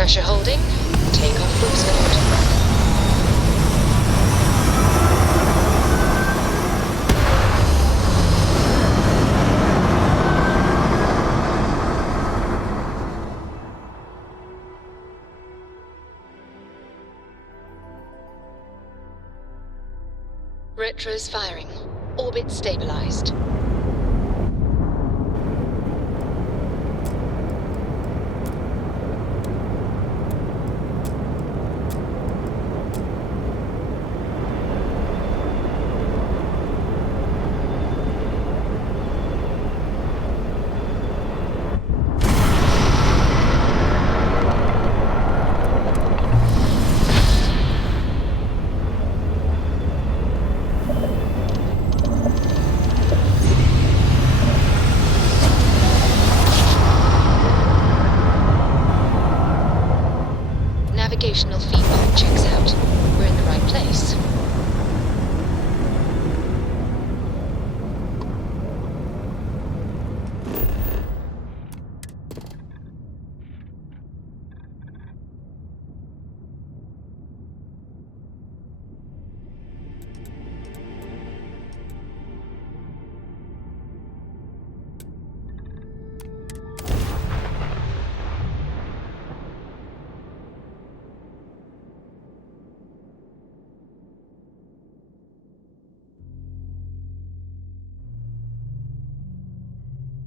Pressure holding. Takeoff looks good. Retro's firing. Orbit stabilized. Navigational feedback checks out. We're in the right place.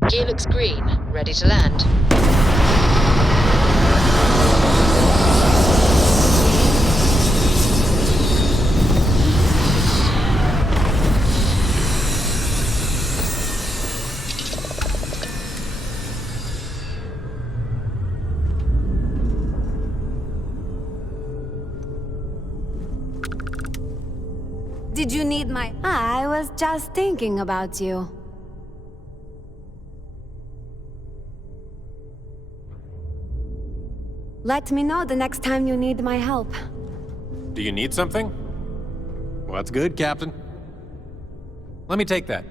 Gear looks green, ready to land. Did you need my... I was just thinking about you. Let me know the next time you need my help. Do you need something? Well, that's good, Captain. Let me take that.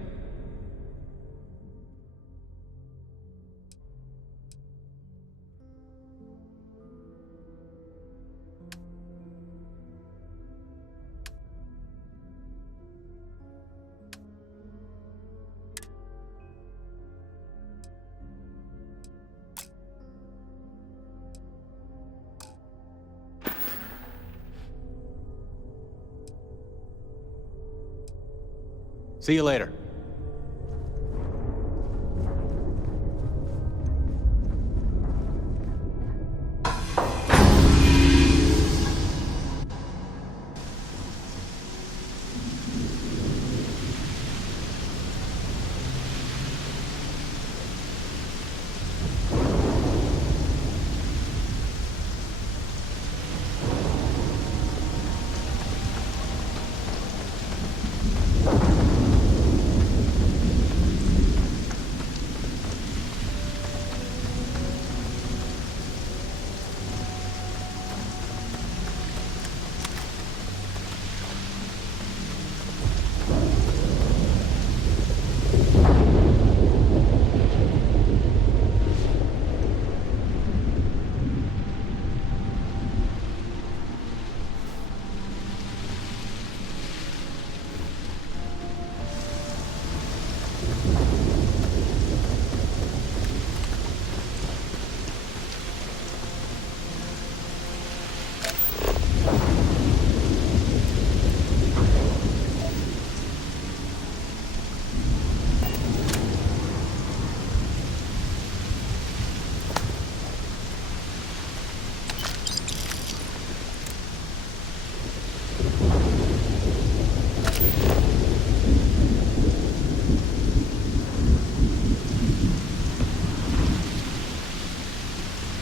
See you later.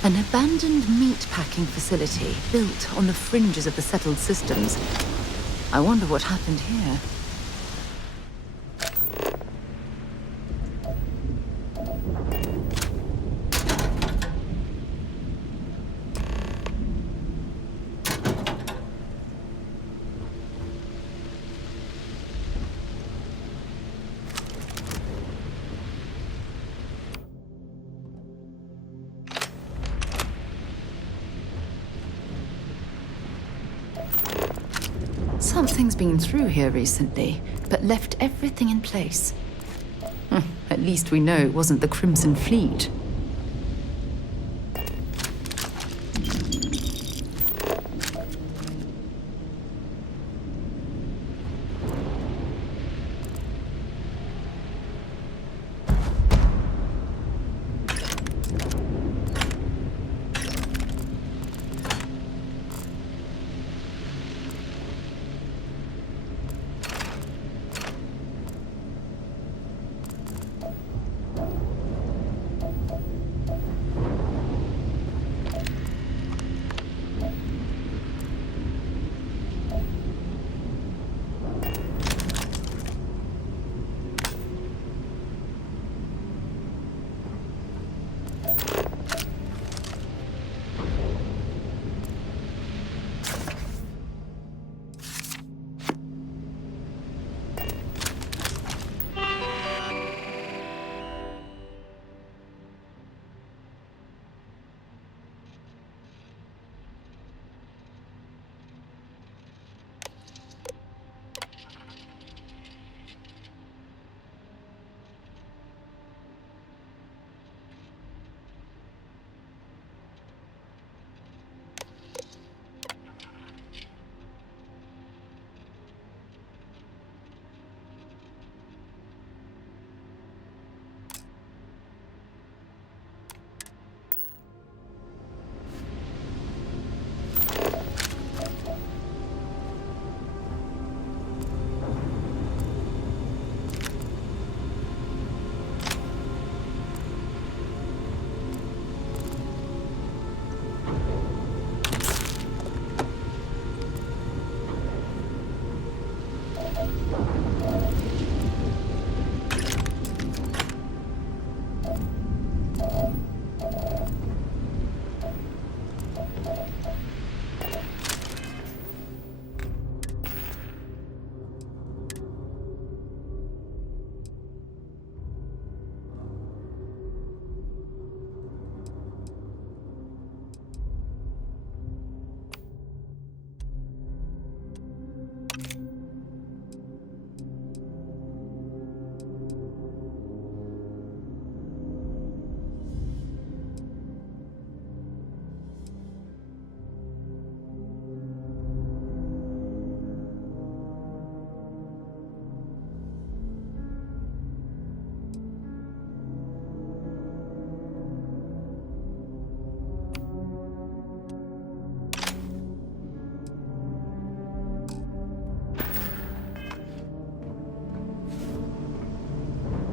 An abandoned meat-packing facility built on the fringes of the settled systems. I wonder what happened here. Something's been through here recently, but left everything in place. At least we know it wasn't the Crimson Fleet.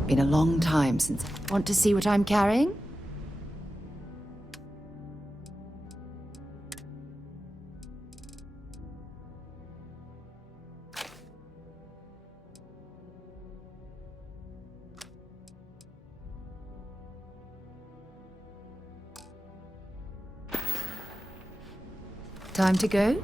Been a long time since... Want to see what I'm carrying? Time to go?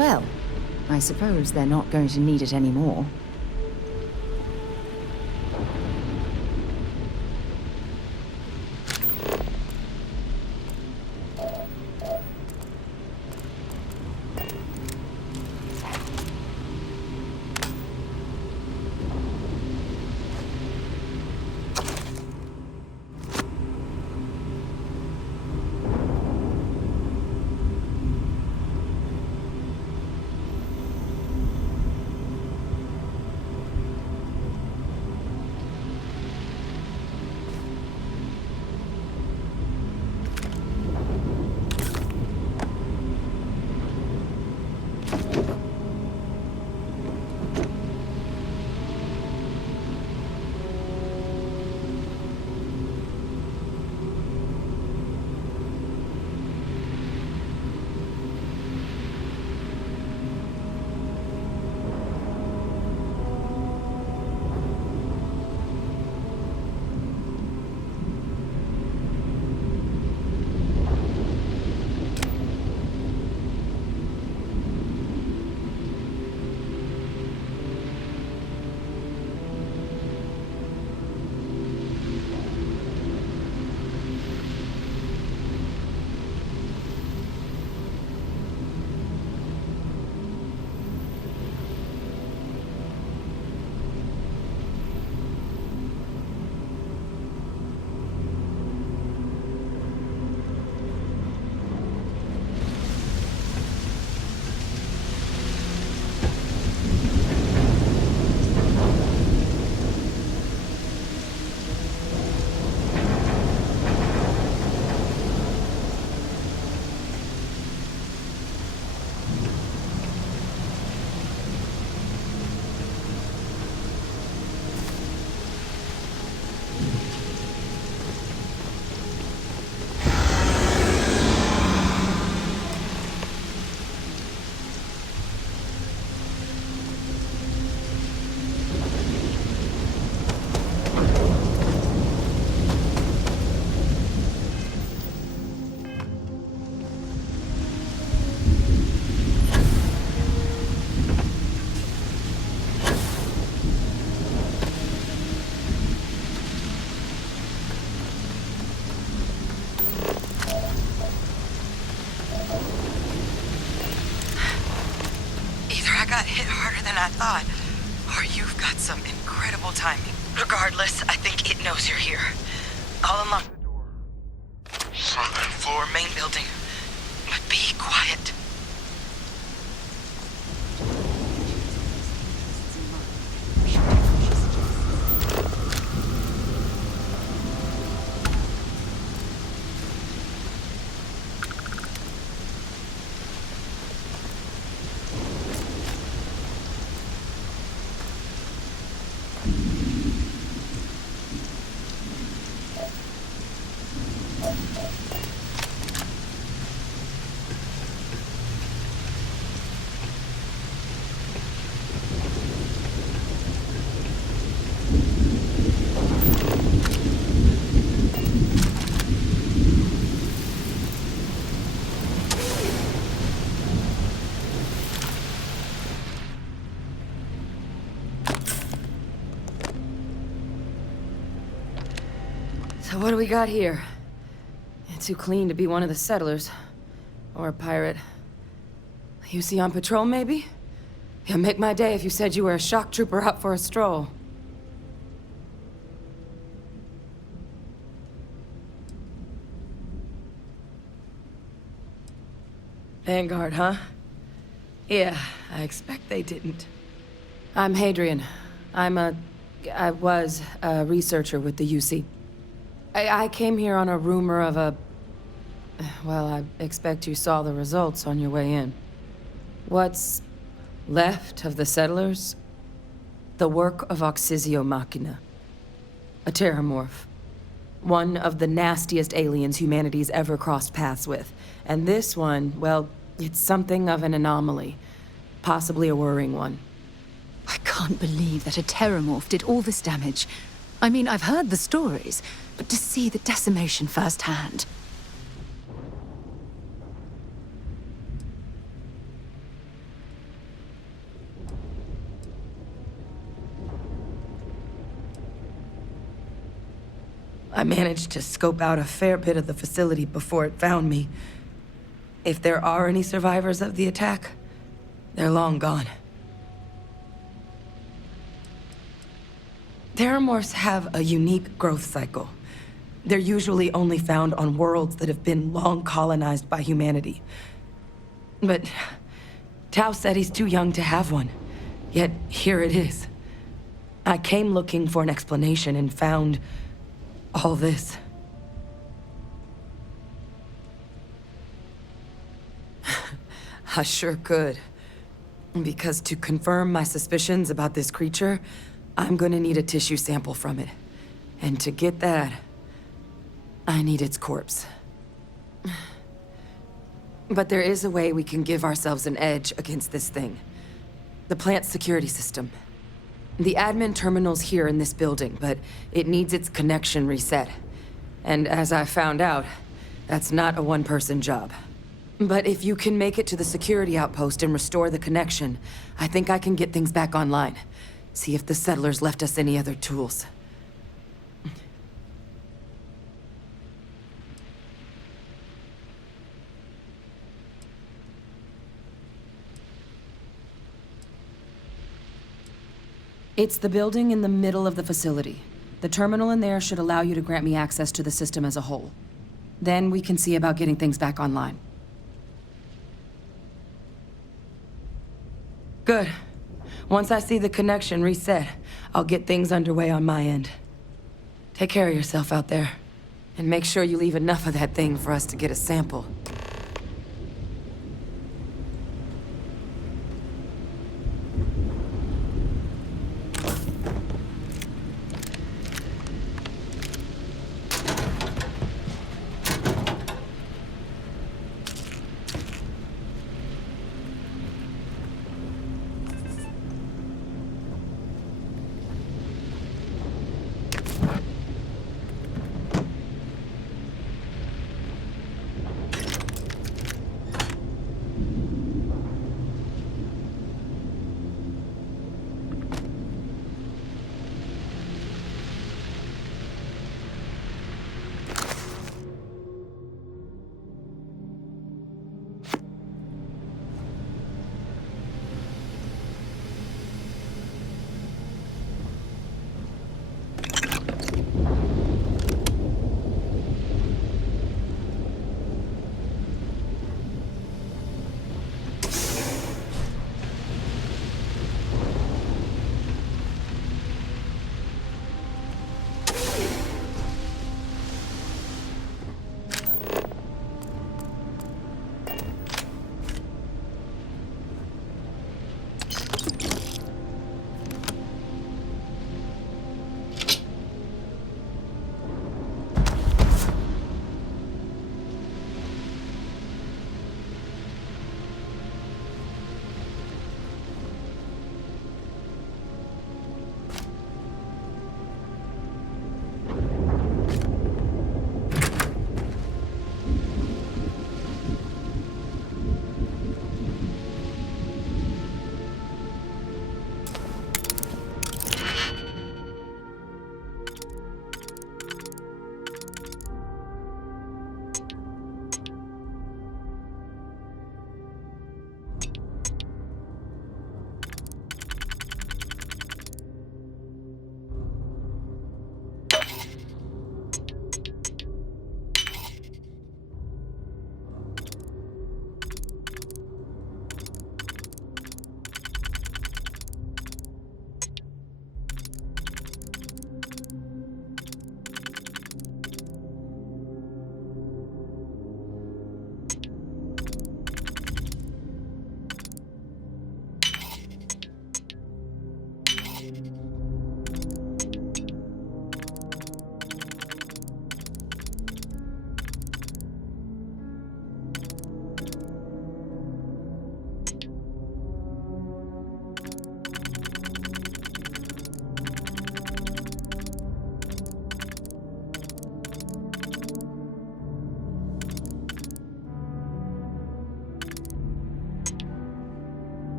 Well, I suppose they're not going to need it anymore. got hit harder than I thought. Or you've got some incredible timing. Regardless, I think it knows you're here. I'll unlock the door. Second floor, main building. But be quiet. So what do we got here? Too clean to be one of the settlers. Or a pirate. You see on patrol, maybe? Yeah, make my day if you said you were a shock trooper out for a stroll. Vanguard, huh? Yeah, I expect they didn't. I'm Hadrian. I was a researcher with the UC. I came here on a rumor of a... Well, I expect you saw the results on your way in. What's left of the settlers? The work of Oxysio Machina. A terramorph. One of the nastiest aliens humanity's ever crossed paths with. And this one, well, it's something of an anomaly. Possibly a worrying one. I can't believe that a terramorph did all this damage. I mean, I've heard the stories, but to see the decimation firsthand. I managed to scope out a fair bit of the facility before it found me. If there are any survivors of the attack, they're long gone. Terramorphs have a unique growth cycle. They're usually only found on worlds that have been long colonized by humanity. But Tao said he's too young to have one. Yet here it is. I came looking for an explanation and found all this. I sure could. Because to confirm my suspicions about this creature, I'm gonna need a tissue sample from it. And to get that, I need its corpse. But there is a way we can give ourselves an edge against this thing. The plant's security system. The admin terminal's here in this building, but it needs its connection reset. And as I found out, that's not a one-person job. But if you can make it to the security outpost and restore the connection, I think I can get things back online. See if the settlers left us any other tools. It's the building in the middle of the facility. The terminal in there should allow you to grant me access to the system as a whole. Then we can see about getting things back online. Good. Once I see the connection reset, I'll get things underway on my end. Take care of yourself out there. And make sure you leave enough of that thing for us to get a sample.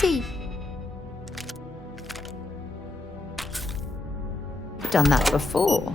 see. Done that before.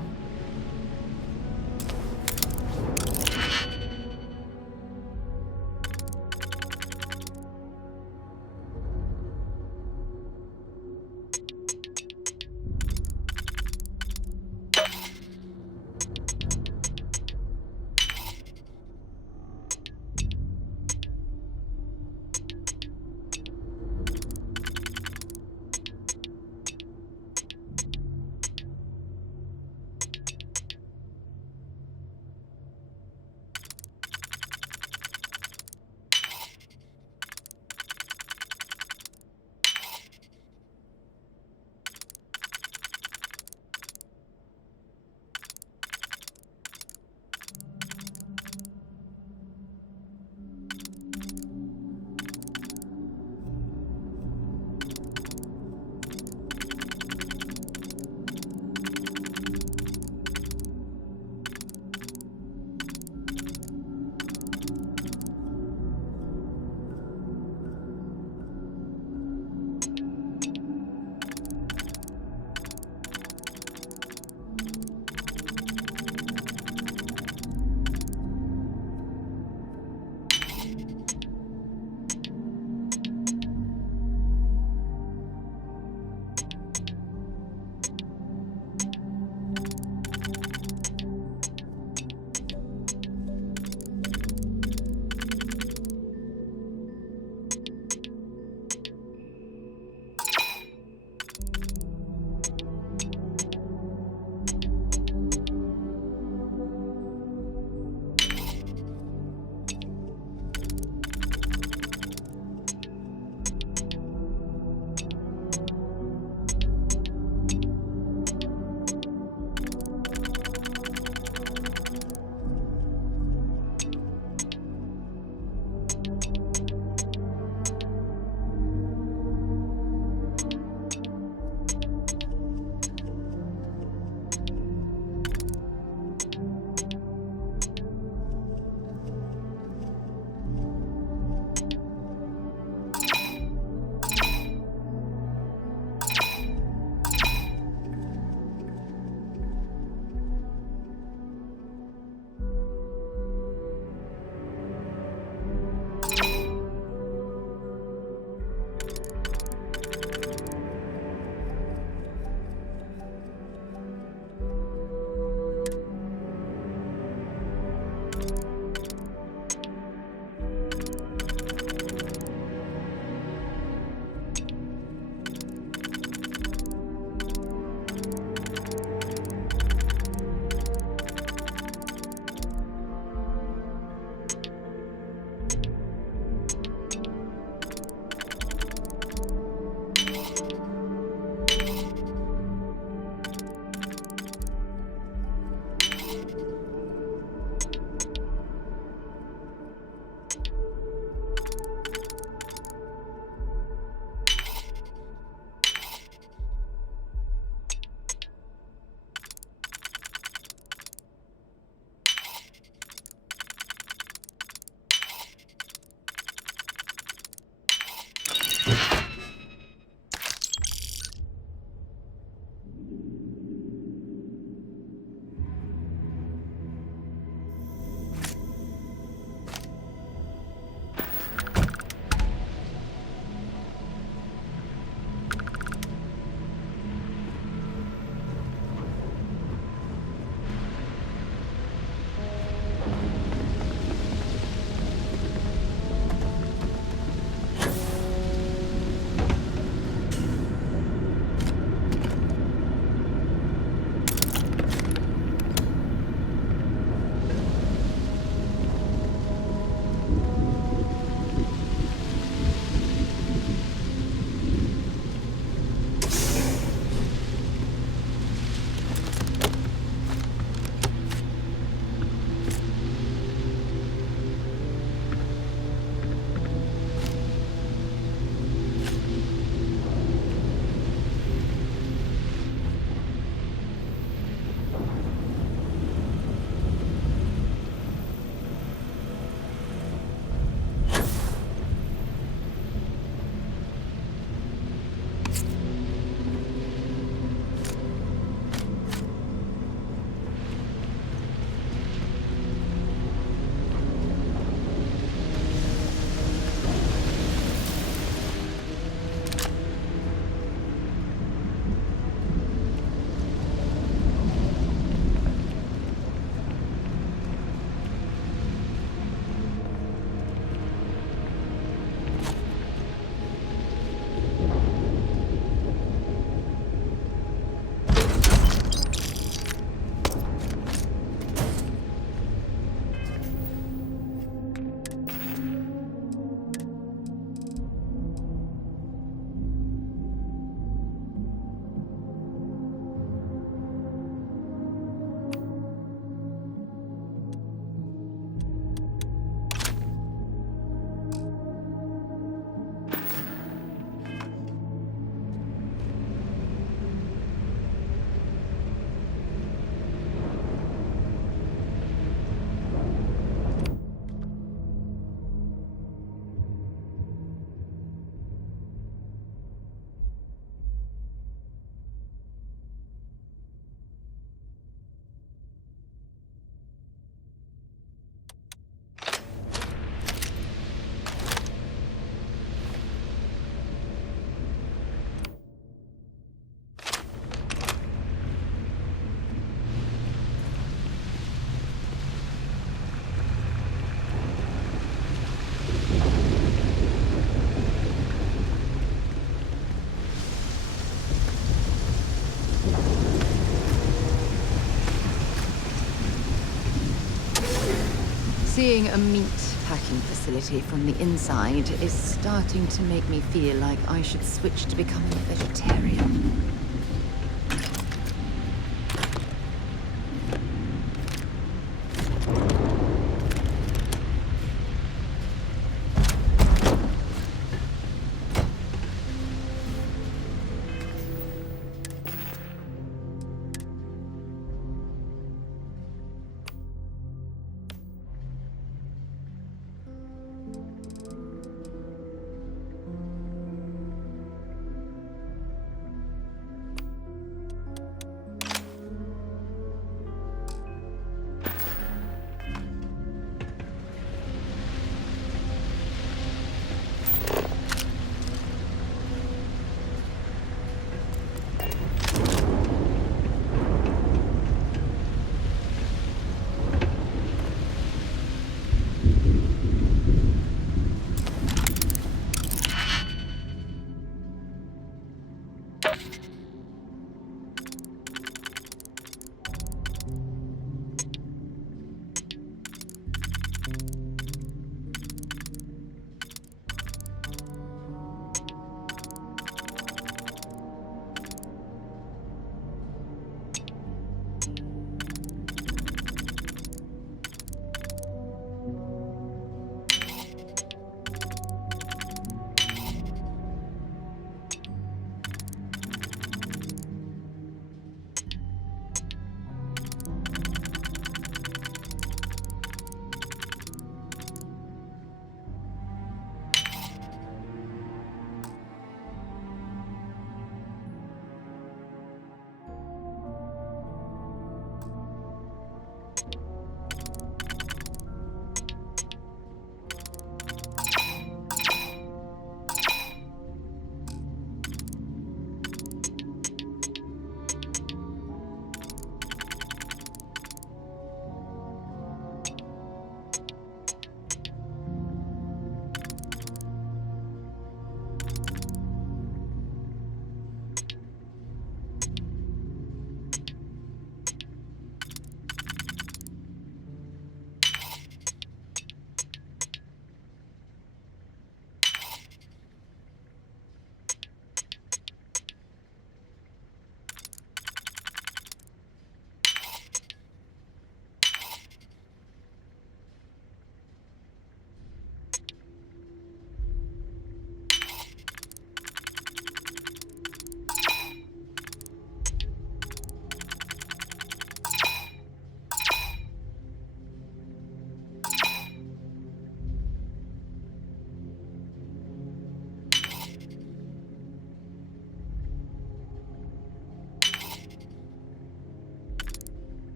Seeing a meat packing facility from the inside is starting to make me feel like I should switch to becoming a vegetarian.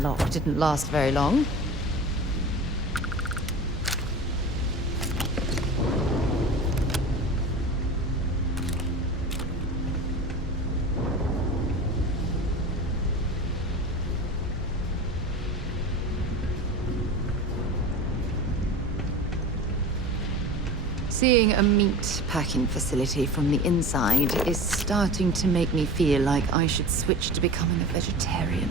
Lock didn't last very long. Seeing a meat packing facility from the inside is starting to make me feel like I should switch to becoming a vegetarian.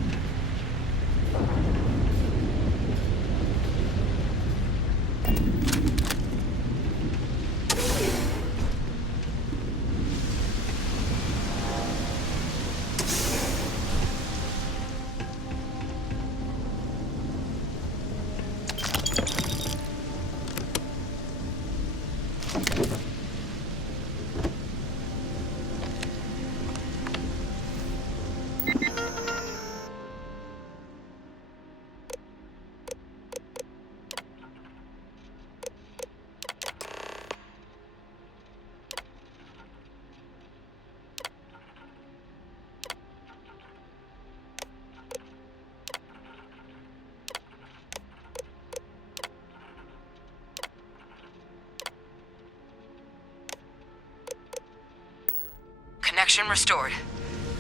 Connection restored.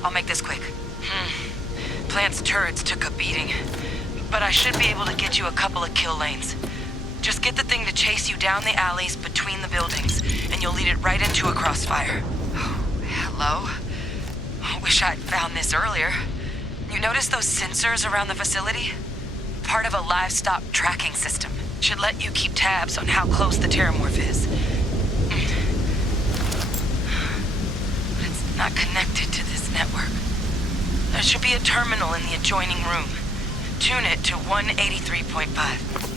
I'll make this quick. Plant's turrets took a beating, but I should be able to get you a couple of kill lanes. Just get the thing to chase you down the alleys between the buildings, and you'll lead it right into a crossfire. Oh, hello. Wish I'd found this earlier. You notice those sensors around the facility? Part of a livestock tracking system. Should let you keep tabs on how close the terramorph is. But it's not connected to this network. There should be a terminal in the adjoining room. Tune it to 183.5.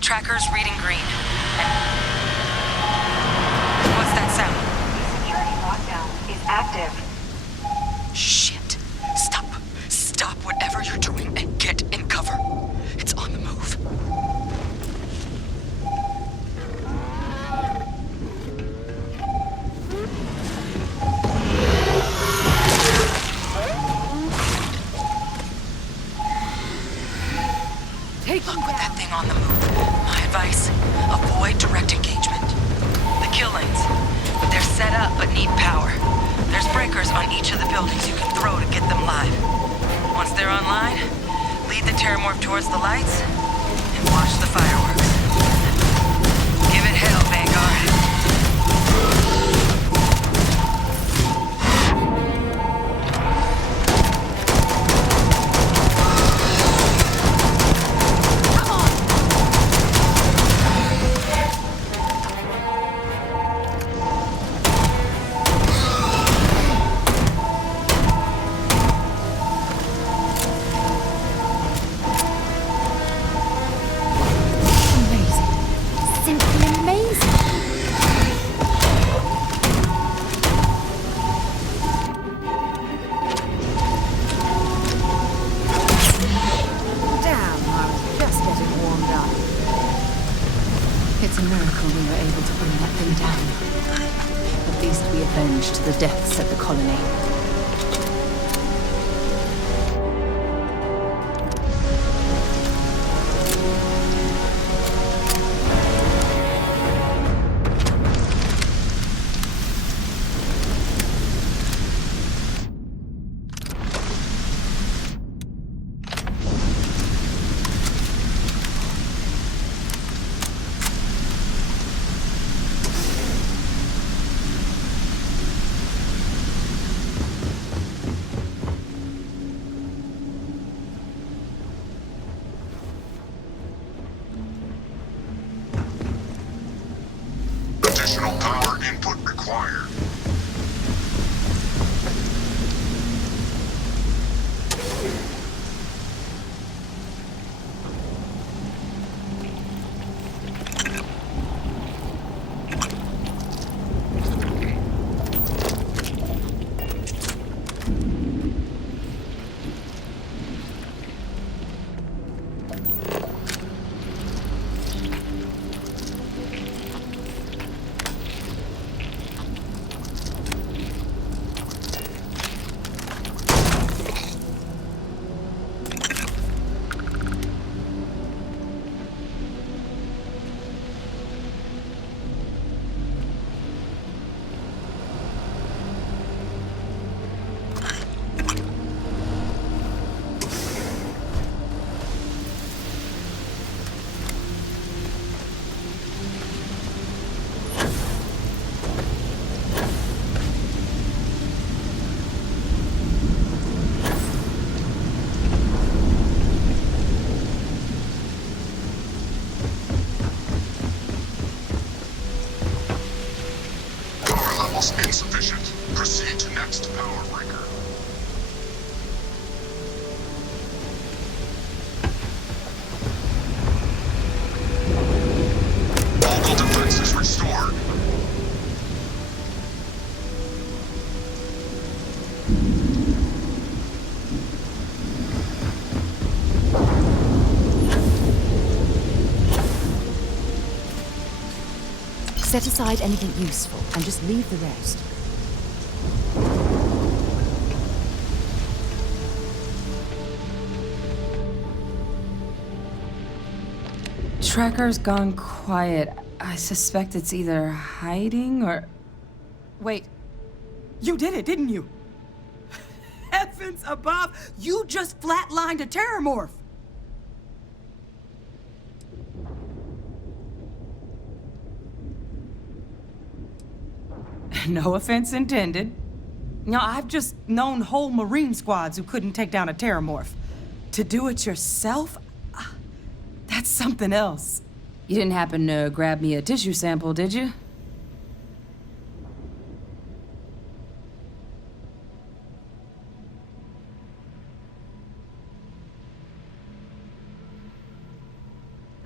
Tracker's reading green. What's that sound? Security lockdown is active. Shit. Stop. Stop whatever you're doing and get in cover. It's on the move. Look with that thing on the move. My advice, avoid direct engagement. The kill lanes, they're set up but need power. There's breakers on each of the buildings you can throw to get them live. Once they're online, lead the terramorph towards the lights and watch the fireworks. Give it hell, Vanguard. It's a miracle we were able to bring that thing down. At least we avenged the deaths at the colony. Additional power input required. Signals insufficient. Proceed to next power breaker. Local defenses restored. Set aside anything useful and just leave the rest. Tracker's gone quiet. I suspect it's either hiding or... Wait. You did it, didn't you? Heavens above! You just flatlined a terramorph! No offense intended. No, I've just known whole Marine squads who couldn't take down a terramorph. To do it yourself? That's something else. You didn't happen to grab me a tissue sample, did you?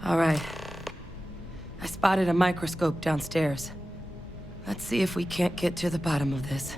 All right. I spotted a microscope downstairs. Let's see if we can't get to the bottom of this.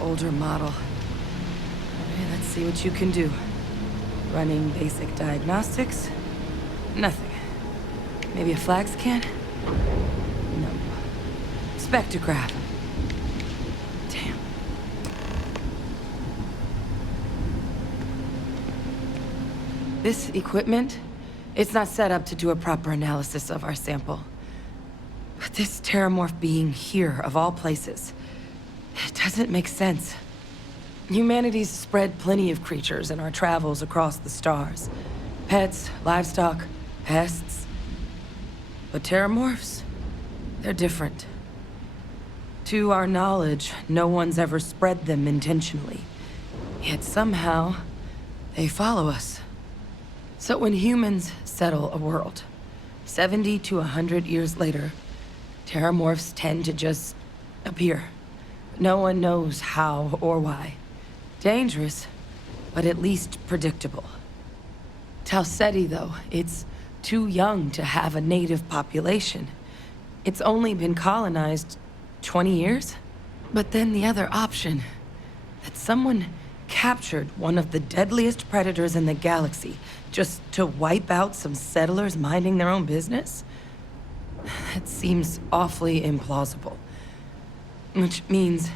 Older model. Okay, let's see what you can do. Running basic diagnostics? Nothing. Maybe a flag scan? No. Spectrograph. Damn. This equipment, it's not set up to do a proper analysis of our sample. But this terramorph being here, of all places, it doesn't make sense. Humanity's spread plenty of creatures in our travels across the stars. Pets, livestock, pests. But terramorphs? They're different. To our knowledge, no one's ever spread them intentionally. Yet somehow, they follow us. So when humans settle a world, 70 to 100 years later, terramorphs tend to just appear. No one knows how or why. Dangerous, but at least predictable. Talseti, though, it's too young to have a native population. It's only been colonized 20 years? But then the other option, that someone captured one of the deadliest predators in the galaxy just to wipe out some settlers minding their own business? That seems awfully implausible. Which means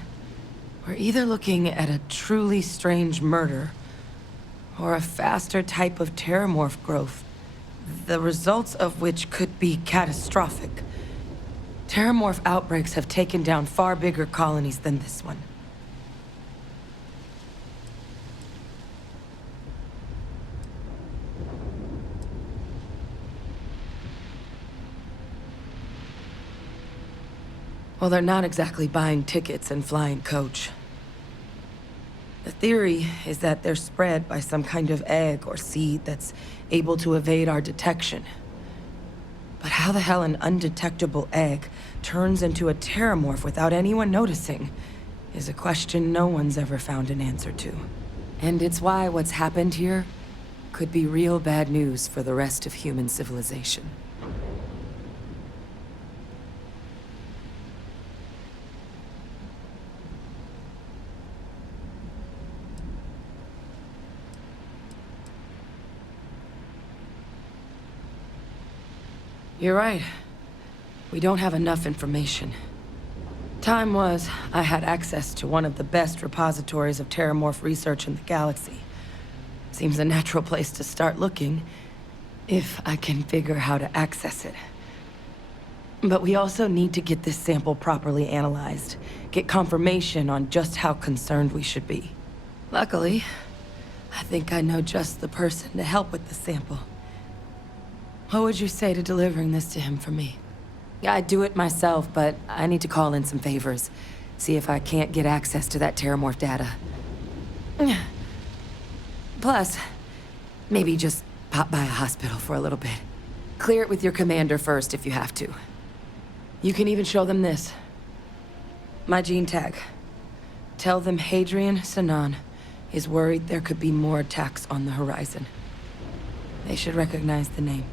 we're either looking at a truly strange murder or a faster type of terramorph growth, the results of which could be catastrophic. Terramorph outbreaks have taken down far bigger colonies than this one. Well, they're not exactly buying tickets and flying coach. The theory is that they're spread by some kind of egg or seed that's able to evade our detection. But how the hell an undetectable egg turns into a terramorph without anyone noticing is a question no one's ever found an answer to. And it's why what's happened here could be real bad news for the rest of human civilization. You're right. We don't have enough information. Time was, I had access to one of the best repositories of Terramorph research in the galaxy. Seems a natural place to start looking, if I can figure how to access it. But we also need to get this sample properly analyzed, get confirmation on just how concerned we should be. Luckily, I think I know just the person to help with the sample. What would you say to delivering this to him for me? I'd do it myself, but I need to call in some favors. See if I can't get access to that Terramorph data. Plus, maybe just pop by a hospital for a little bit. Clear it with your commander first if you have to. You can even show them this. My gene tag. Tell them Hadrian Sinan is worried there could be more attacks on the horizon. They should recognize the name.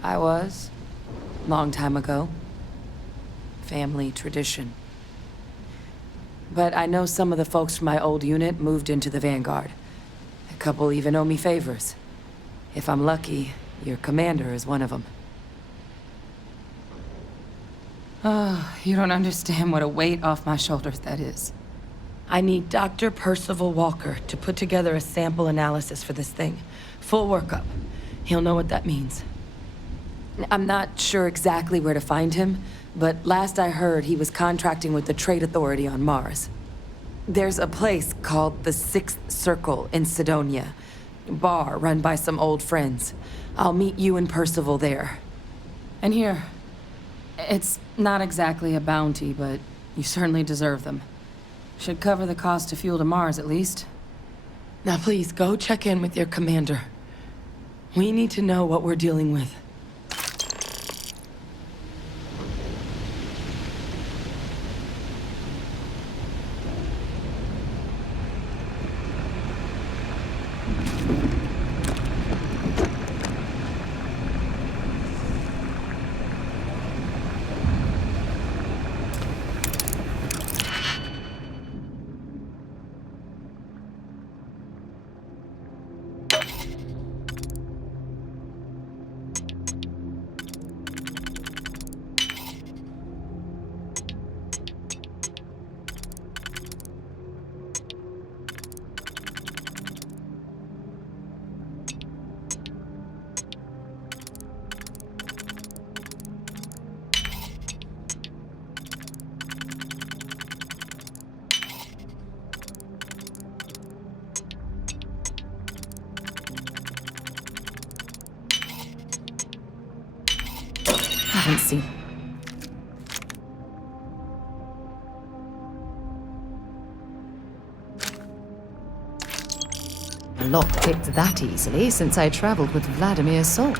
I was. Long time ago. Family tradition. But I know some of the folks from my old unit moved into the Vanguard. A couple even owe me favors. If I'm lucky, your commander is one of them. Oh, you don't understand what a weight off my shoulders that is. I need Dr. Percival Walker to put together a sample analysis for this thing. Full workup. He'll know what that means. I'm not sure exactly where to find him, but last I heard he was contracting with the Trade Authority on Mars. There's a place called the Sixth Circle in Sidonia. A bar run by some old friends. I'll meet you and Percival there. And here. It's not exactly a bounty, but you certainly deserve them. Should cover the cost of fuel to Mars, at least. Now please, go check in with your commander. We need to know what we're dealing with. Haven't seen. A lock picked that easily since I traveled with Vladimir's soul.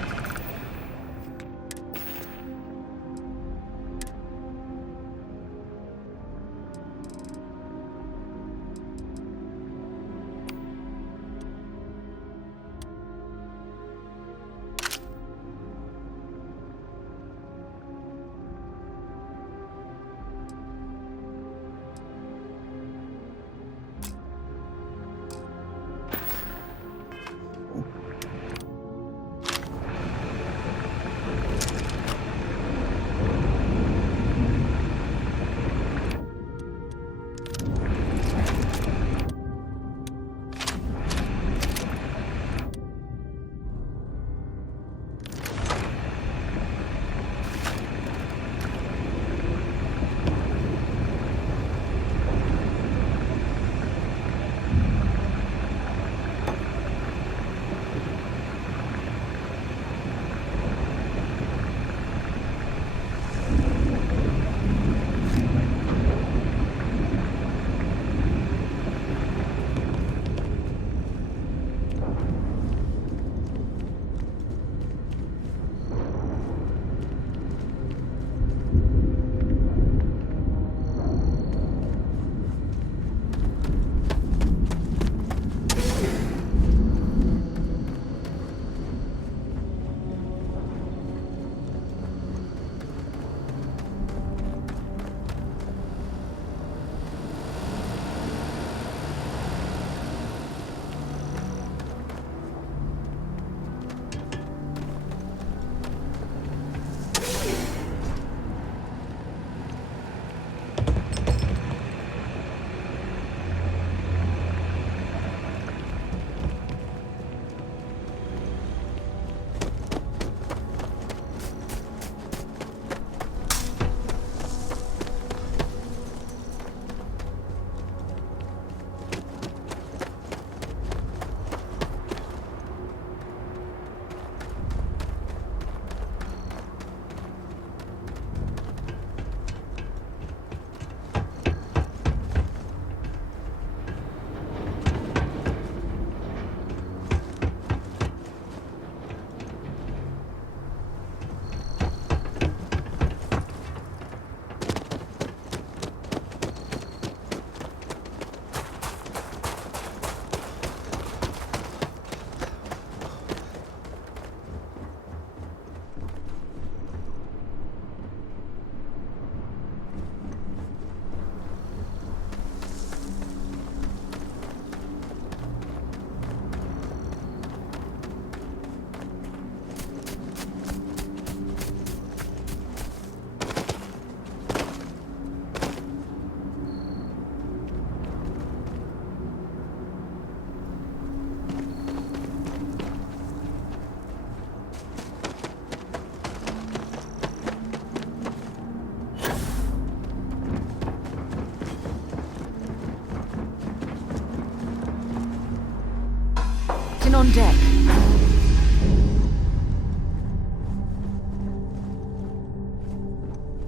on deck.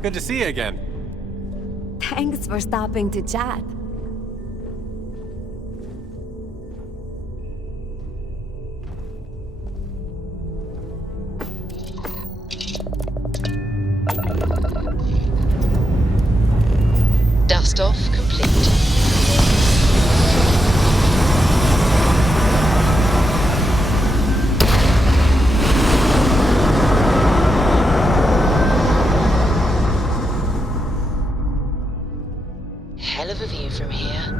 Good to see you again. Thanks for stopping to chat. Dust off complete. Hell of a view from here.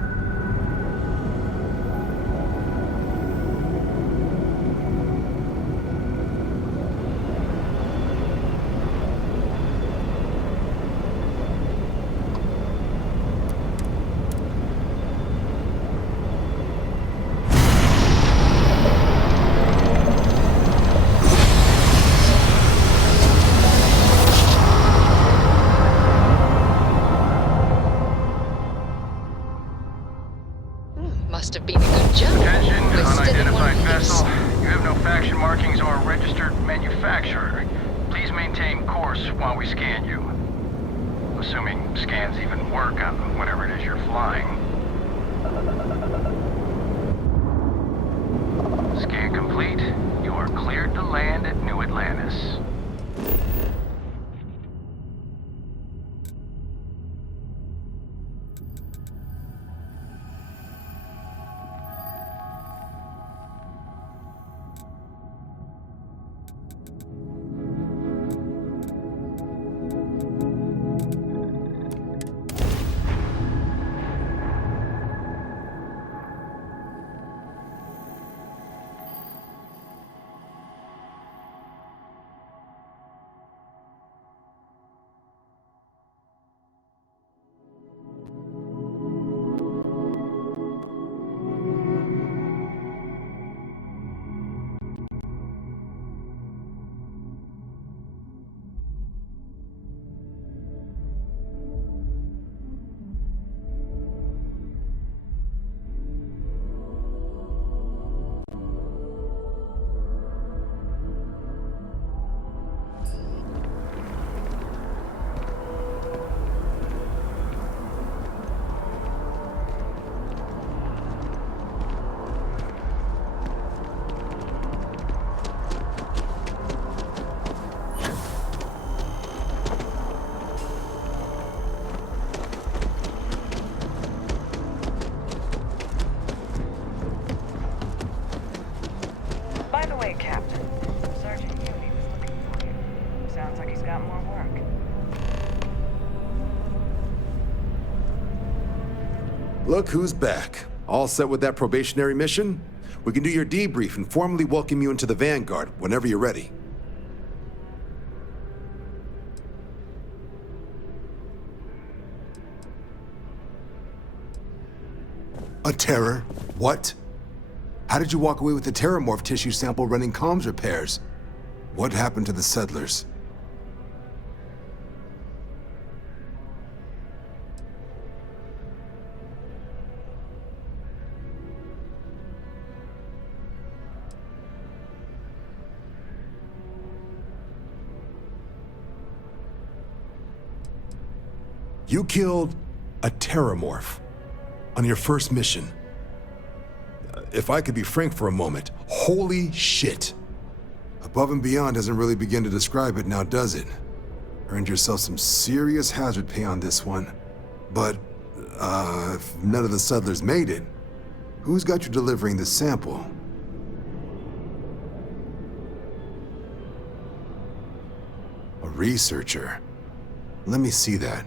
Must have been a good jump. Attention, We're still in one unidentified of vessel. these. You have no faction markings or a registered manufacturer. Please maintain course while we scan you. Assuming scans even work on whatever it is you're flying. Scan complete. You are cleared to land at New Atlantis. By the way, Captain, Sergeant Uni was looking for you. Sounds like he's got more work. Look who's back. All set with that probationary mission? We can do your debrief and formally welcome you into the Vanguard whenever you're ready. A terror? What? How did you walk away with the terramorph tissue sample running comms repairs? What happened to the settlers? You killed a terramorph on your first mission. If I could be frank for a moment, holy shit. Above and beyond doesn't really begin to describe it now, does it? Earned yourself some serious hazard pay on this one. But, if none of the settlers made it, who's got you delivering the sample? A researcher. Let me see that.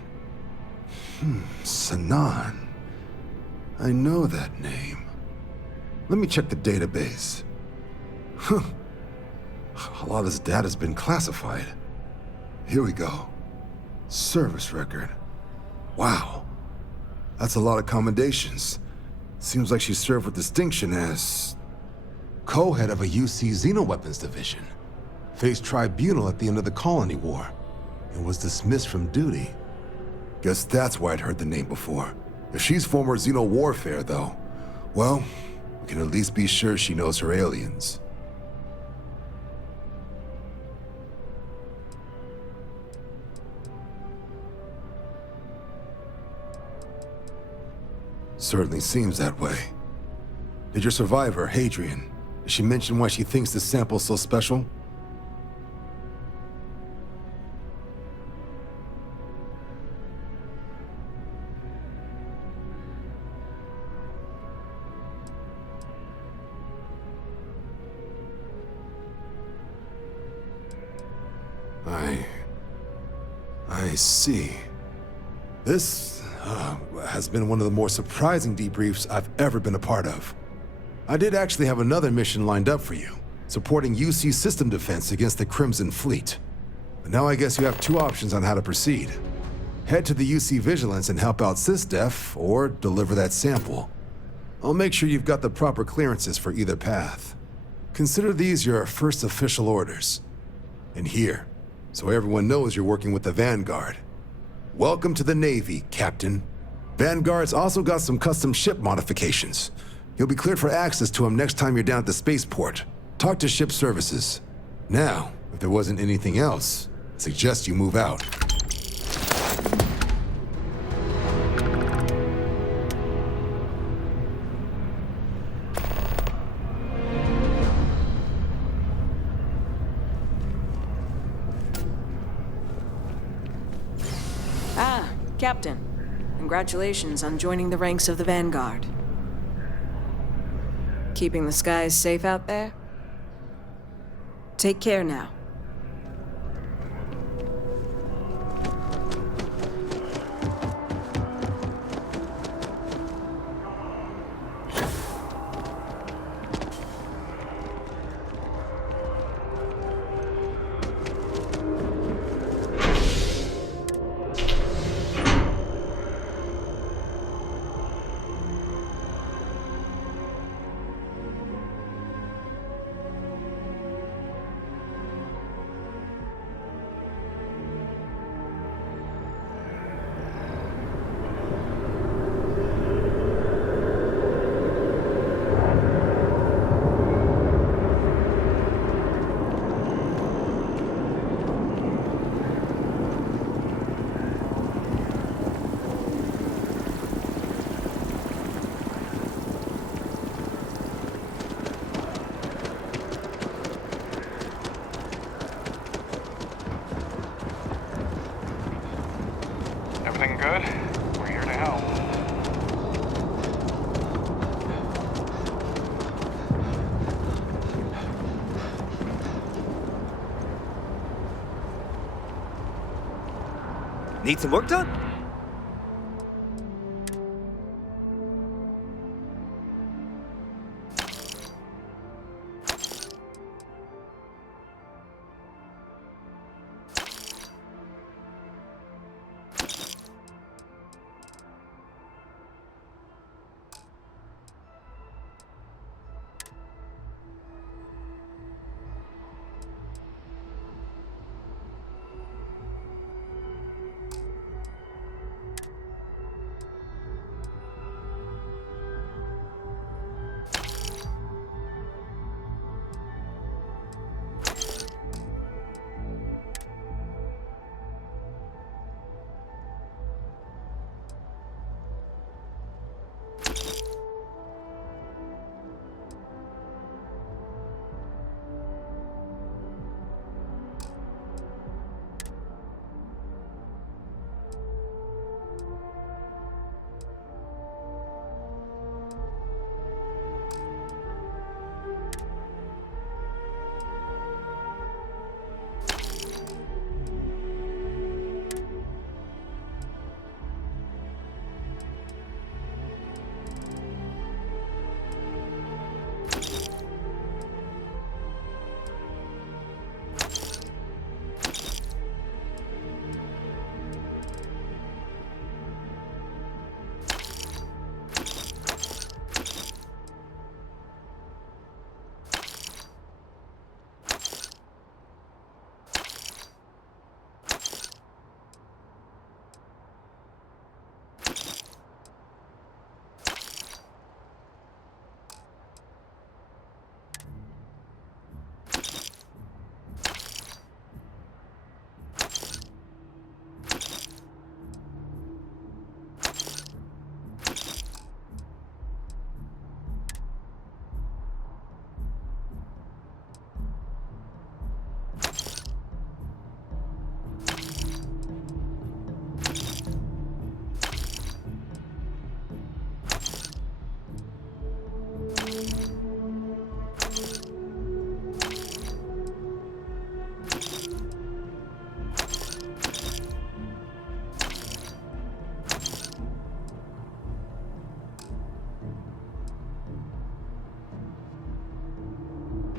Sanan. I know that name. Let me check the database. Huh. A lot of this data's been classified. Here we go. Service record. Wow. That's a lot of commendations. Seems like she served with distinction as co-head of a UC Xenoweapons division. Faced tribunal at the end of the Colony War and was dismissed from duty. Guess that's why I'd heard the name before. If she's former Xeno warfare, though, well, we can at least be sure she knows her aliens. Certainly seems that way. Did your survivor, Hadrian, did she mention why she thinks this sample's so special? I see. This has been one of the more surprising debriefs I've ever been a part of. I did actually have another mission lined up for you, supporting UC system defense against the Crimson Fleet. But now I guess you have two options on how to proceed. Head to the UC Vigilance and help out SysDef, or deliver that sample. I'll make sure you've got the proper clearances for either path. Consider these your first official orders. And here, so everyone knows you're working with the Vanguard. Welcome to the Navy, Captain. Vanguard's also got some custom ship modifications. You'll be cleared for access to them next time you're down at the spaceport. Talk to ship services. Now, if there wasn't anything else, I suggest you move out. Captain, congratulations on joining the ranks of the Vanguard. Keeping the skies safe out there? Take care now. Everything good? We're here to help. Need some work done?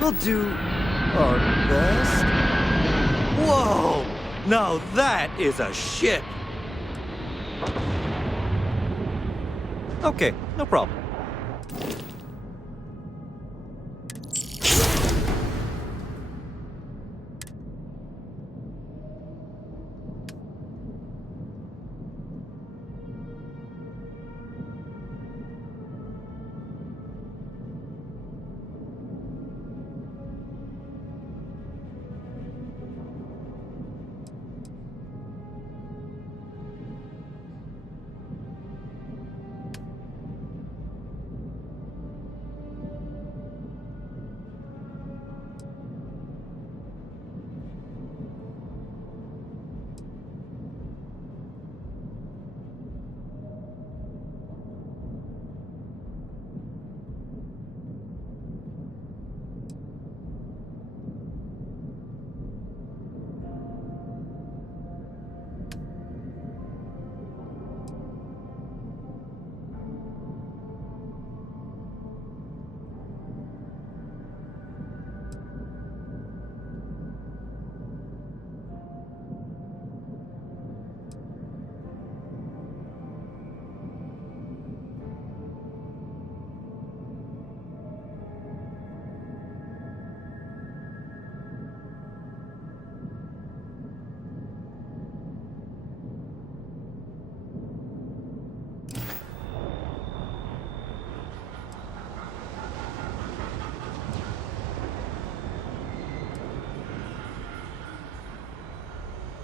We'll do our best. Whoa! Now that is a ship! Okay, no problem.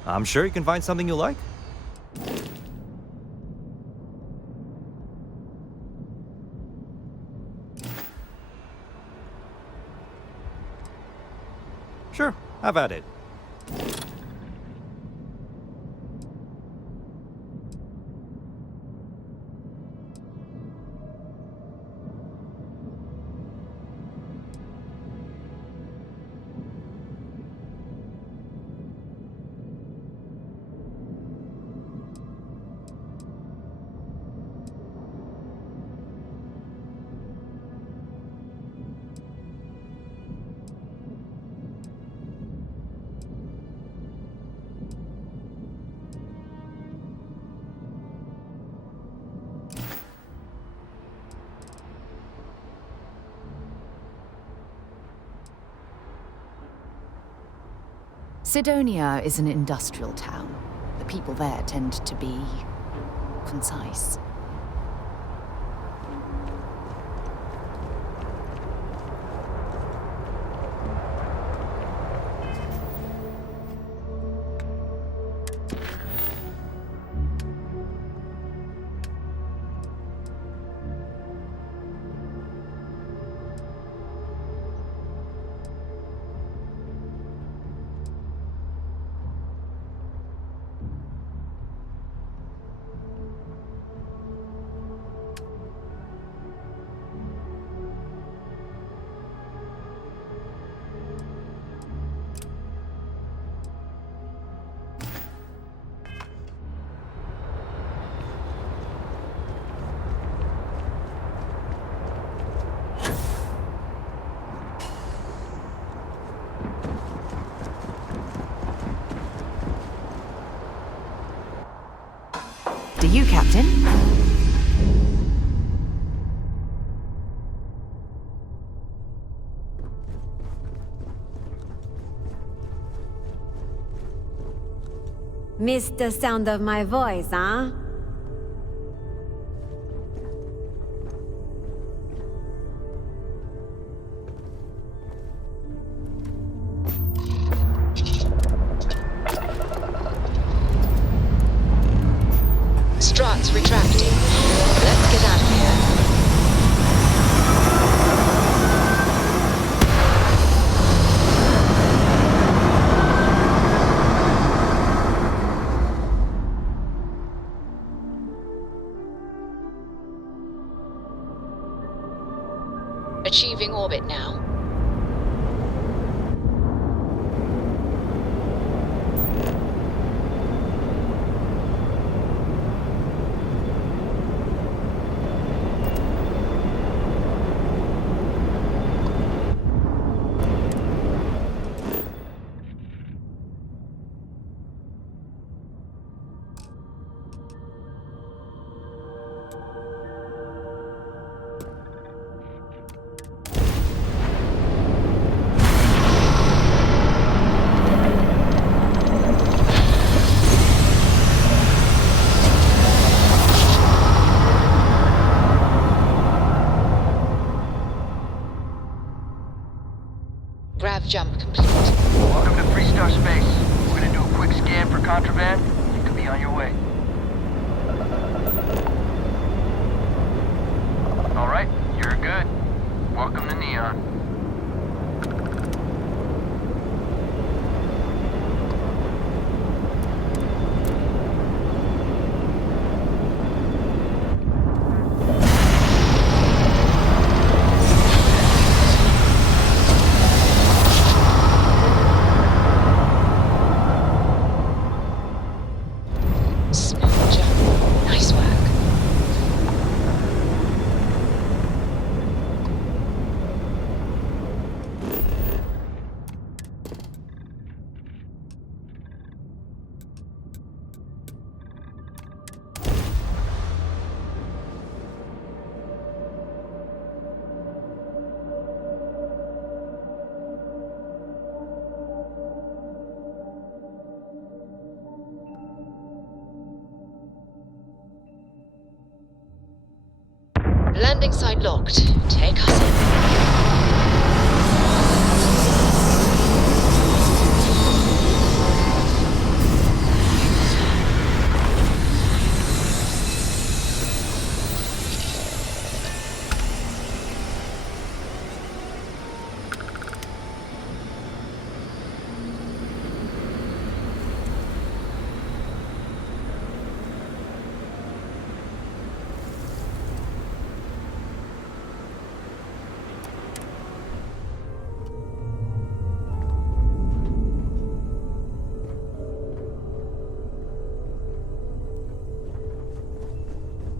I'm sure you can find something you like. Sure, have at it. Sidonia is an industrial town. The people there tend to be concise. Do you, Captain? Missed the sound of my voice, huh? Struts retracting. Let's get out of here. Achieving orbit now. contraband, you could be on your way. Alright, you're good. Welcome to Neon. Smooth jump. Nice work. Landing site locked. Take us in.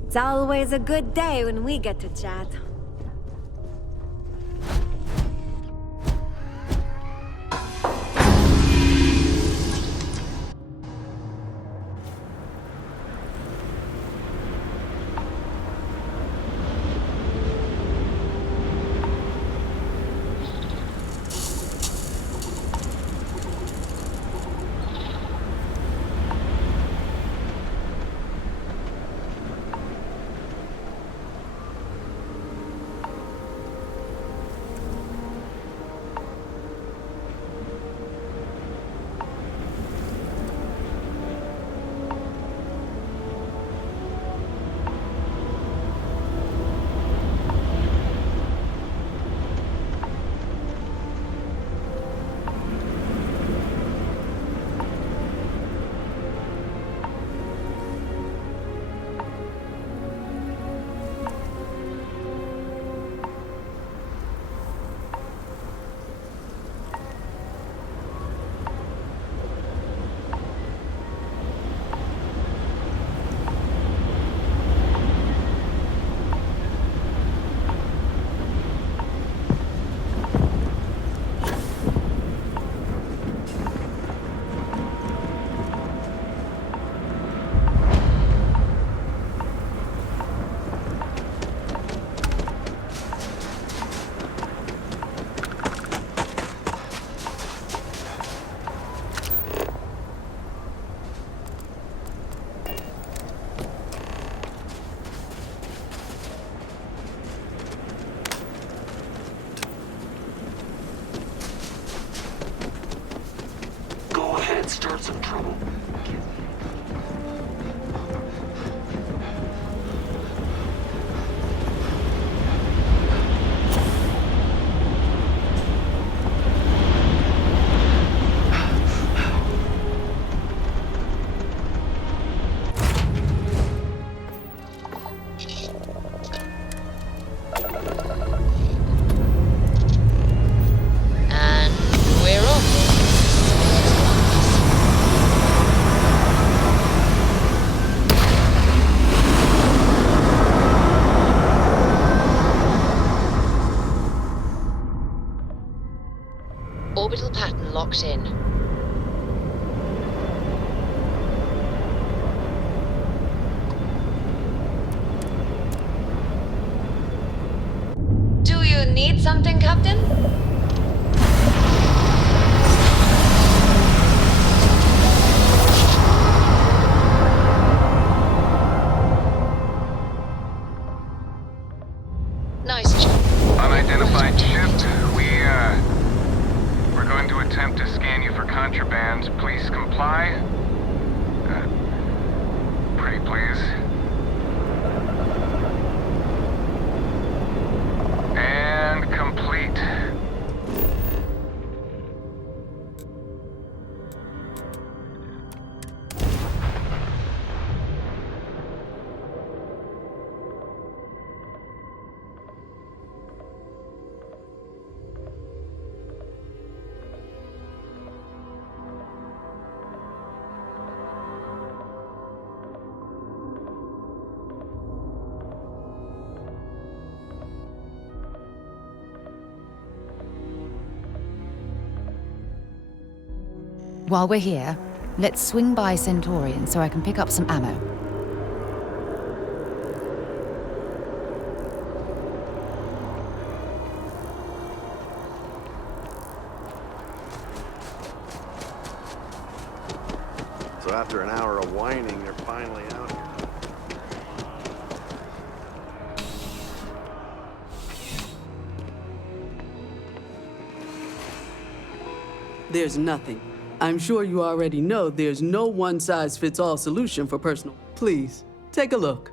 It's always a good day when we get to chat. Start some trouble. And we're off. Orbital pattern locked in. Do you need something, Captain? Nice job. Unidentified ship. We're going to attempt to scan you for contraband. Please comply. please. And complete. While we're here, let's swing by Centaurian so I can pick up some ammo. So after an hour of whining, you're finally out here. There's nothing. I'm sure you already know there's no one-size-fits-all solution for personal. Please, take a look.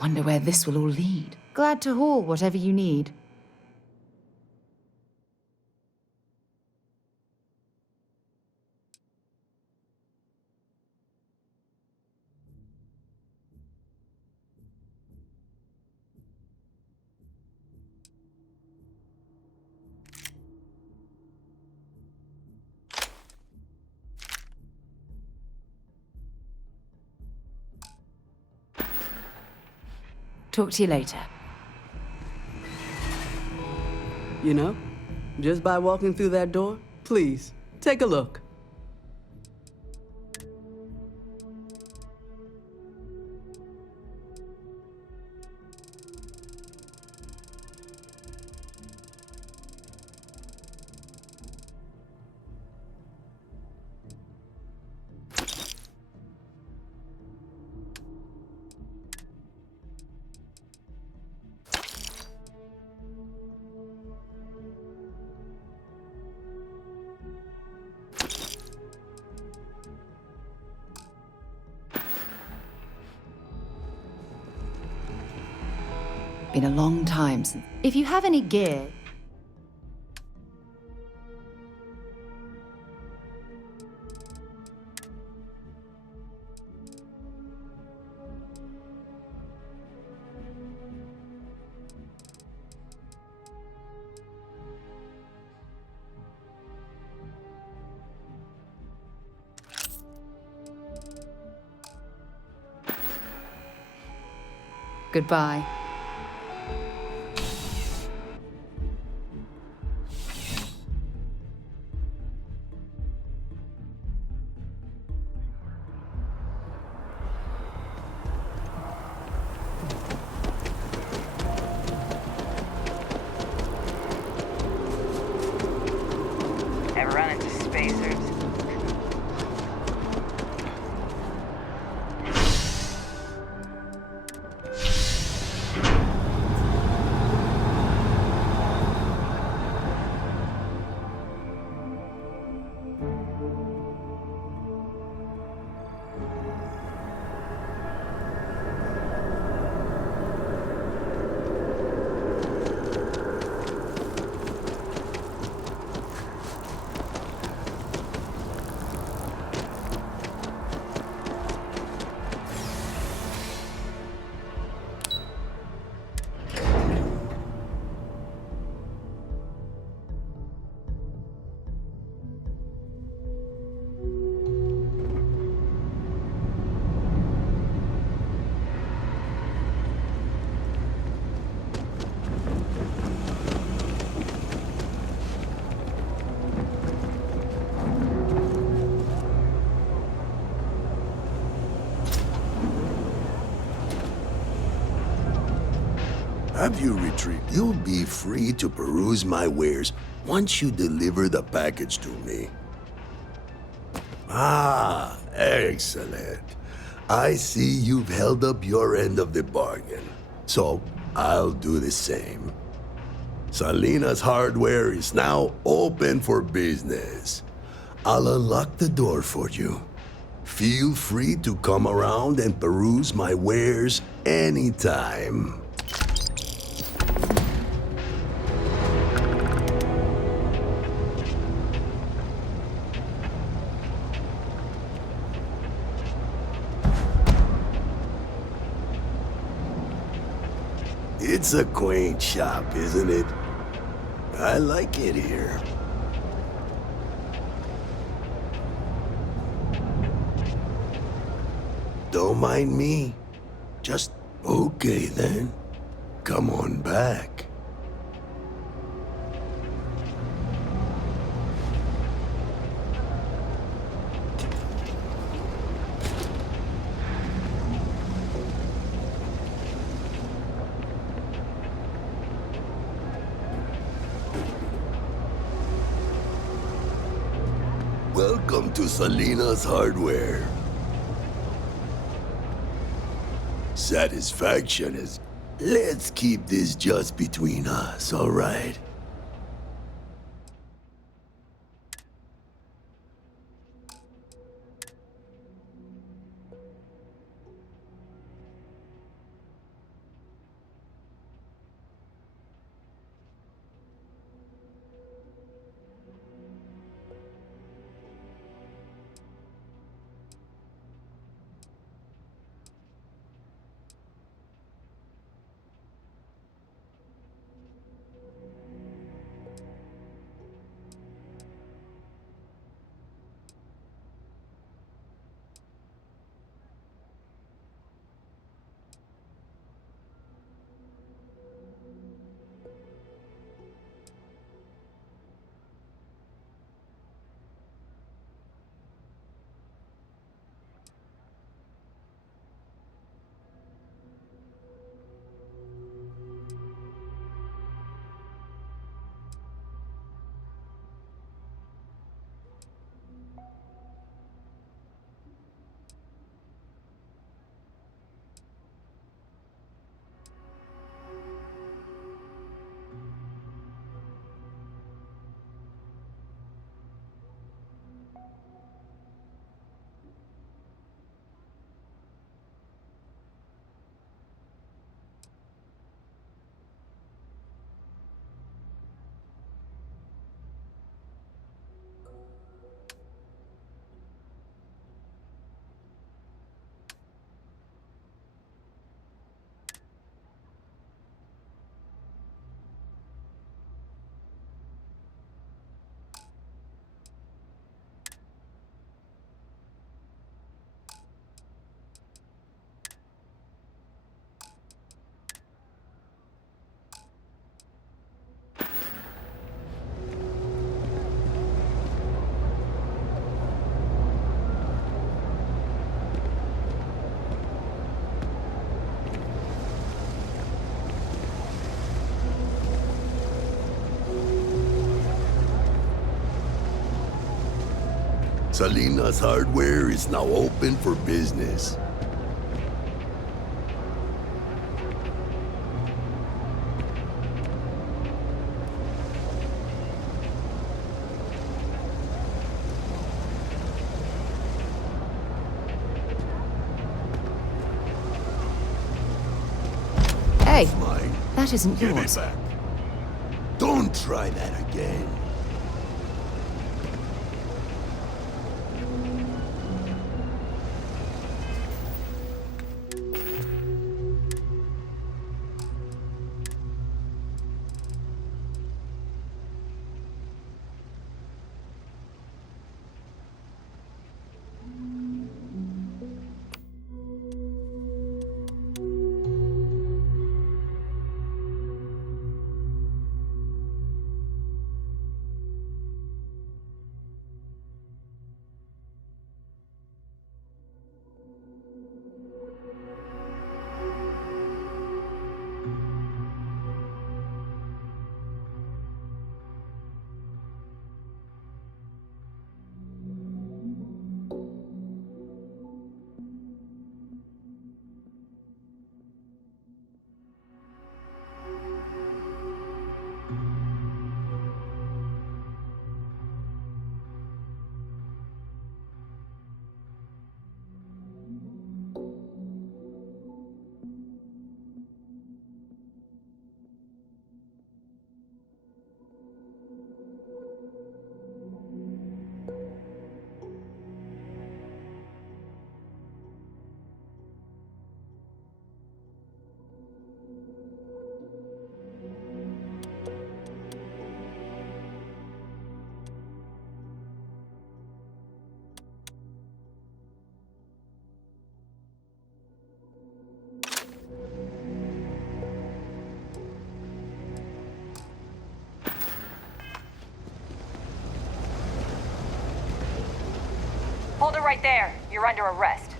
Wonder where this will all lead. Glad to haul whatever you need. Talk to you later. You know, just by walking through that door, please, take a look. Been a long time since... If you have any gear... Goodbye. Ever run into spacers? Have you retrieved? You'll be free to peruse my wares once you deliver the package to me. Ah, excellent. I see you've held up your end of the bargain. So, I'll do the same. Salina's Hardware is now open for business. I'll unlock the door for you. Feel free to come around and peruse my wares anytime. It's a quaint shop, isn't it? I like it here. Don't mind me. Just okay then. Come on back. Welcome to Salina's Hardware. Satisfaction is... Let's keep this just between us, all right? Salinas Hardware is now open for business. Hey, Mine. that isn't Give yours. it back. Don't try that again. Hold it right there. You're under arrest.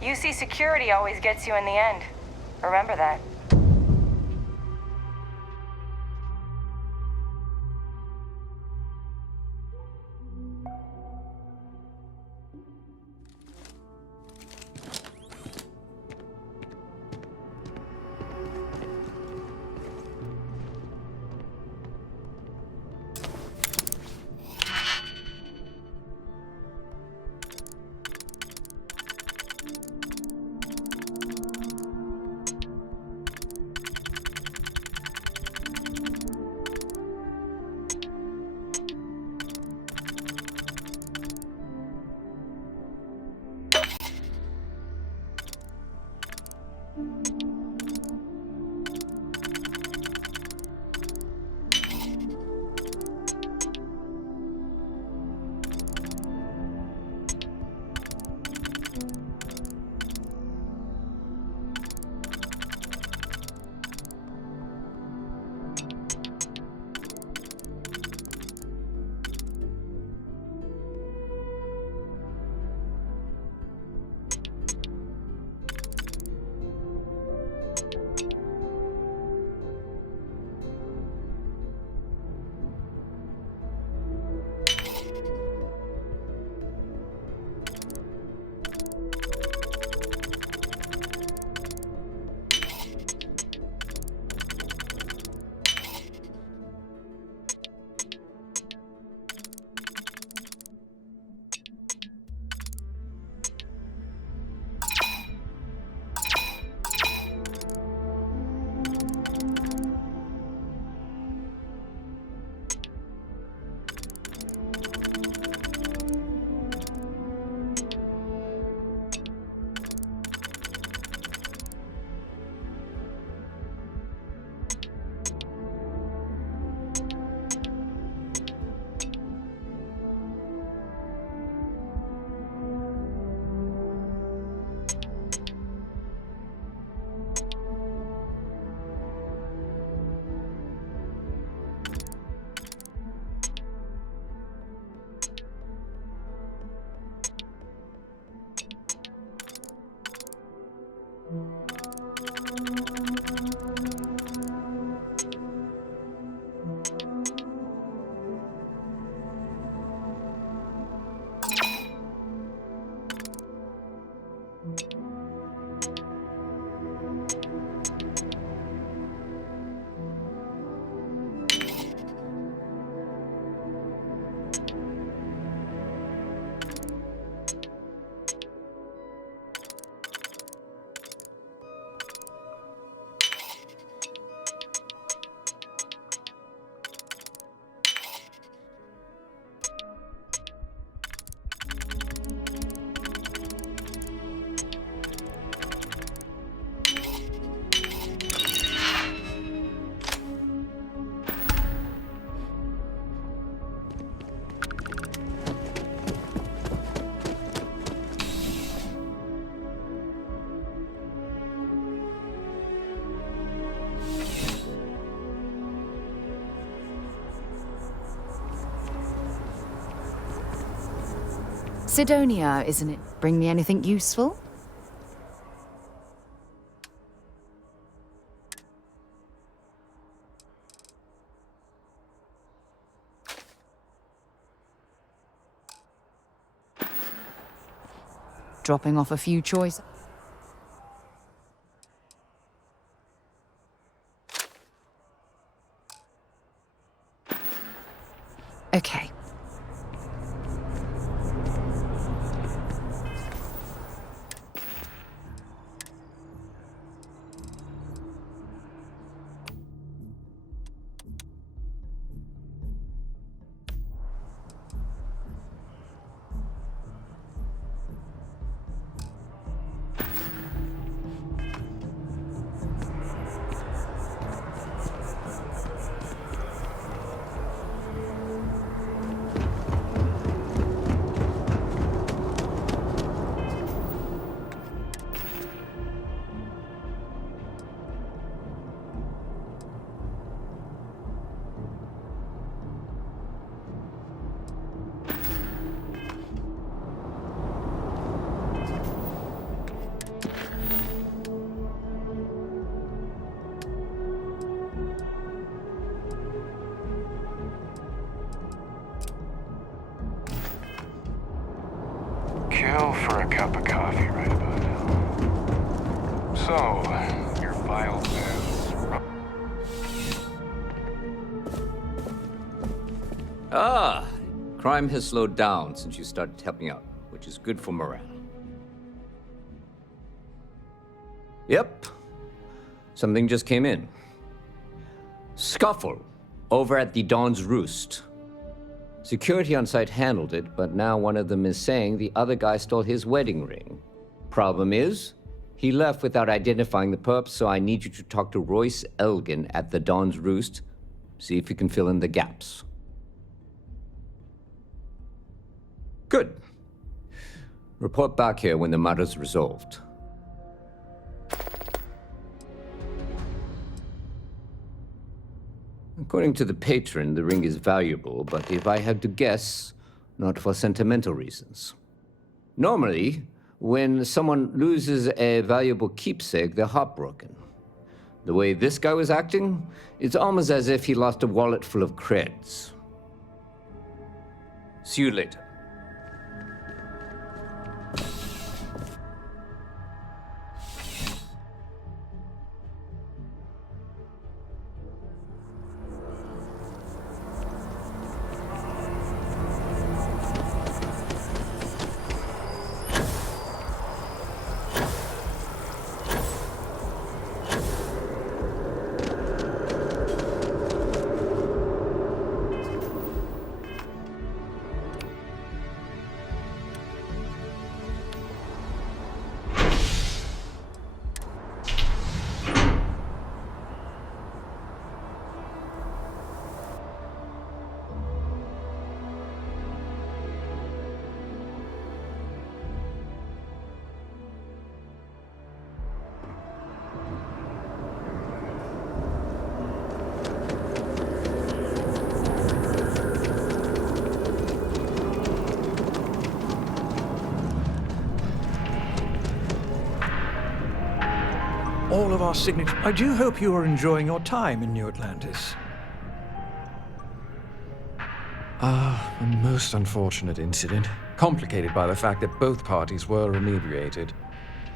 UC security always gets you in the end. Remember that. Sidonia, isn't it? Bring me anything useful? Dropping off a few choice. Okay. Kill for a cup of coffee right about now. So, your file says... Ah, crime has slowed down since you started helping out, which is good for morale. Yep, something just came in. Scuffle over at the Dawn's Roost. Security on site handled it, but now one of them is saying the other guy stole his wedding ring. Problem is, he left without identifying the perp, so I need you to talk to Royce Elgin at the Dawn's Roost. See if you can fill in the gaps. Good. Report back here when the matter's resolved. According to the patron, the ring is valuable, but if I had to guess, not for sentimental reasons. Normally, when someone loses a valuable keepsake, they're heartbroken. The way this guy was acting, it's almost as if he lost a wallet full of creds. See you later. All of our signatures. I do hope you are enjoying your time in New Atlantis. A most unfortunate incident, complicated by the fact that both parties were inebriated.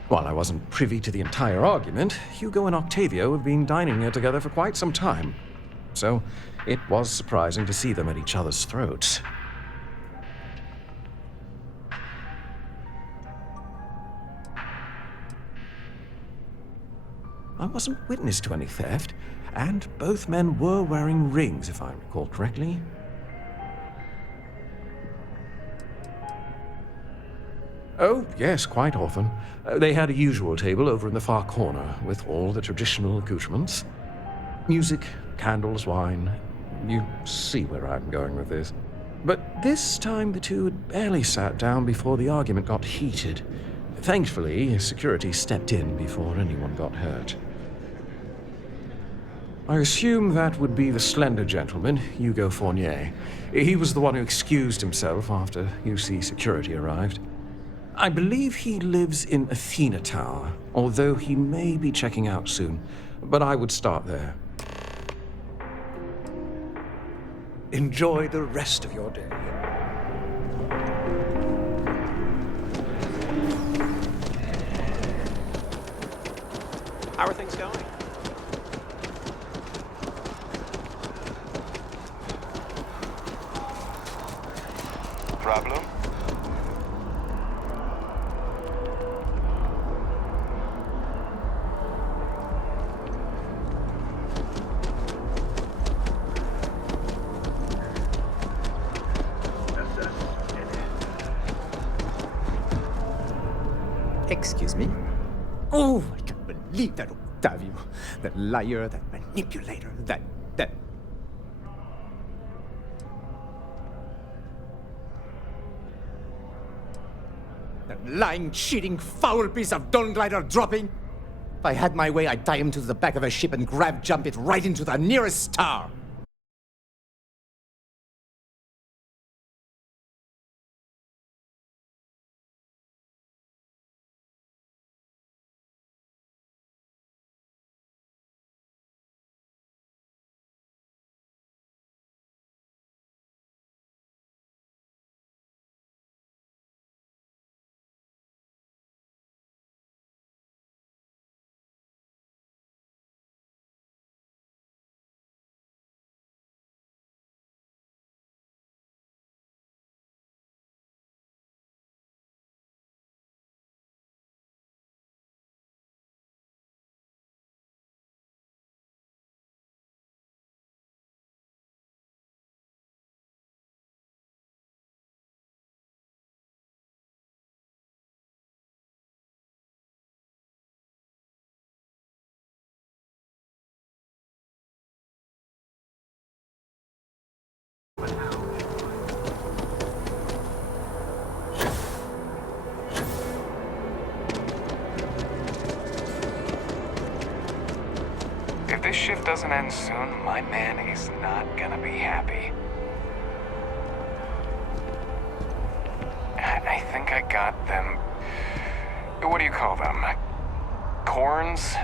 While I wasn't privy to the entire argument, Hugo and Octavio have been dining here together for quite some time. So, it was surprising to see them at each other's throats. I wasn't witness to any theft, and both men were wearing rings, if I recall correctly. Oh, yes, quite often. They had a usual table over in the far corner, with all the traditional accoutrements. Music, candles, wine. You see where I'm going with this. But this time the two had barely sat down before the argument got heated. Thankfully, security stepped in before anyone got hurt. I assume that would be the slender gentleman, Hugo Fournier. He was the one who excused himself after UC security arrived. I believe he lives in Athena Tower, although he may be checking out soon. But I would start there. Enjoy the rest of your day. How are things going? Problem? Excuse me? Oh, I can't believe that Octavio. That liar, that manipulator, that... That lying, cheating, foul piece of Dawn Glider dropping. If I had my way, I'd tie him to the back of a ship and grab jump it right into the nearest star. If this shift doesn't end soon, my man is not gonna be happy. I think I got them... What do you call them? Corns?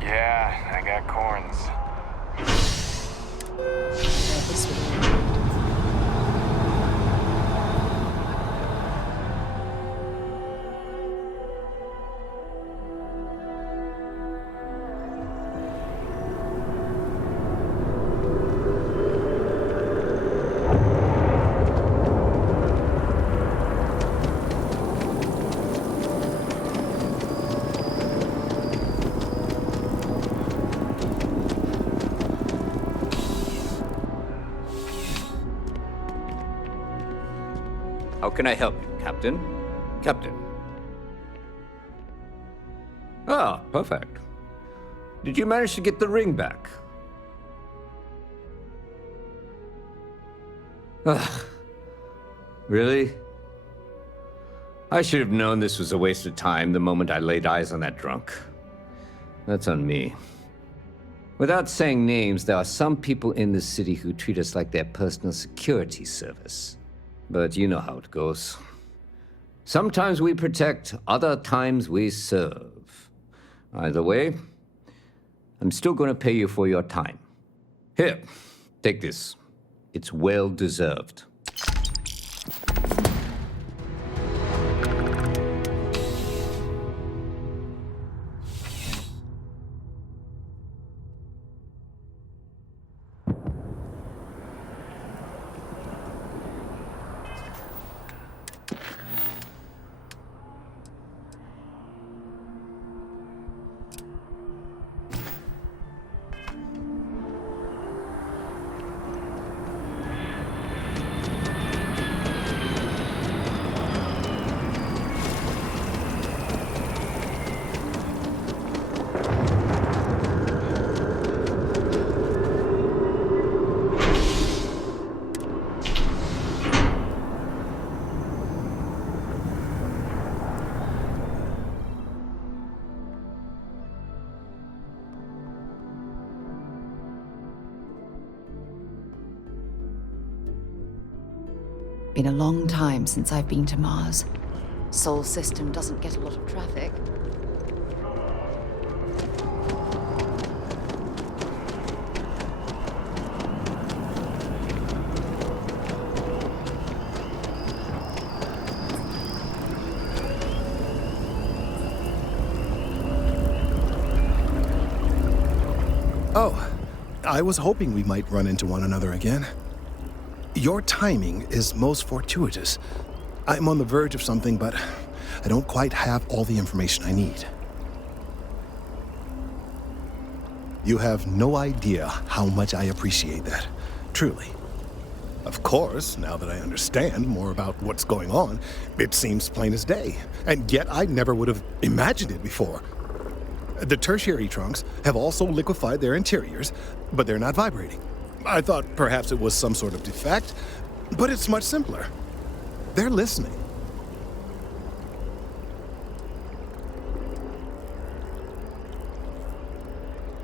Yeah, I got corns. How can I help you, Captain? Captain. Ah, perfect. Did you manage to get the ring back? Ugh. Really? I should have known this was a waste of time the moment I laid eyes on that drunk. That's on me. Without saying names, there are some people in this city who treat us like their personal security service. But you know how it goes. Sometimes we protect, other times we serve. Either way, I'm still going to pay you for your time. Here, take this. It's well deserved. Been a long time since I've been to Mars. Sol system doesn't get a lot of traffic. Oh, I was hoping we might run into one another again. Your timing is most fortuitous. I'm on the verge of something, but I don't quite have all the information I need. You have no idea how much I appreciate that. Truly. Of course, now that I understand more about what's going on, it seems plain as day. And yet I never would have imagined it before. The tertiary trunks have also liquefied their interiors, but they're not vibrating. I thought perhaps it was some sort of defect, but it's much simpler. They're listening.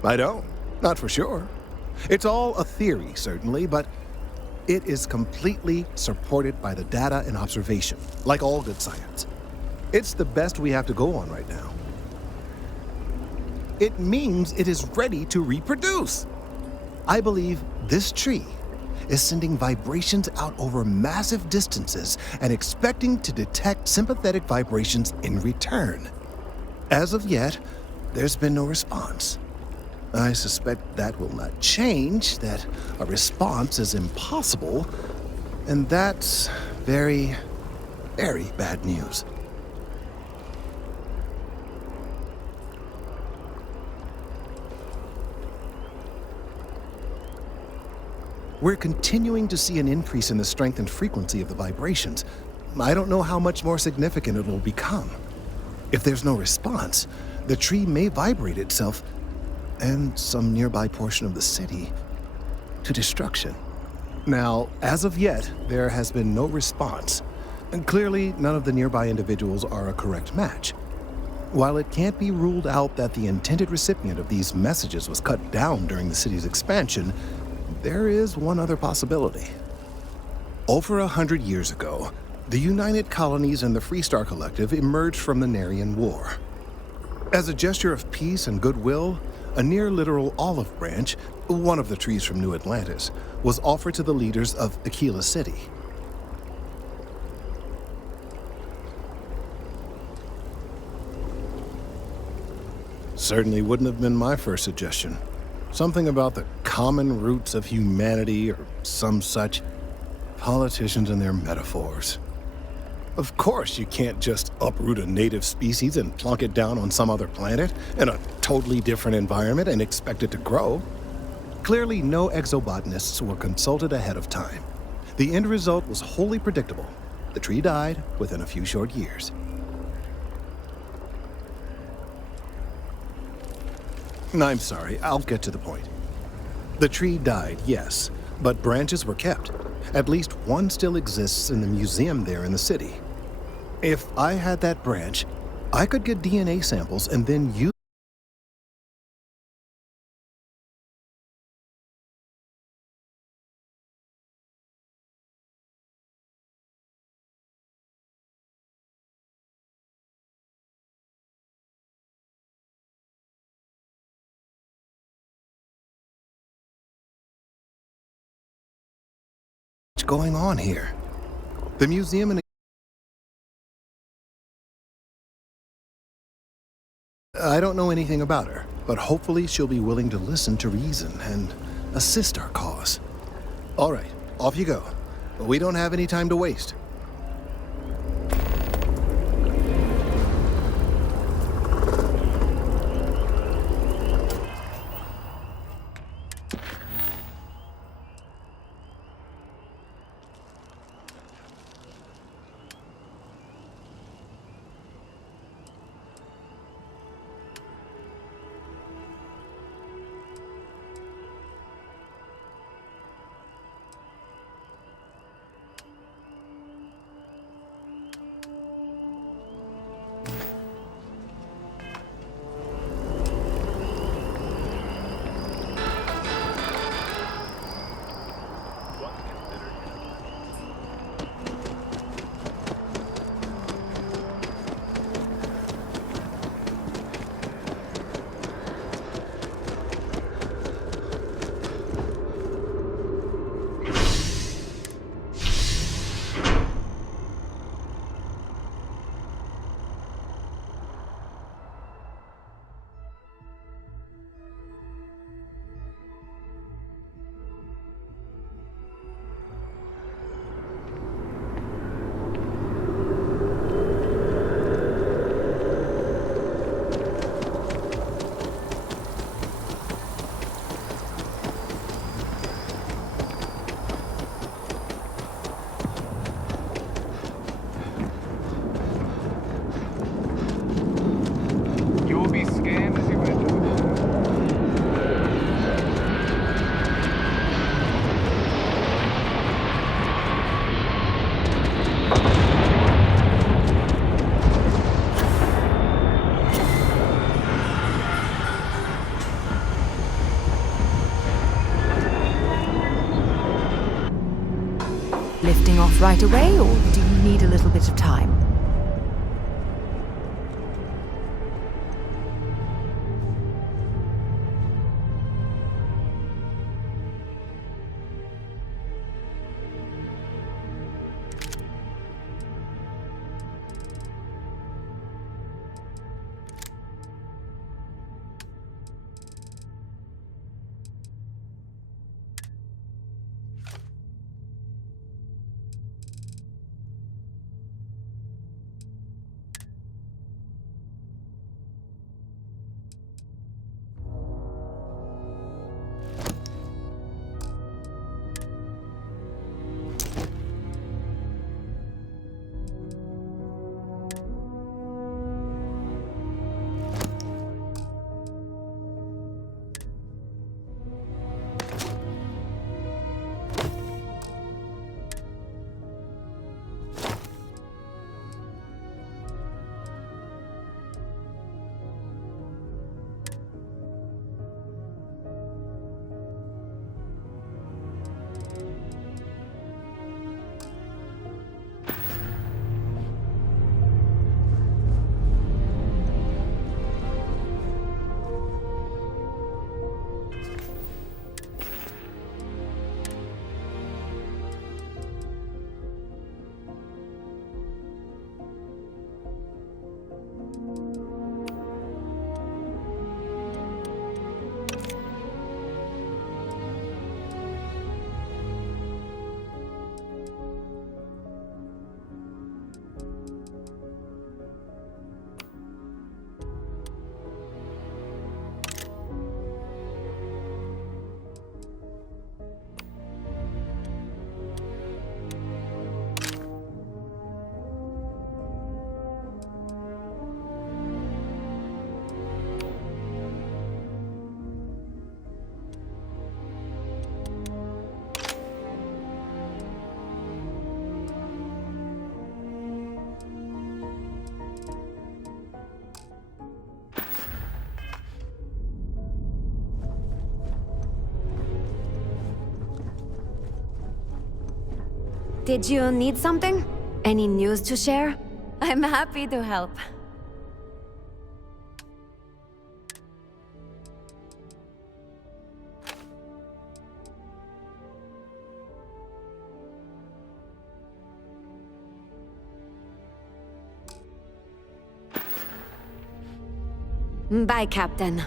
I don't. Not for sure. It's all a theory, certainly, but it is completely supported by the data and observation, like all good science. It's the best we have to go on right now. It means it is ready to reproduce. I believe this tree is sending vibrations out over massive distances and expecting to detect sympathetic vibrations in return. As of yet, there's been no response. I suspect that will not change, that a response is impossible, and that's very, very bad news. We're continuing to see an increase in the strength and frequency of the vibrations. I don't know how much more significant it will become. If there's no response, the tree may vibrate itself and some nearby portion of the city to destruction. Now, as of yet, there has been no response, and clearly none of the nearby individuals are a correct match. While it can't be ruled out that the intended recipient of these messages was cut down during the city's expansion, there is one other possibility. Over 100 years ago, the United Colonies and the Freestar Collective emerged from the Narian War. As a gesture of peace and goodwill, a near-literal olive branch, one of the trees from New Atlantis, was offered to the leaders of Aquila City. Certainly wouldn't have been my first suggestion. Something about the common roots of humanity or some such. Politicians and their metaphors. Of course you can't just uproot a native species and plunk it down on some other planet in a totally different environment and expect it to grow. Clearly no exobotanists were consulted ahead of time. The end result was wholly predictable. The tree died within a few short years. I'm sorry, I'll get to the point. The tree died, yes, but branches were kept. At least one still exists in the museum there in the city. If I had that branch, I could get DNA samples and then use what's going on here. The museum and I don't know anything about her, but hopefully she'll be willing to listen to reason and assist our cause. All right, off you go. But we don't have any time to waste. off right away, or do you need a little bit of time? Did you need something? Any news to share? I'm happy to help. Bye, Captain.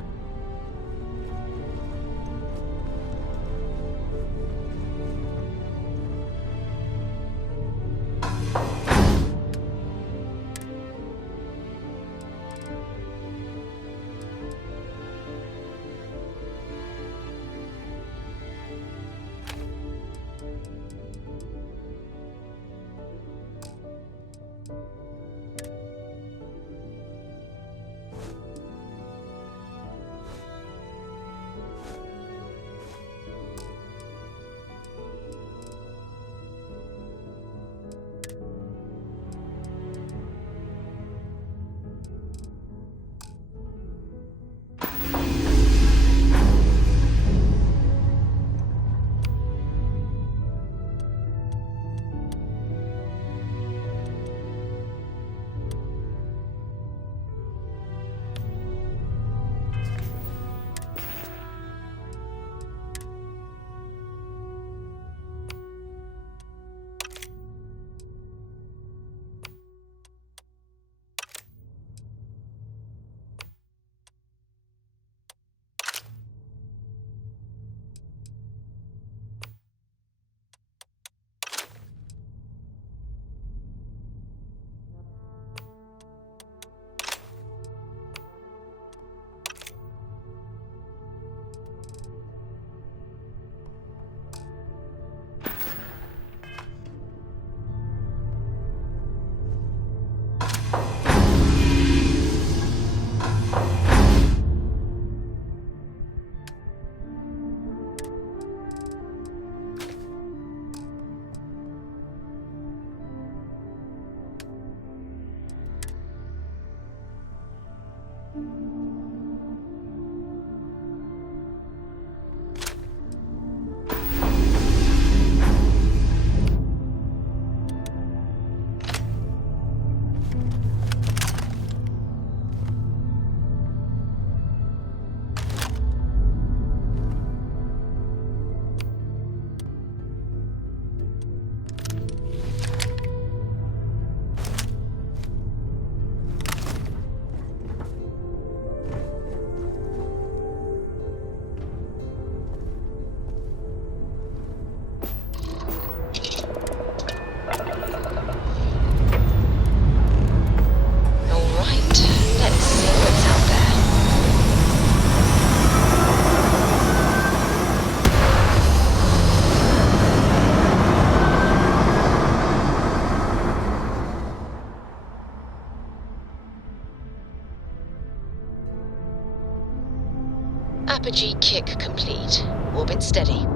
Energy kick complete. Orbit steady.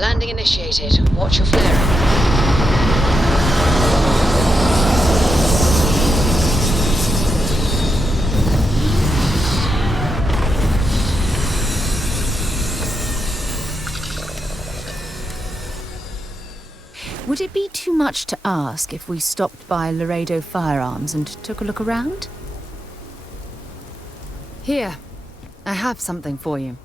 Landing initiated. Watch your flaring. Would it be too much to ask if we stopped by Laredo Firearms and took a look around? Here, I have something for you.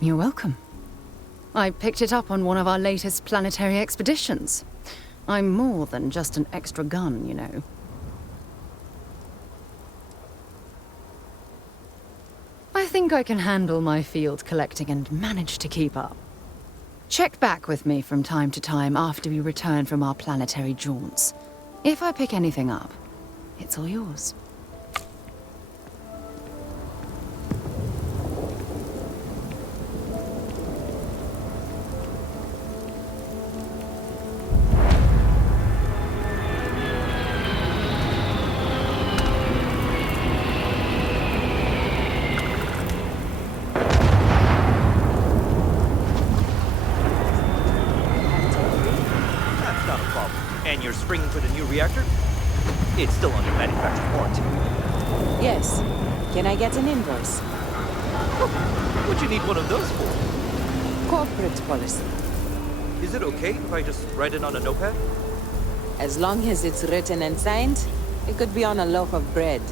You're welcome. I picked it up on one of our latest planetary expeditions. I'm more than just an extra gun, you know. I think I can handle my field collecting and manage to keep up. Check back with me from time to time after we return from our planetary jaunts. If I pick anything up, it's all yours. And you're springing for the new reactor? It's still under manufacturer warranty. Yes. Can I get an invoice? What'd you need one of those for? Corporate policy. Is it okay if I just write it on a notepad? As long as it's written and signed, it could be on a loaf of bread.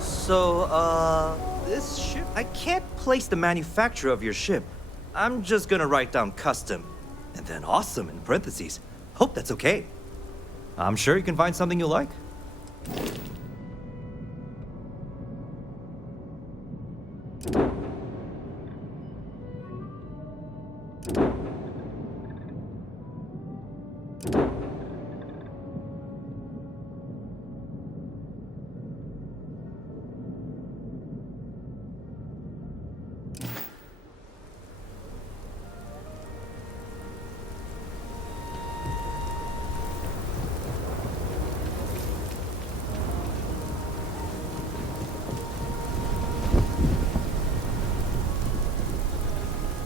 So, this ship? I can't place the manufacturer of your ship. I'm just gonna write down custom, and then awesome in parentheses. Hope that's okay. I'm sure you can find something you like.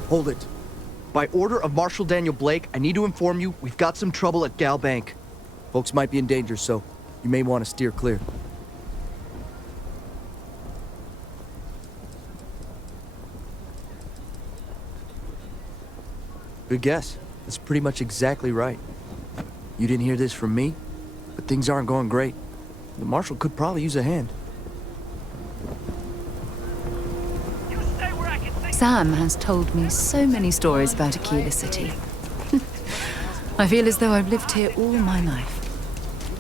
Hold it. By order of Marshal Daniel Blake, I need to inform you we've got some trouble at Gal Bank. Folks might be in danger, so you may want to steer clear. Good guess. That's pretty much exactly right. You didn't hear this from me, but things aren't going great. The Marshal could probably use a hand. Sam has told me so many stories about Aquila City. I feel as though I've lived here all my life.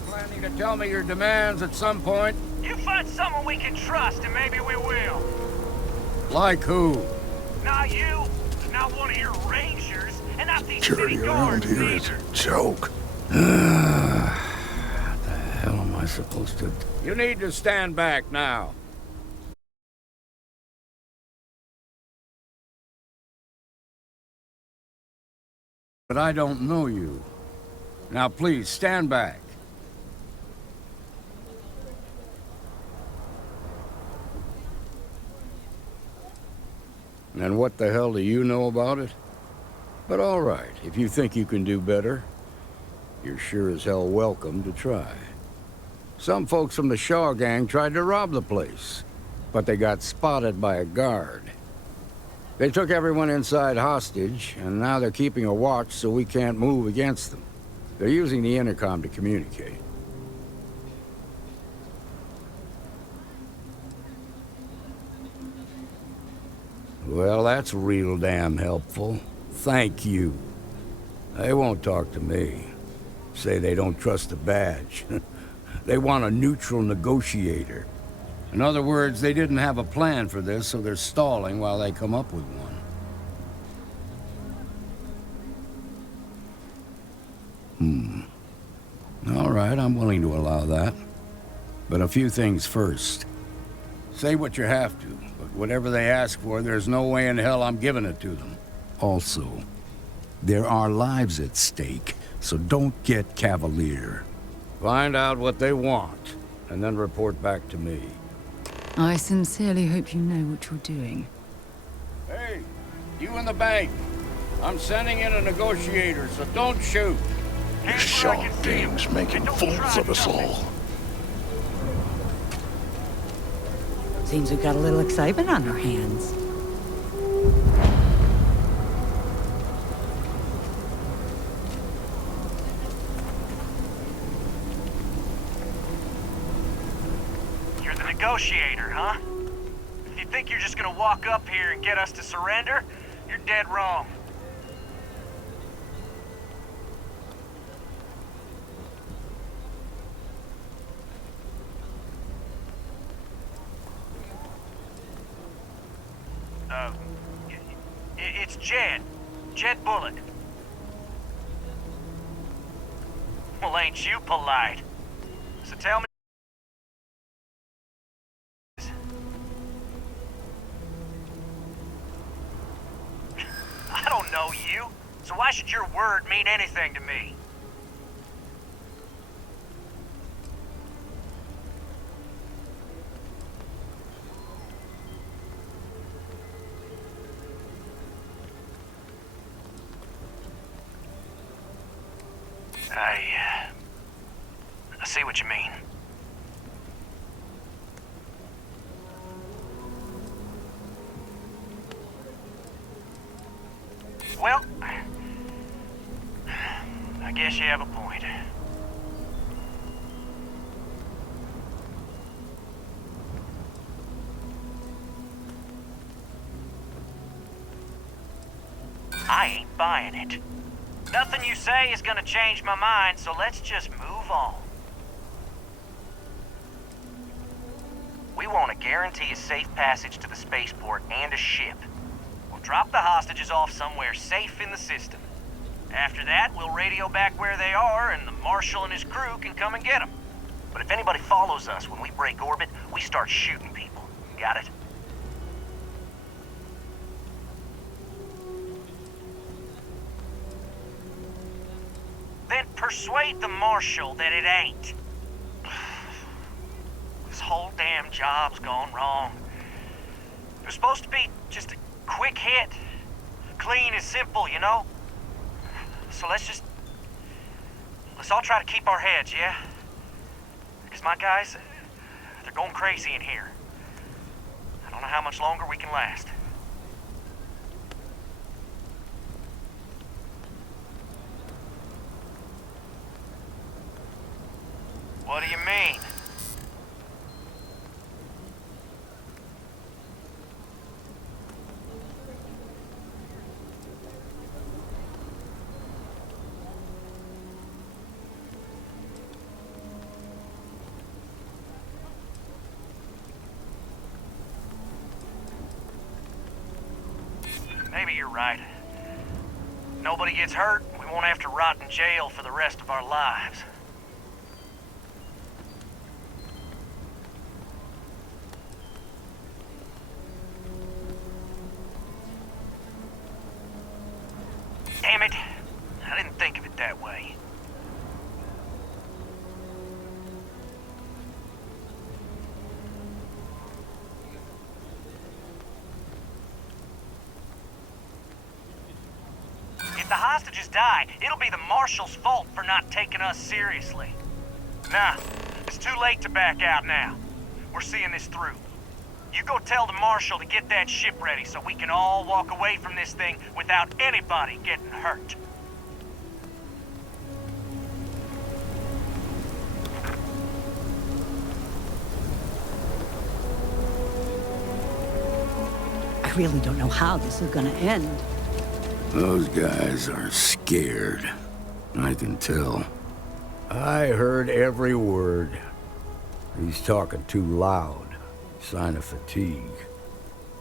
Planning to tell me your demands at some point? You find someone we can trust, and maybe we will. Like who? Not you, not one of your rangers, and not these Security city around guards here is either. a joke. The hell am I supposed to... You need to stand back now. But I don't know you. Now please, stand back. And what the hell do you know about it? But all right, if you think you can do better, you're sure as hell welcome to try. Some folks from the Shaw gang tried to rob the place, but they got spotted by a guard. They took everyone inside hostage, and now they're keeping a watch so we can't move against them. They're using the intercom to communicate. Well, that's real damn helpful. Thank you. They won't talk to me. Say they don't trust the badge. They want a neutral negotiator. In other words, they didn't have a plan for this, so they're stalling while they come up with one. All right, I'm willing to allow that. But a few things first. Say what you have to, but whatever they ask for, there's no way in hell I'm giving it to them. Also, there are lives at stake, so don't get cavalier. Find out what they want, and then report back to me. I sincerely hope you know what you're doing. Hey, you in the bank. I'm sending in a negotiator, so don't shoot. The Shaw game's making fools of us all. Seems we've got a little excitement on our hands. You're the negotiator, huh? If you think you're just gonna walk up here and get us to surrender, you're dead wrong. It's Jed. Jed Bullock. Well, ain't you polite? So tell me... I don't know you, so why should your word mean anything to me? I see what you mean. Well, I guess you have a point. I ain't buying it. Nothing you say is gonna change my mind, so let's just move on. We want to guarantee a safe passage to the spaceport and a ship. We'll drop the hostages off somewhere safe in the system. After that, we'll radio back where they are, and the Marshal and his crew can come and get them. But if anybody follows us when we break orbit, we start shooting people. Got it? Then persuade the Marshal that it ain't. This whole damn job's gone wrong. It was supposed to be just a quick hit. Clean and simple, you know? So let's all try to keep our heads, yeah? Because my guys, they're going crazy in here. I don't know how much longer we can last. What do you mean? me you're right. Nobody gets hurt, we won't have to rot in jail for the rest of our lives. Damn it. I didn't think of it that way. If the hostages die, it'll be the Marshal's fault for not taking us seriously. Nah, it's too late to back out now. We're seeing this through. You go tell the Marshal to get that ship ready so we can all walk away from this thing without anybody getting hurt. I really don't know how this is gonna end. Those guys are scared. I can tell. I heard every word. He's talking too loud. Sign of fatigue.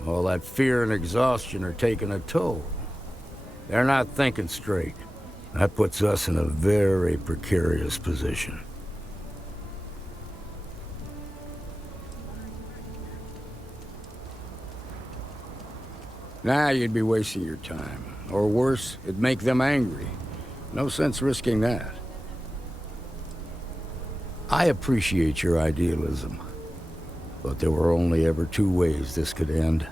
All that fear and exhaustion are taking a toll. They're not thinking straight. That puts us in a very precarious position. Nah, you'd be wasting your time. Or worse, it'd make them angry. No sense risking that. I appreciate your idealism, but there were only ever two ways this could end.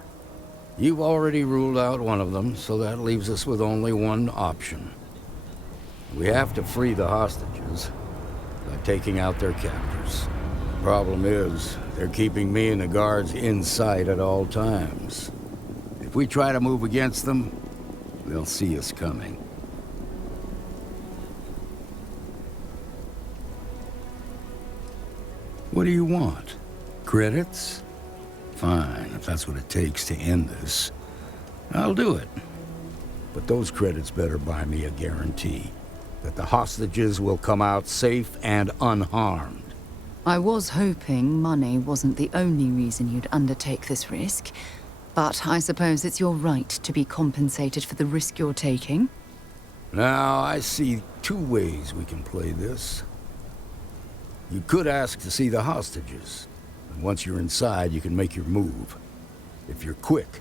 You've already ruled out one of them, so that leaves us with only one option. We have to free the hostages by taking out their captors. Problem is, they're keeping me and the guards in sight at all times. If we try to move against them, they'll see us coming. What do you want? Credits? Fine, if that's what it takes to end this. I'll do it. But those credits better buy me a guarantee that the hostages will come out safe and unharmed. I was hoping money wasn't the only reason you'd undertake this risk. But I suppose it's your right to be compensated for the risk you're taking. Now, I see two ways we can play this. You could ask to see the hostages. And once you're inside, you can make your move. If you're quick,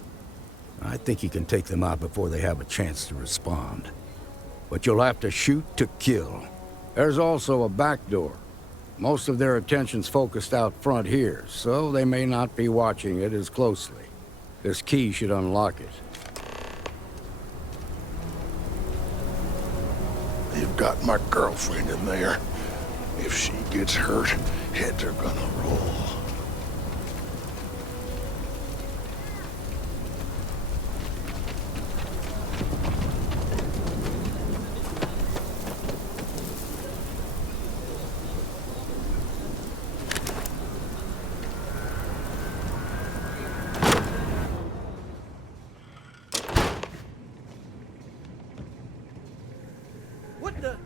I think you can take them out before they have a chance to respond. But you'll have to shoot to kill. There's also a back door. Most of their attention's focused out front here, so they may not be watching it as closely. This key should unlock it. You've got my girlfriend in there. If she gets hurt, heads are gonna roll. What the?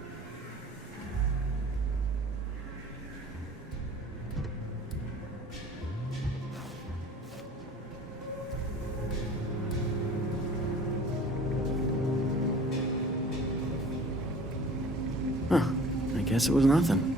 Huh. I guess it was nothing.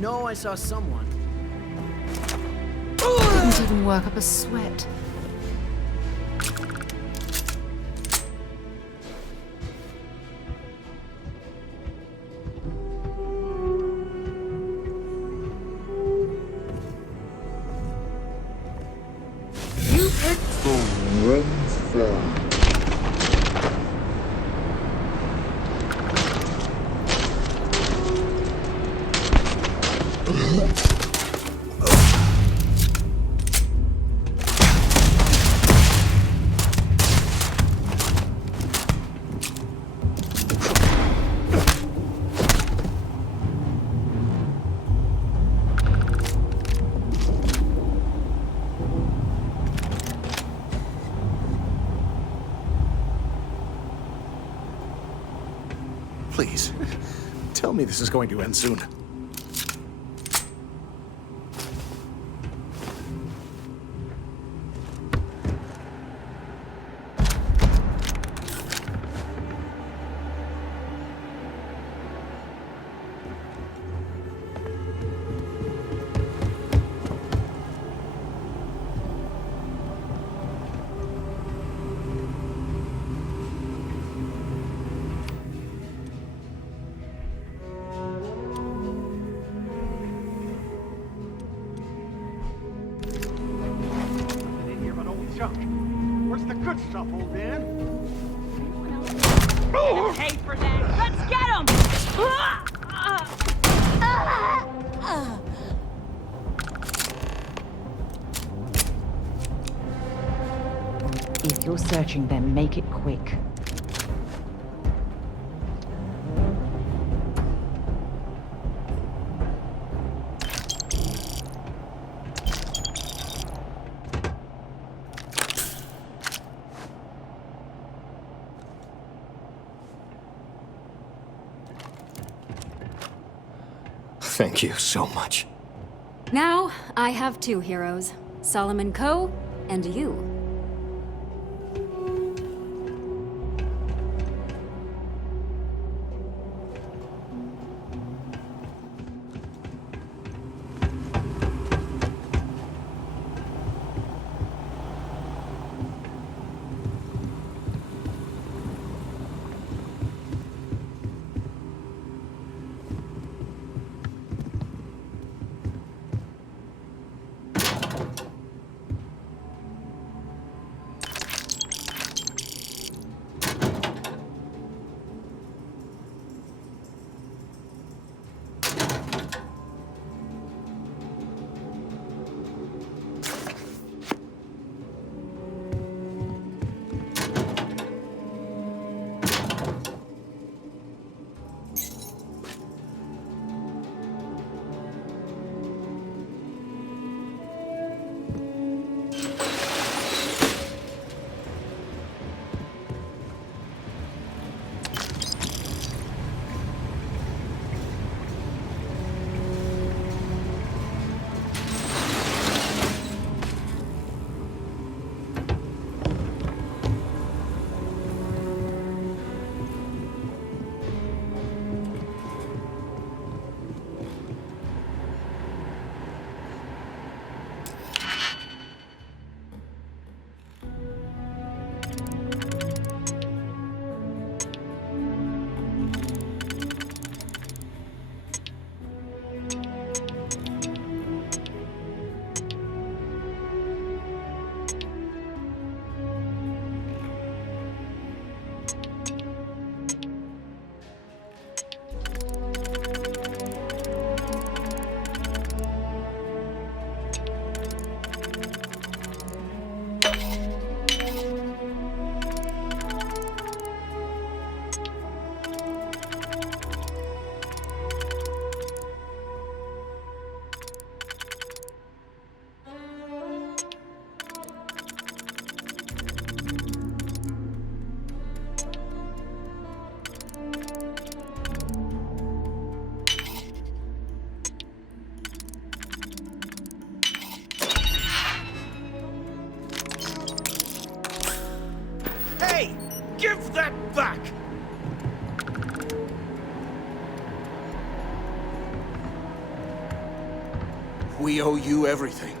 No, I saw someone. Didn't even work up a sweat. You picked the wrong phone. Please, tell me this is going to end soon. Where's the good stuff, old man? Gonna pay for that. Let's get him! If you're searching them, make it quick. Thank you so much. Now, I have two heroes. Solomon Coe, and you. Hey! Give that back! We owe you everything.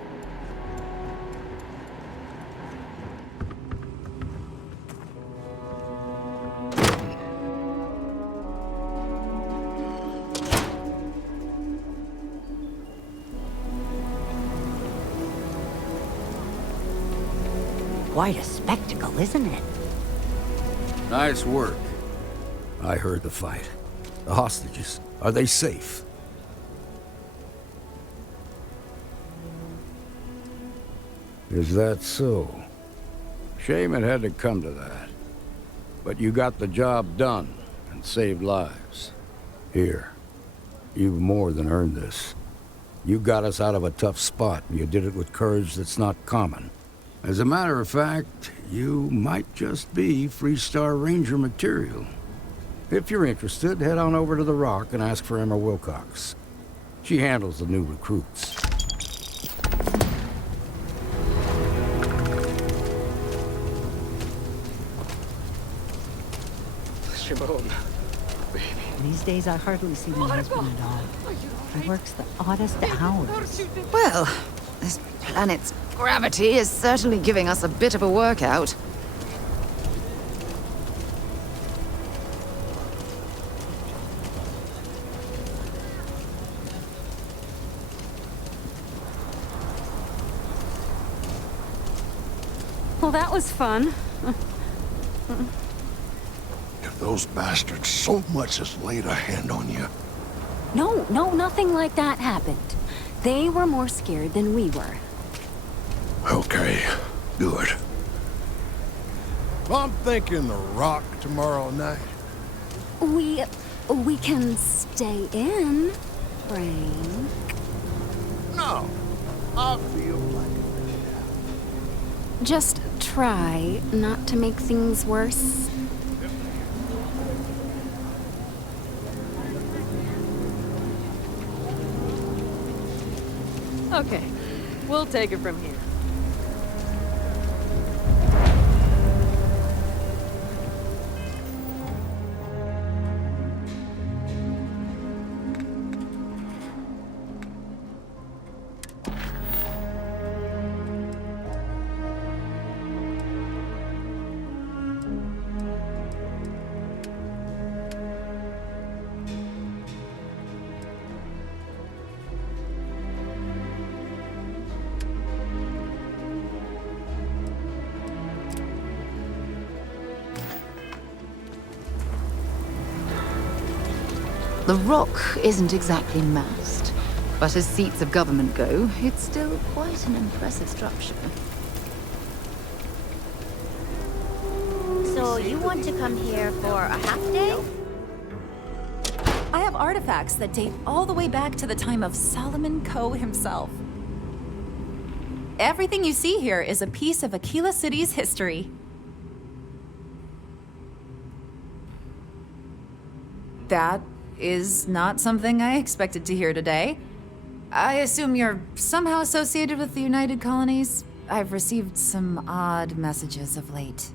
Quite a spectacle, isn't it? Nice work. I heard the fight. The hostages, are they safe? Is that so? Shame it had to come to that. But you got the job done and saved lives. Here, you've more than earned this. You got us out of a tough spot, and you did it with courage that's not common. As a matter of fact, you might just be Freestar Ranger material. If you're interested, head on over to the Rock and ask for Emma Wilcox. She handles the new recruits. Shimon. These days I hardly see my husband at all. He works the oddest hours. Well, this planet's gravity is certainly giving us a bit of a workout. Well, that was fun. If those bastards so much as laid a hand on you, No, nothing like that happened. They were more scared than we were. okay, good. I'm thinking the Rock tomorrow night. We can stay in, Frank. No, I feel like Just try not to make things worse. Okay, we'll take it from here. The Rock isn't exactly massed, but as seats of government go, it's still quite an impressive structure. So you want to come here for a half day? I have artifacts that date all the way back to the time of Solomon Coe himself. Everything you see here is a piece of Aquila City's history. That is not something I expected to hear today. I assume you're somehow associated with the United Colonies? I've received some odd messages of late.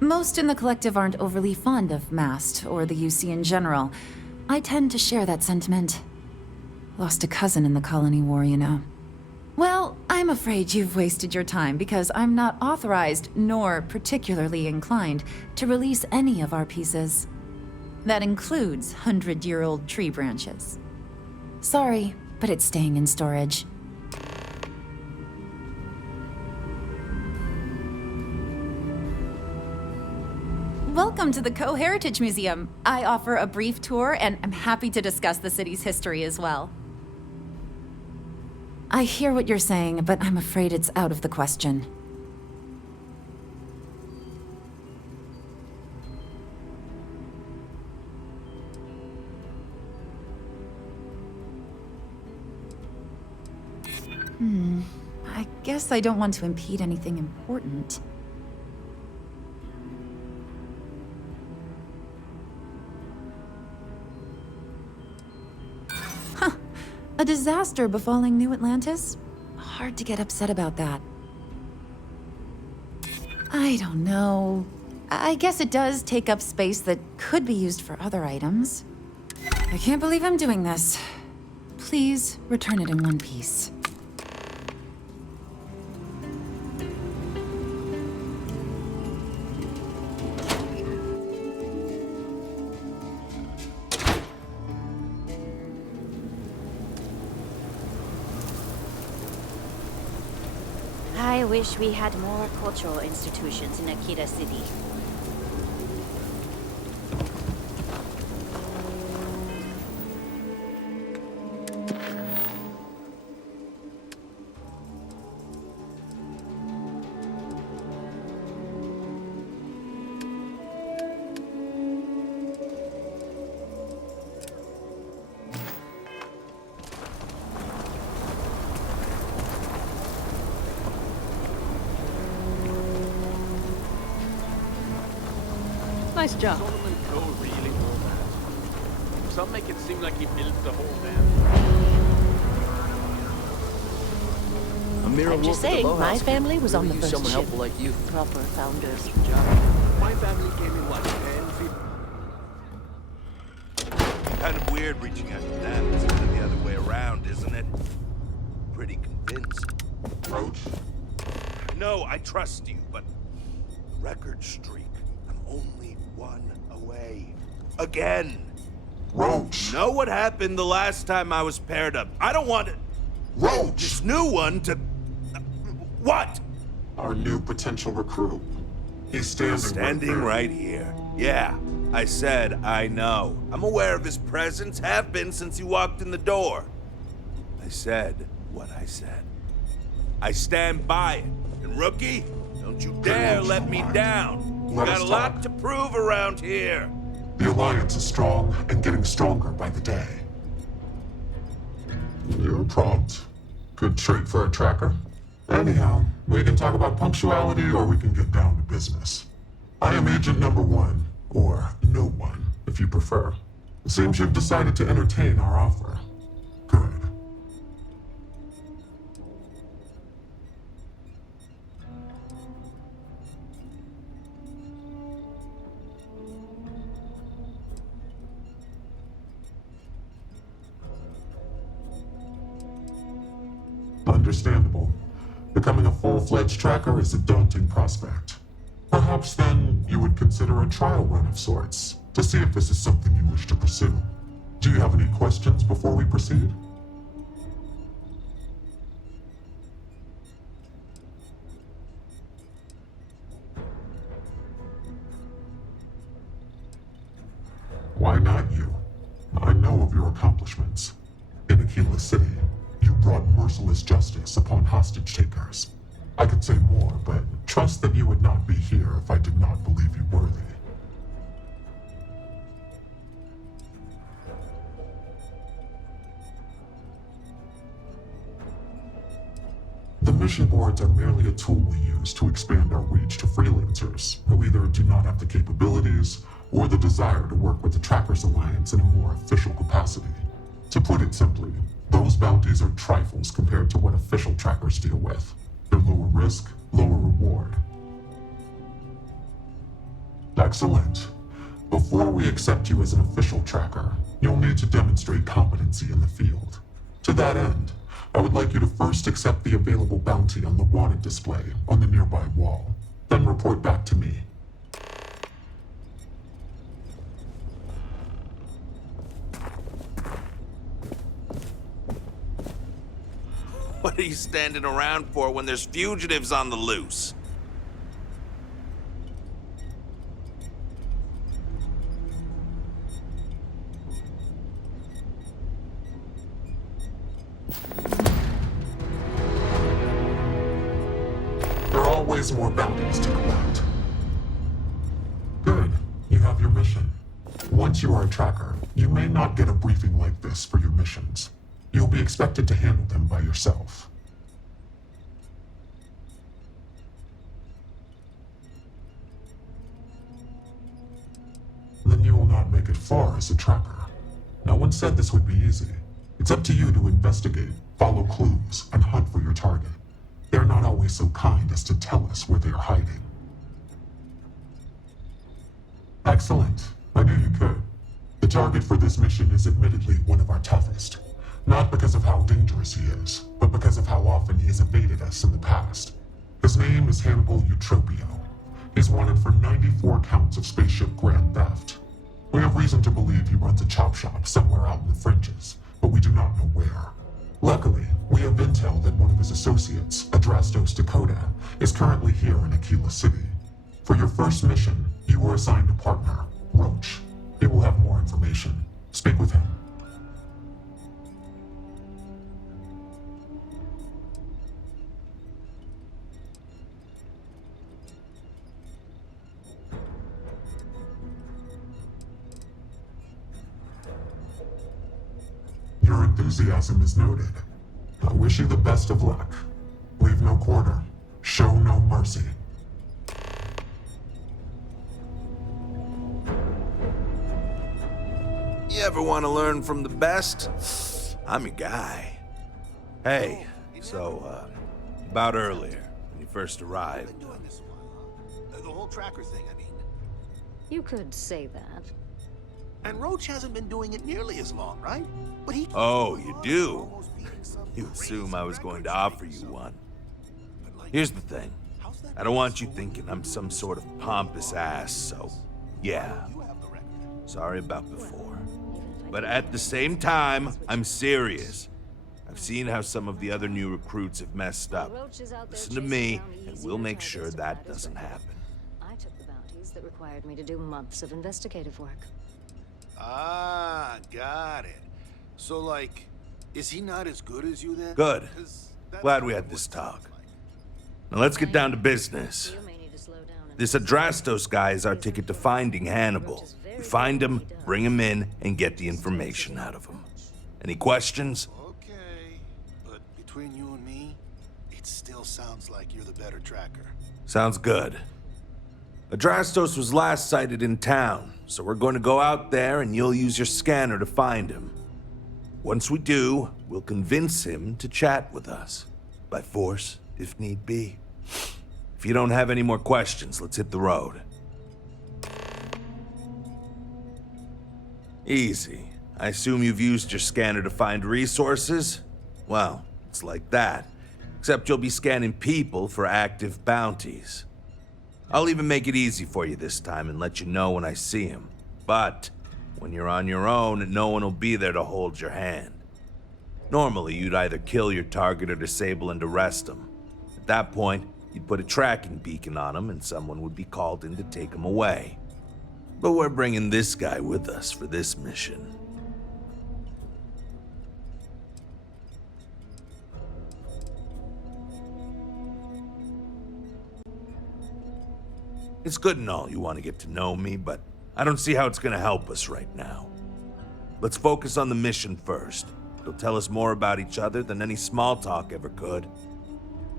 Most in the collective aren't overly fond of MAST or the UC in general. I tend to share that sentiment. Lost a cousin in the colony war, you know. Well, I'm afraid you've wasted your time because I'm not authorized nor particularly inclined to release any of our pieces. That includes 100-year-old tree branches. Sorry, but it's staying in storage. Welcome to the Coe Heritage Museum. I offer a brief tour, and I'm happy to discuss the city's history as well. I hear what you're saying, but I'm afraid it's out of the question. I guess I don't want to impede anything important. A disaster befalling New Atlantis? Hard to get upset about that. I don't know. I guess it does take up space that could be used for other items. I can't believe I'm doing this. Please return it in one piece. I wish we had more cultural institutions in Akita City. Nice job. Solomon Cole really all that? Some make it seem like he built the whole damn. Amira I'm just saying, my family was on the first someone ship. helpful like you. Proper founders. My family came in what, 10 feet? Kind of weird reaching out to them instead of the other way around, isn't it? Pretty convinced. Roach? No, I trust you, but record streak. I'm only one away. Again. Roach! Know what happened the last time I was paired up? I don't want it. Roach! This new one to... What? Our new potential recruit. He's Standing right here. Yeah, I said I know. I'm aware of his presence, have been since he walked in the door. I said what I said. I stand by it. And rookie, don't you dare let me down. You got a lot to prove around here. The Alliance is strong and getting stronger by the day. You're prompt. Good trait for a tracker. Anyhow, we can talk about punctuality or we can get down to business. I am Agent Number 1, or No One, if you prefer. It seems you've decided to entertain our offer. Good. Understandable. Becoming a full-fledged tracker is a daunting prospect. Perhaps then you would consider a trial run of sorts, to see if this is something you wish to pursue. Do you have any questions before we proceed? Why not you? I know of your accomplishments. In Aquila City, you brought merciless justice upon hostage takers. I could say more, but trust that you would not be here if I did not believe you worthy. The mission boards are merely a tool we use to expand our reach to freelancers who either do not have the capabilities or the desire to work with the Trackers Alliance in a more official capacity. To put it simply, those bounties are trifles compared to what official trackers deal with. They're lower risk, lower reward. Excellent. Before we accept you as an official tracker, you'll need to demonstrate competency in the field. To that end, I would like you to first accept the available bounty on the wanted display on the nearby wall, then report back to me. What are you standing around for when there's fugitives on the loose? There are always more bounties to collect. Good. You have your mission. Once you are a tracker, you may not get a briefing like this for your missions. You'll be expected to handle them by yourself. Then you will not make it far as a tracker. No one said this would be easy. It's up to you to investigate, follow clues, and hunt for your target. They're not always so kind as to tell us where they are hiding. Excellent. I knew you could. The target for this mission is admittedly one of our toughest. Not because of how dangerous he is, but because of how often he has evaded us in the past. His name is Hannibal Eutropio. He's wanted for 94 counts of spaceship grand theft. We have reason to believe he runs a chop shop somewhere out in the fringes, but we do not know where. Luckily, we have intel that one of his associates, Adrastos Dakota, is currently here in Aquila City. For your first mission, you were assigned a partner, Roach. He will have more information. Speak with him. Your enthusiasm is noted. I wish you the best of luck. Leave no quarter. Show no mercy. You ever want to learn from the best? I'm your guy. Hey, so, about earlier, when you first arrived. The whole tracker thing, I mean. You could say that. And Roach hasn't been doing it nearly as long, right? But he. Oh, you do? You assume I was going to offer you one. Here's the thing. I don't want you thinking I'm some sort of pompous ass, so yeah. Sorry about before. But at the same time, I'm serious. I've seen how some of the other new recruits have messed up. Listen to me, and we'll make sure that doesn't happen. I took the bounties that required me to do months of investigative work. Ah, got it. So, like, is he not as good as you then? Good. Glad we had this talk. Now let's get down to business. This Adrastos guy is our ticket to finding Hannibal. We find him, bring him in, and get the information out of him. Any questions? Okay, but between you and me, it still sounds like you're the better tracker. Sounds good. Adrastos was last sighted in town, so we're going to go out there and you'll use your scanner to find him. Once we do, we'll convince him to chat with us. By force, if need be. If you don't have any more questions, let's hit the road. Easy. I assume you've used your scanner to find resources? Well, it's like that. Except you'll be scanning people for active bounties. I'll even make it easy for you this time and let you know when I see him. But when you're on your own, no one will be there to hold your hand. Normally, you'd either kill your target or disable and arrest him. At that point, you'd put a tracking beacon on him and someone would be called in to take him away. But we're bringing this guy with us for this mission. It's good and all you want to get to know me, but I don't see how it's going to help us right now. Let's focus on the mission first. It'll tell us more about each other than any small talk ever could.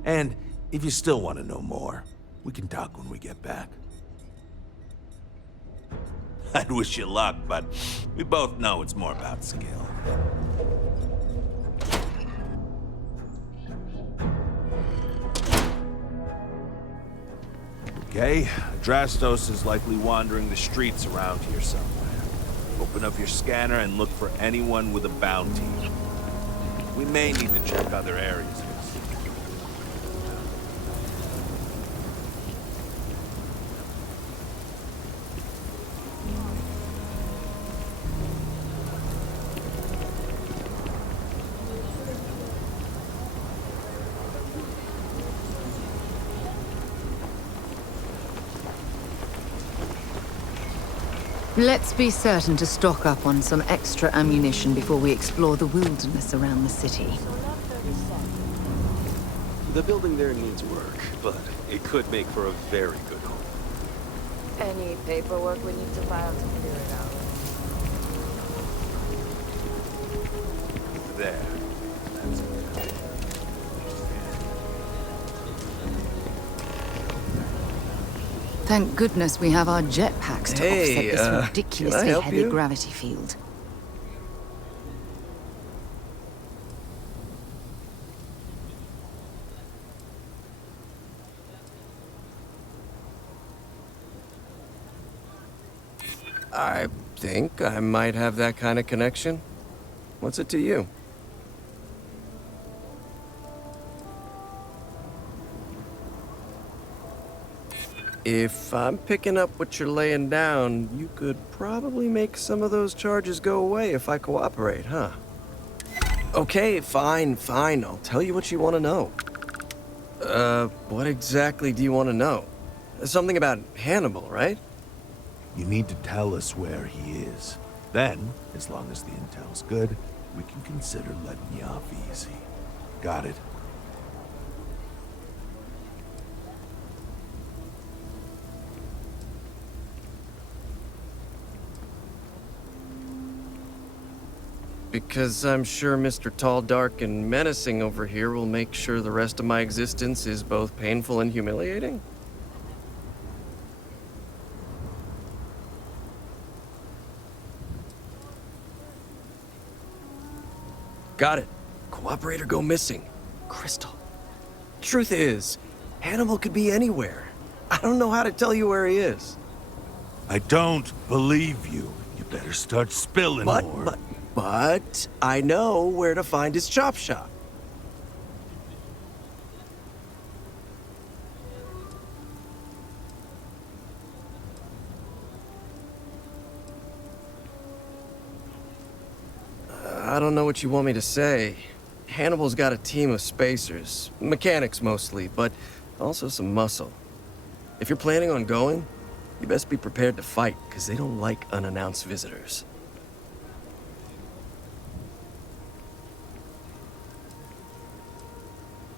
And if you still want to know more, we can talk when we get back. I'd wish you luck, but we both know it's more about skill. Okay, Adrastos is likely wandering the streets around here somewhere. Open up your scanner and look for anyone with a bounty. We may need to check other areas. Let's be certain to stock up on some extra ammunition before we explore the wilderness around the city. The building there needs work, but it could make for a very good home. Any paperwork we need to file to clear it out? There. That's it. Thank goodness we have our jetpacks to offset this ridiculously heavy gravity field. I think I might have that kind of connection. What's it to you? If I'm picking up what you're laying down, you could probably make some of those charges go away if I cooperate, huh? Okay, fine. I'll tell you what you want to know. What exactly do you want to know? Something about Hannibal, right? You need to tell us where he is. Then, as long as the intel's good, we can consider letting you off easy. Got it? Because I'm sure Mr. Tall, Dark, and Menacing over here will make sure the rest of my existence is both painful and humiliating? Got it. Cooperator go missing. Crystal. Truth is, Hannibal could be anywhere. I don't know how to tell you where he is. I don't believe you. You better start spilling more. But I know where to find his chop shop. I don't know what you want me to say. Hannibal's got a team of spacers, mechanics mostly, but also some muscle. If you're planning on going, you best be prepared to fight, because they don't like unannounced visitors.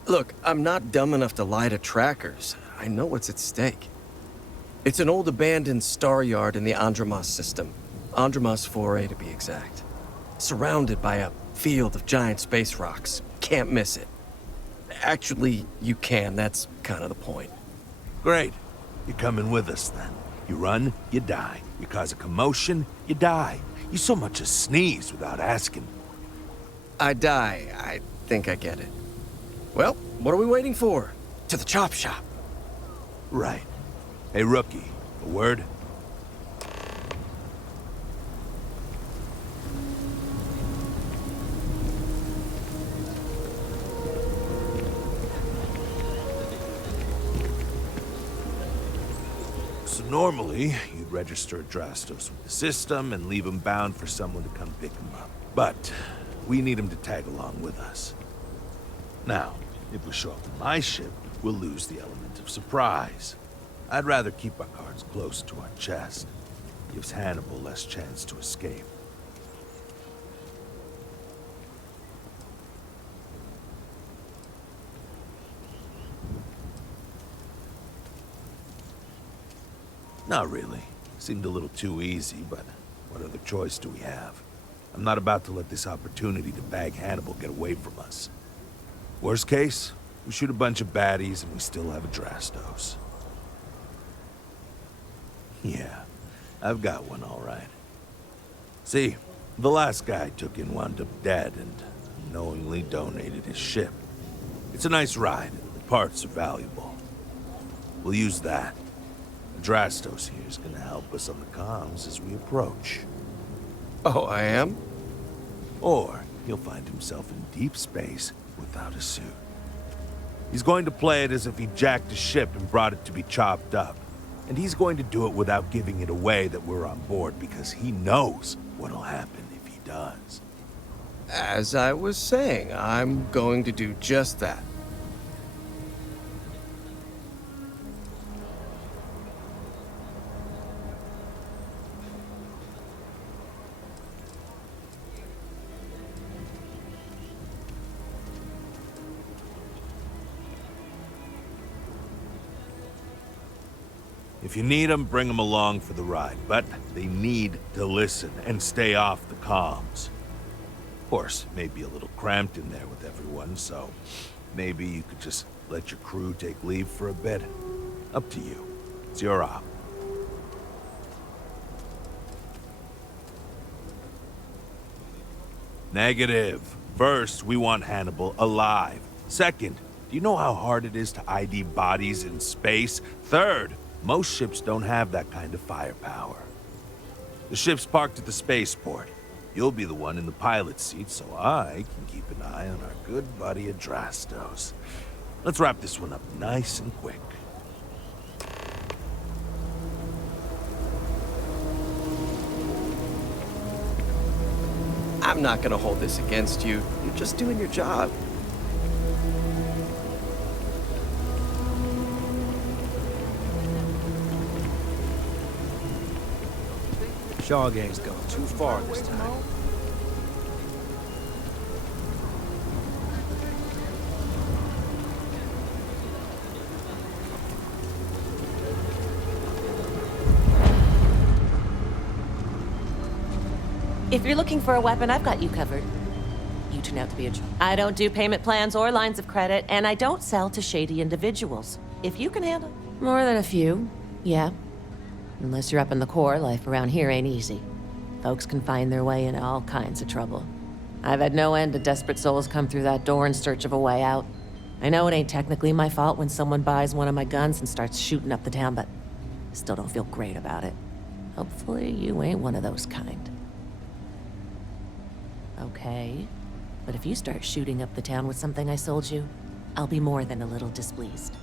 Look, I'm not dumb enough to lie to trackers. I know what's at stake. It's an old abandoned star yard in the Andromos system. Andromos 4A to be exact. Surrounded by a field of giant space rocks. Can't miss it. Actually, you can. That's kind of the point. Great. You're coming with us, then. You run, you die. You cause a commotion, you die. You so much as sneeze without asking. I die. I think I get it. Well, what are we waiting for? To the chop shop. Right. Hey, rookie, a word? So normally, you'd register Drastos with the system and leave him bound for someone to come pick him up. But we need him to tag along with us. Now, if we show up in my ship, we'll lose the element of surprise. I'd rather keep our cards close to our chest. Gives Hannibal less chance to escape. Not really. Seemed a little too easy, but what other choice do we have? I'm not about to let this opportunity to bag Hannibal get away from us. Worst case, we shoot a bunch of baddies and we still have a Drastos. Yeah, I've got one all right. See, the last guy I took in wound up dead and unknowingly donated his ship. It's a nice ride, and the parts are valuable. We'll use that. The Drastos here is gonna help us on the comms as we approach. Oh, I am? Or he'll find himself in deep space without a suit. He's going to play it as if he jacked a ship and brought it to be chopped up. And he's going to do it without giving it away that we're on board because he knows what'll happen if he does. As I was saying, I'm going to do just that. If you need them, bring them along for the ride, but they need to listen and stay off the comms. Of course, it may be a little cramped in there with everyone, so maybe you could just let your crew take leave for a bit. Up to you. It's your op. Negative. First, we want Hannibal alive. Second, do you know how hard it is to ID bodies in space? Third, most ships don't have that kind of firepower. The ship's parked at the spaceport. You'll be the one in the pilot's seat, so I can keep an eye on our good buddy Adrastos. Let's wrap this one up nice and quick. I'm not gonna hold this against you. You're just doing your job. Shaw Gang's gone too far this time. If you're looking for a weapon, I've got you covered. You turn out to be a joke. I don't do payment plans or lines of credit, and I don't sell to shady individuals. If you can handle more than a few, yeah. Unless you're up in the core, life around here ain't easy. Folks can find their way into all kinds of trouble. I've had no end of desperate souls come through that door in search of a way out. I know it ain't technically my fault when someone buys one of my guns and starts shooting up the town, but I still don't feel great about it. Hopefully you ain't one of those kind. Okay, but if you start shooting up the town with something I sold you, I'll be more than a little displeased.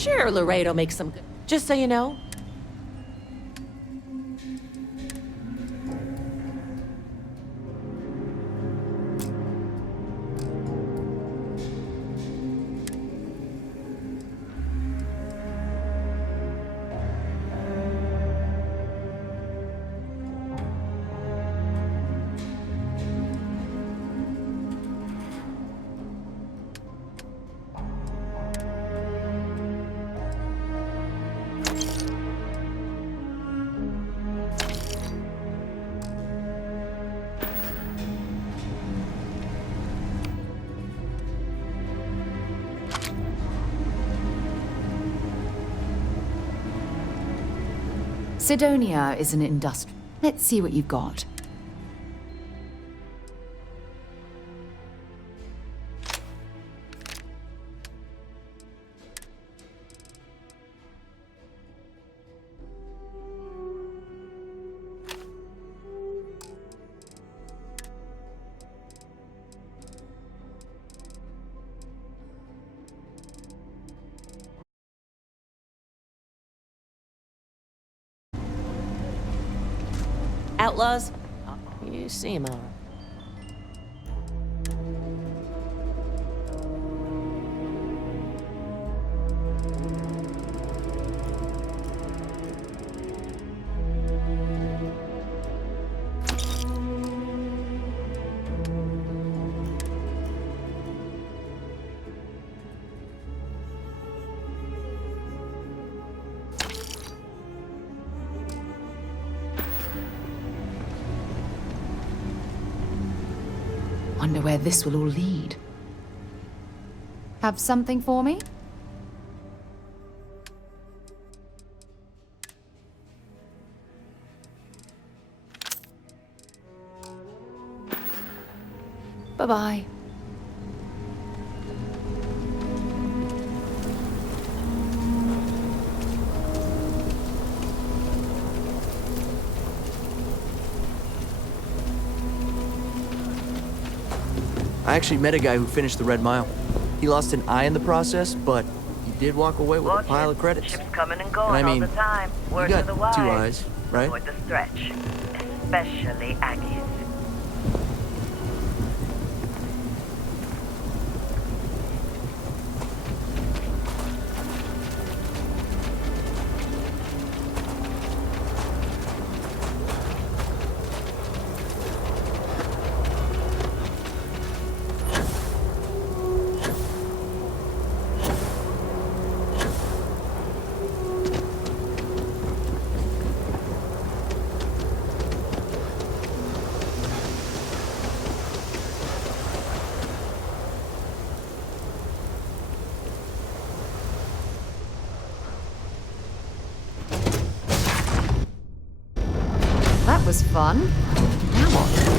Sure, Laredo makes some good. Just so you know. Sidonia is an industry. Let's see what you've got. Outlaws? You see him all right. Wonder where this will all lead. Have something for me? Bye-bye. I actually met a guy who finished the Red Mile. He lost an eye in the process, but he did walk away with a pile of credits. Ships coming and going And I mean, all the time. you Word got to the wise. 2 eyes, right? Avoid the stretch, especially Aggies. That was fun. Now what?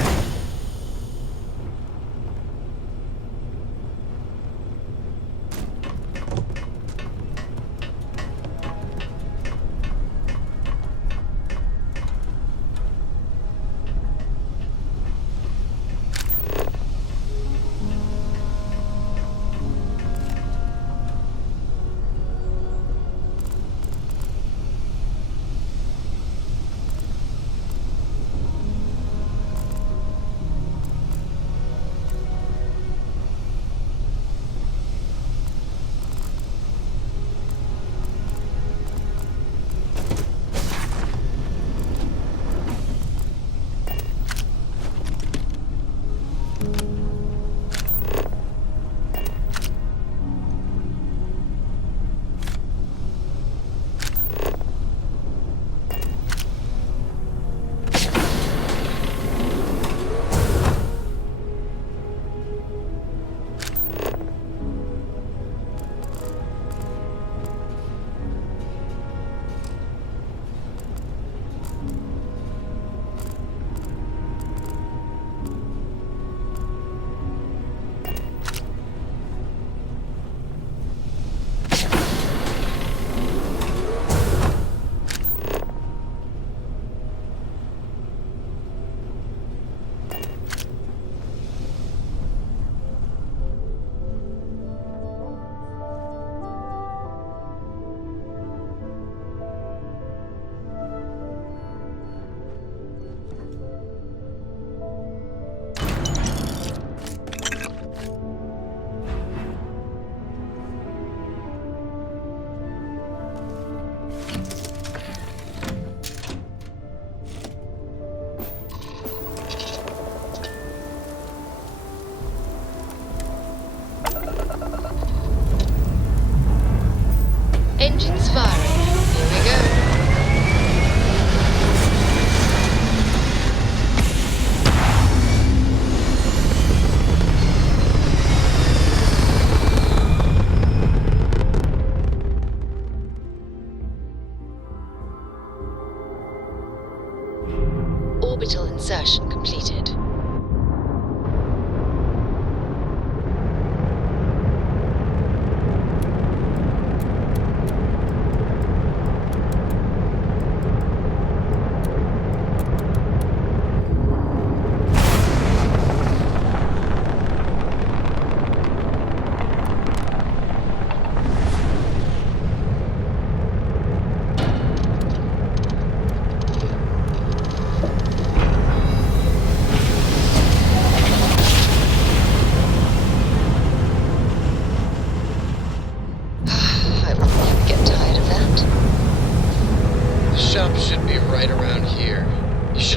Orbital insertion completed.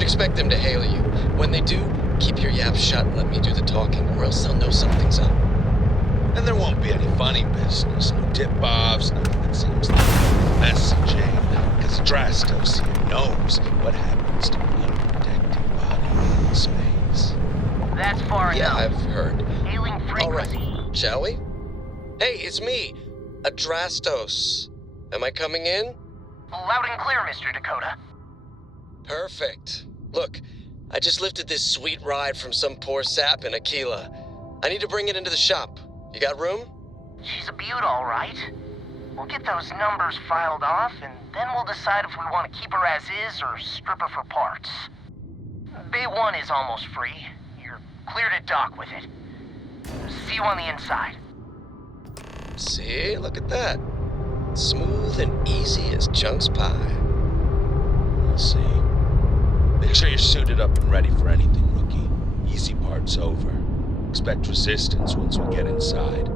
Expect them to hail you. When they do, keep your yap shut and let me do the talking, or else they'll know something's up. And there won't be any funny business, no tip-offs, nothing that seems like messaging, because Drastos here knows what happens to an unprotected body in space. That's far enough. Yeah, I've heard. Hailing frequency. All right, shall we? Hey, it's me, Adrastos. Am I coming in? Loud and clear, Mr. Dakota. Perfect. Look, I just lifted this sweet ride from some poor sap in Aquila. I need to bring it into the shop. You got room? She's a beaut, all right. We'll get those numbers filed off, and then we'll decide if we want to keep her as is or strip her for parts. Bay 1 is almost free. You're clear to dock with it. See you on the inside. See? Look at that. Smooth and easy as Chunk's pie. We'll see. Make sure you're suited up and ready for anything, rookie. Easy part's over. Expect resistance once we get inside.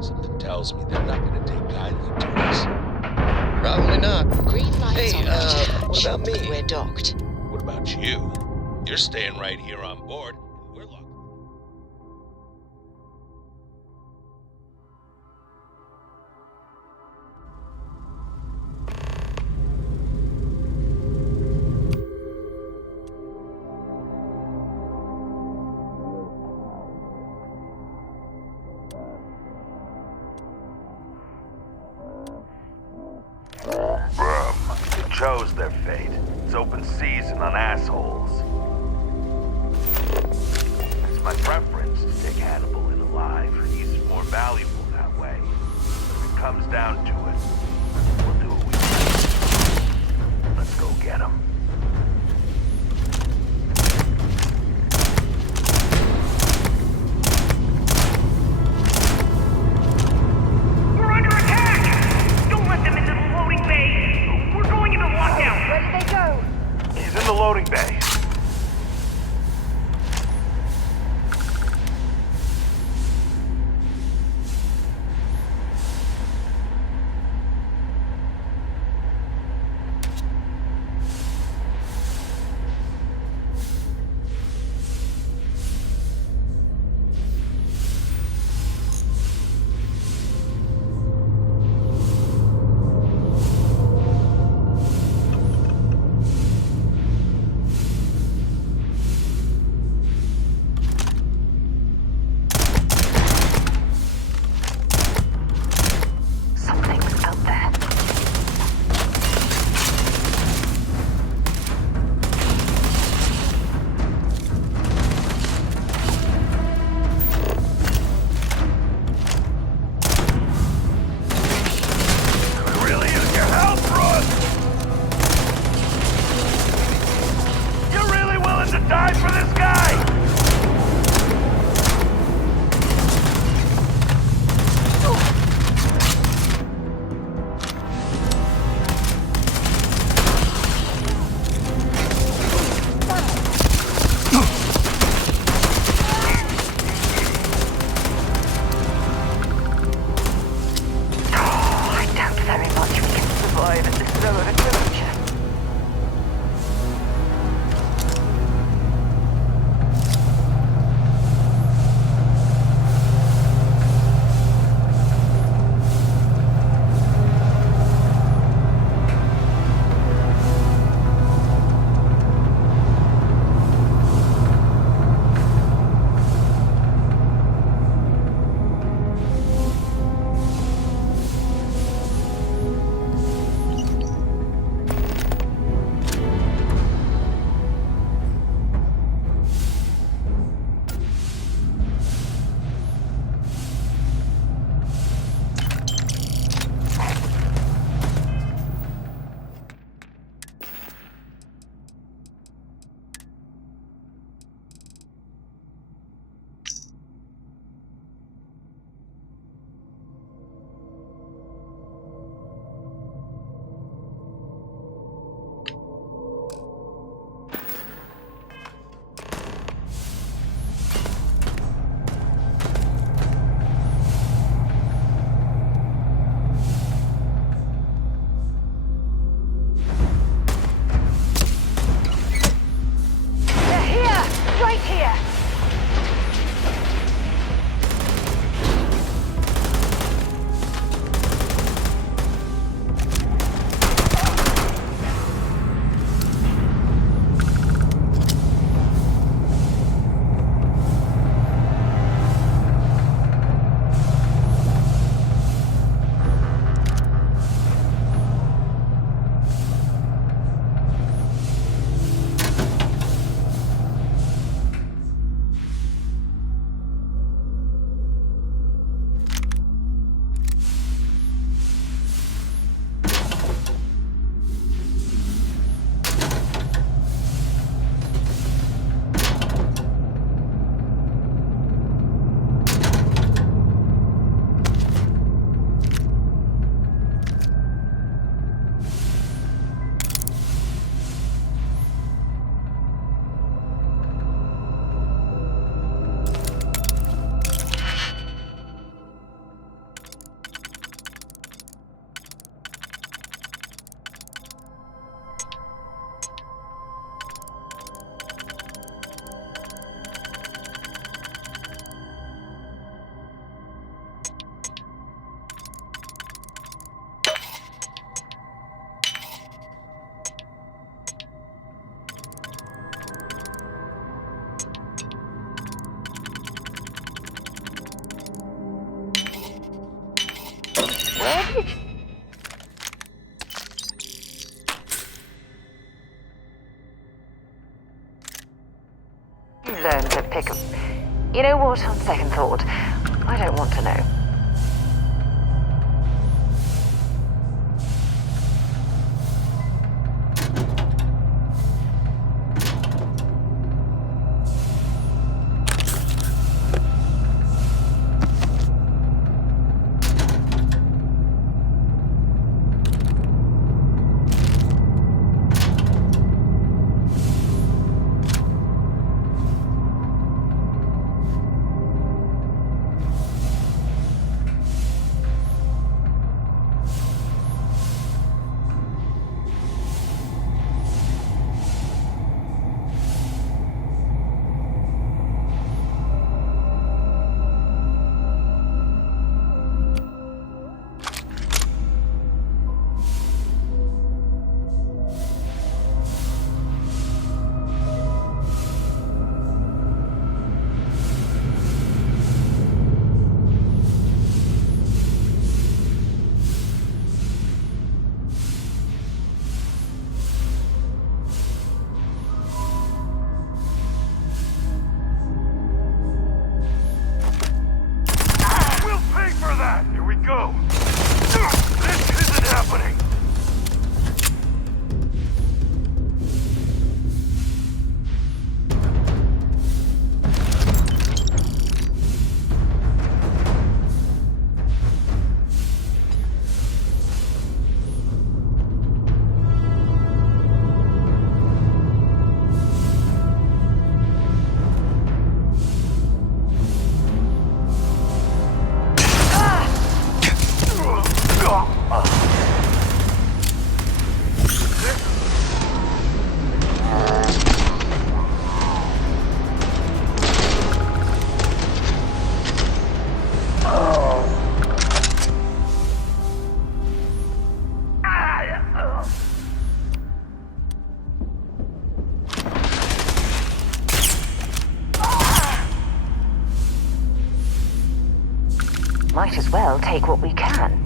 Something tells me they're not going to take kindly to us. Probably not. Green lights on the what about me? We're docked. What about you? You're staying right here on board. We're locked. Chose their fate. It's open season on assholes. It's my preference to take Hannibal in alive. He's more valuable that way. If it comes down to it, we'll do what we can. Let's go get him. We're under attack! Don't let them into the loading bay! We're going into lockdown! Where did they go? He's in the loading bay. pick a... You know what, on second thought, I don't want to know. Might as well take what we can.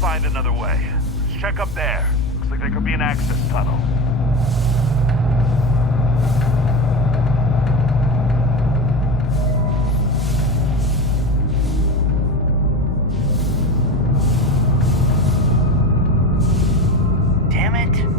Find another way. Let's check up there. Looks like there could be an access tunnel. Damn it.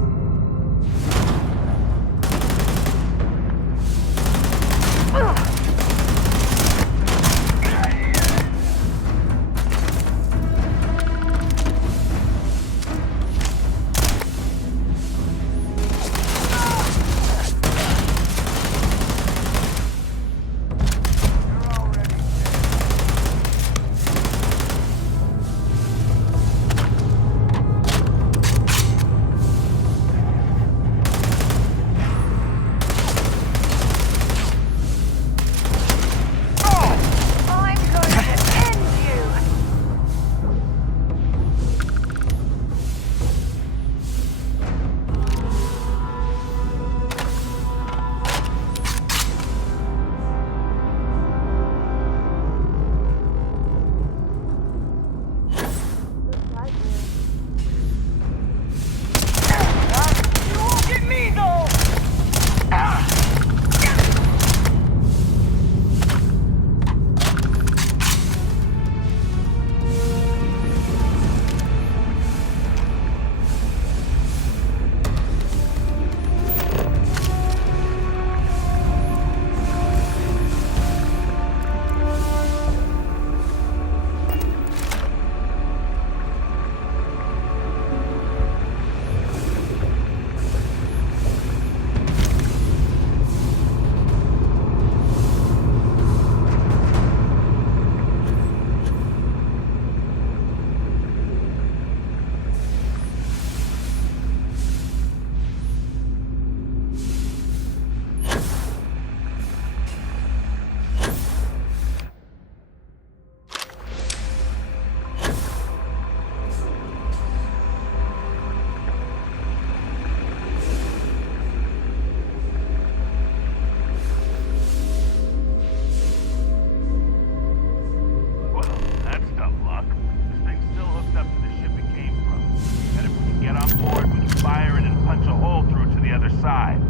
outside.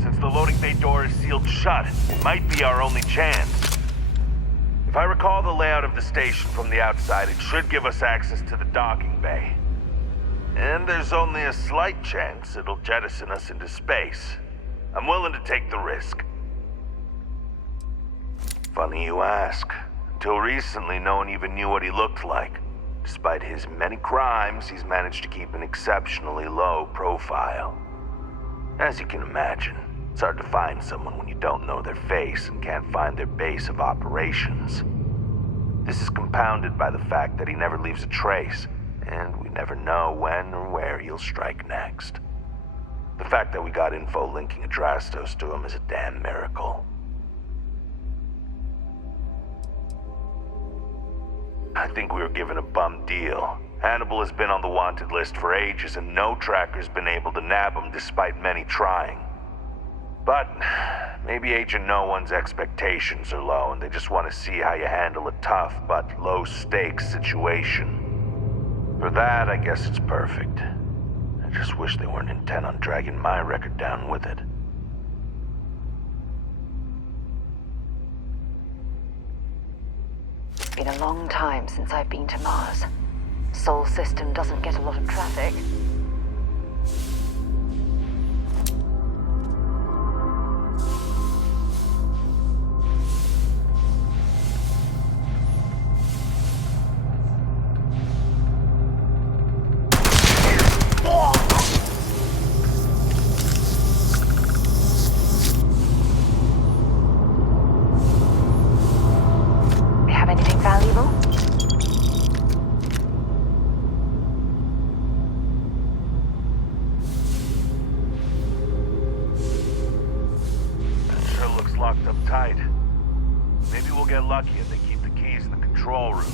Since the loading bay door is sealed shut, it might be our only chance. If I recall the layout of the station from the outside, it should give us access to the docking bay. And there's only a slight chance it'll jettison us into space. I'm willing to take the risk. Funny you ask. Until recently, no one even knew what he looked like. Despite his many crimes, he's managed to keep an exceptionally low profile. As you can imagine, it's hard to find someone when you don't know their face and can't find their base of operations. This is compounded by the fact that he never leaves a trace, and we never know when or where he'll strike next. The fact that we got info linking Adrastos to him is a damn miracle. I think we were given a bum deal. Hannibal has been on the wanted list for ages, and no tracker's been able to nab him despite many trying. But maybe Agent No One's expectations are low, and they just want to see how you handle a tough but low-stakes situation. For that, I guess it's perfect. I just wish they weren't intent on dragging my record down with it. Been a long time since I've been to Mars. Sol system doesn't get a lot of traffic. Locked up tight. Maybe we'll get lucky if they keep the keys in the control room.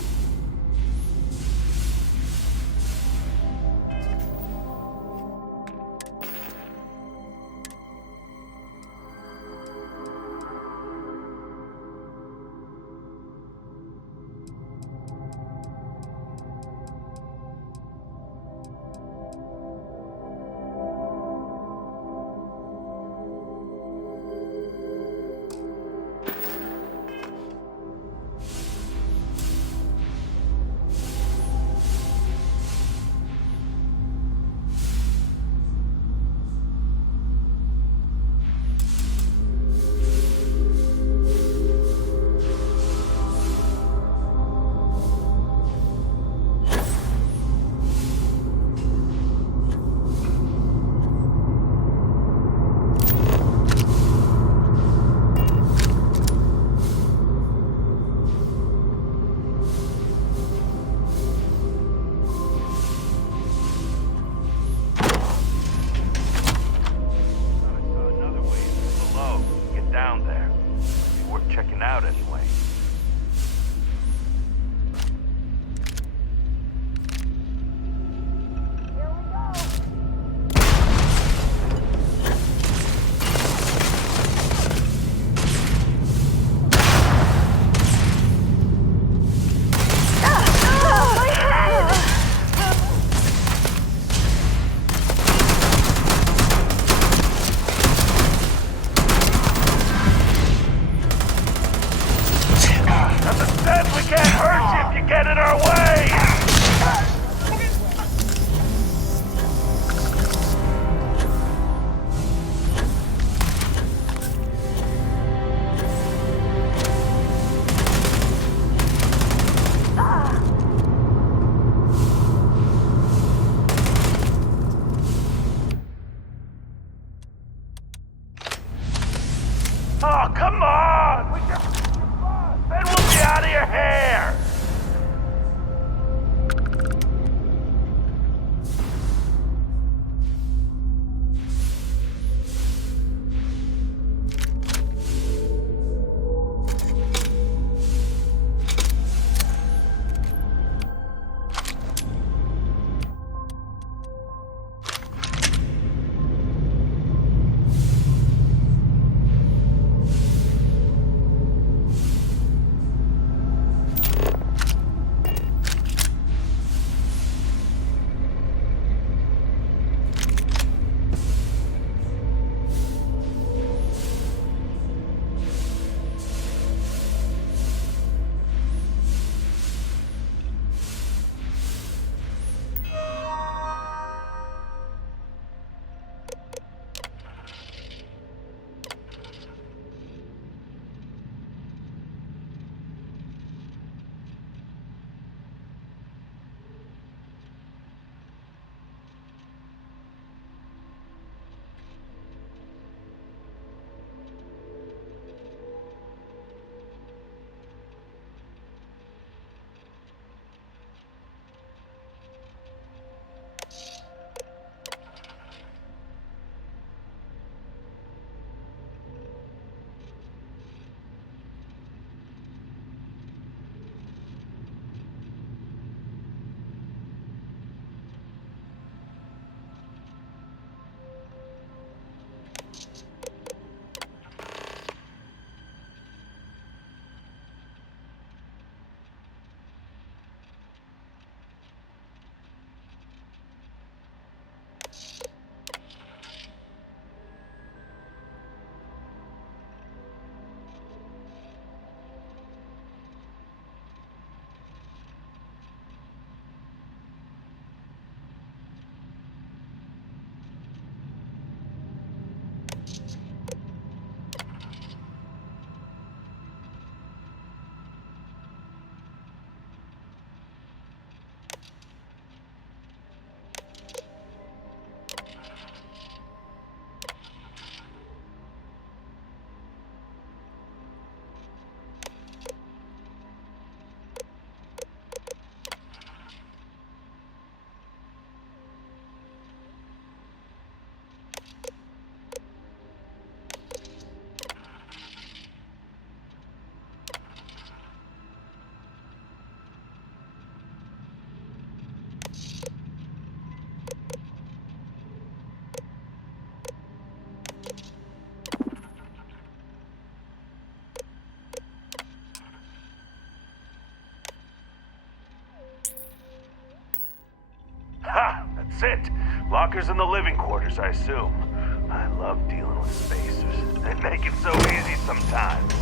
Oh, come on! We just... Then we'll be out of your hair! Walkers in the living quarters, I assume. I love dealing with spacers. They make it so easy sometimes.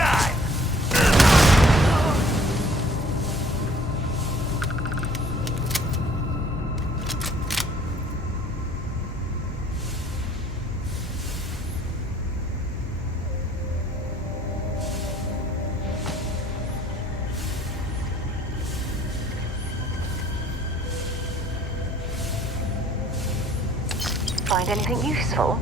time! Find anything useful?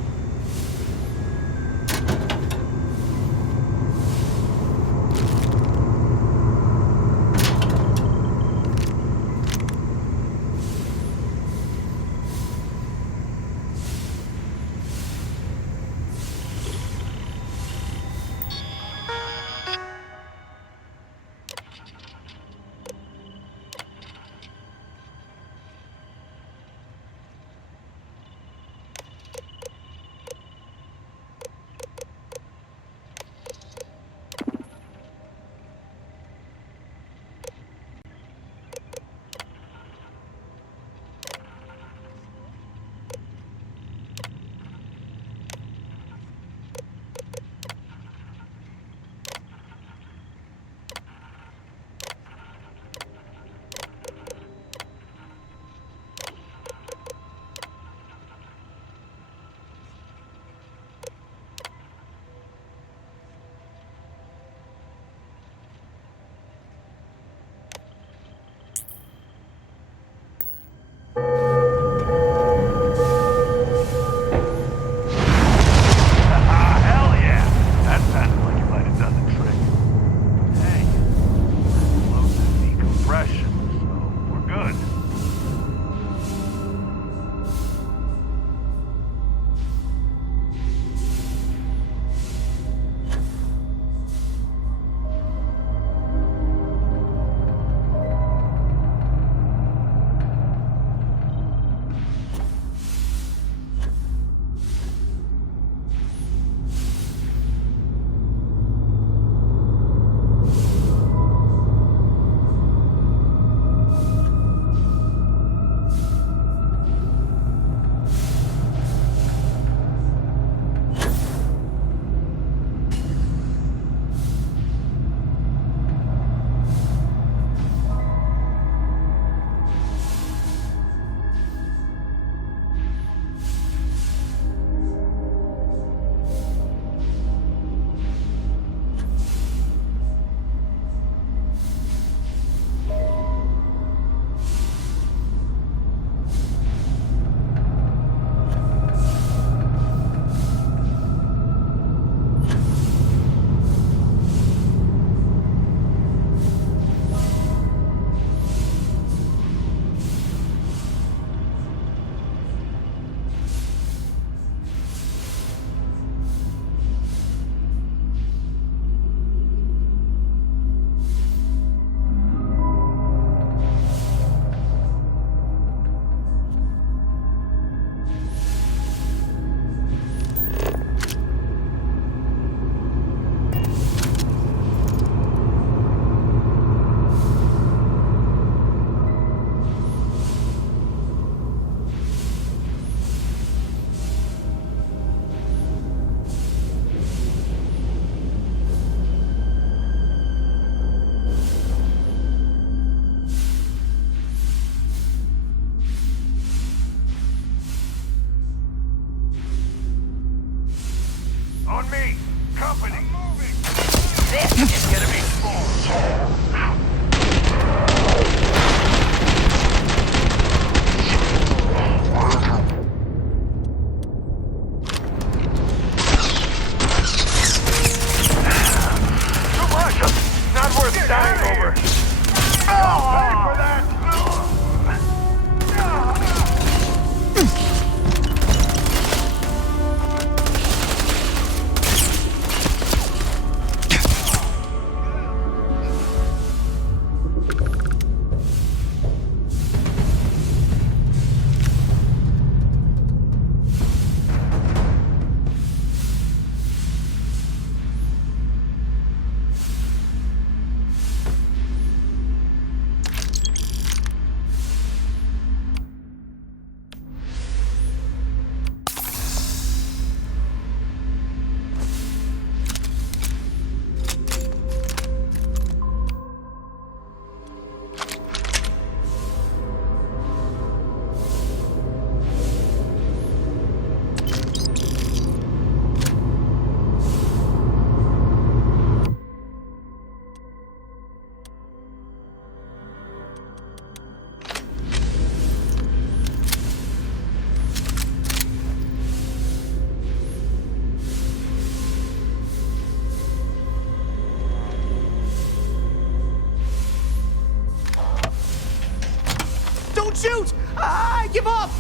shoot! I give up!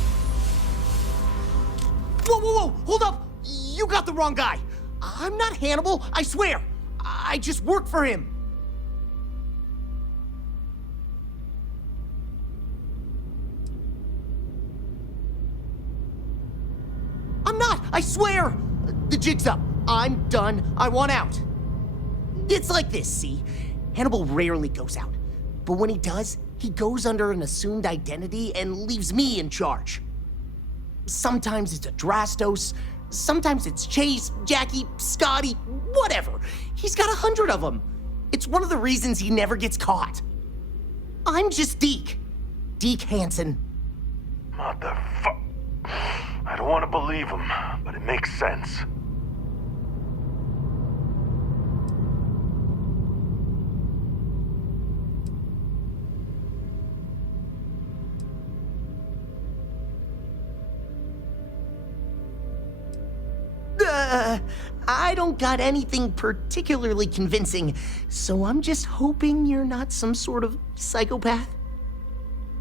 Whoa, whoa, whoa! Hold up! You got the wrong guy! I'm not Hannibal, I swear! I just work for him! I'm not! I swear! The jig's up. I'm done. I want out. It's like this, see? Hannibal rarely goes out. But when he does, he goes under an assumed identity and leaves me in charge. Sometimes it's a Drastos, sometimes it's Chase, Jackie, Scotty, whatever. He's got 100 of them. It's one of the reasons he never gets caught. I'm just Deke. Deke Hansen. Motherfuck. I don't want to believe him, but it makes sense. I don't got anything particularly convincing, so I'm just hoping you're not some sort of psychopath.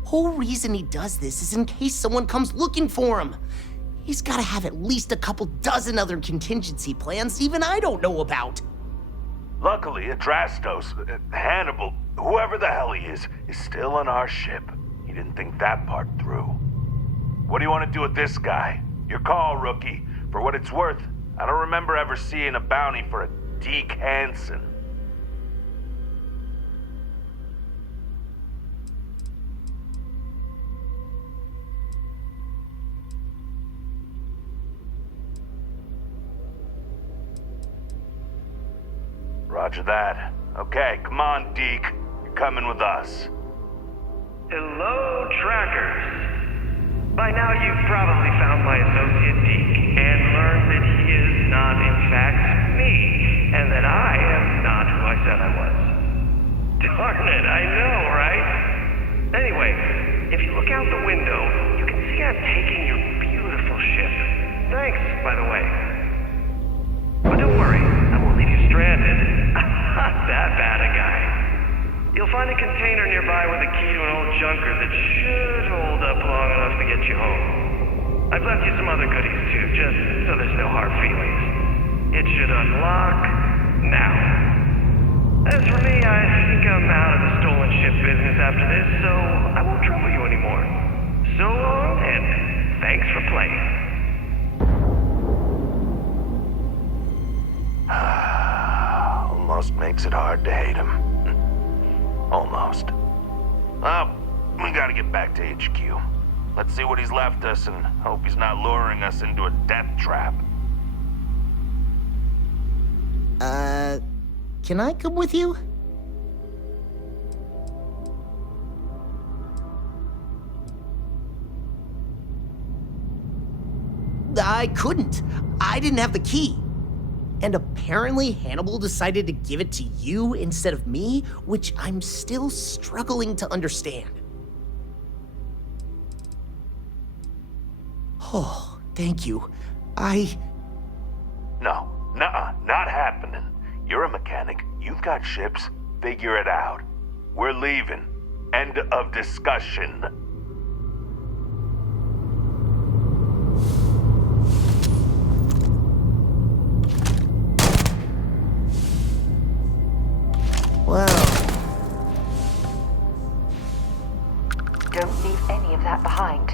Whole reason he does this is in case someone comes looking for him. He's gotta have at least a couple dozen other contingency plans even I don't know about. Luckily, Adrastos, Hannibal, whoever the hell he is still on our ship. He didn't think that part through. What do you want to do with this guy? Your call, rookie. For what it's worth, I don't remember ever seeing a bounty for a Deke Hansen. Roger that. Okay, come on, Deke. You're coming with us. Hello, trackers. By now you've probably found my associate Deke and learned that he is not in fact me, and that I am not who I said I was. Darn it, I know, right? Anyway, if you look out the window, you can see I'm taking your beautiful ship. Thanks, by the way. But don't worry, I won't leave you stranded. I'm not that bad a guy. You'll find a container nearby with a key to an old junker that should hold up long enough to get you home. I've left you some other goodies too, just so there's no hard feelings. It should unlock now. As for me, I think I'm out of the stolen ship business after this, so I won't trouble you anymore. So long, and thanks for playing. Almost makes it hard to hate him. Almost. Well, we gotta get back to HQ. Let's see what he's left us and hope he's not luring us into a death trap. Can I come with you? I couldn't. I didn't have the key. And apparently Hannibal decided to give it to you instead of me, which I'm still struggling to understand. Oh, thank you. No, nuh-uh, not happening. You're a mechanic, you've got ships, figure it out. We're leaving. End of discussion. Well... Don't leave any of that behind.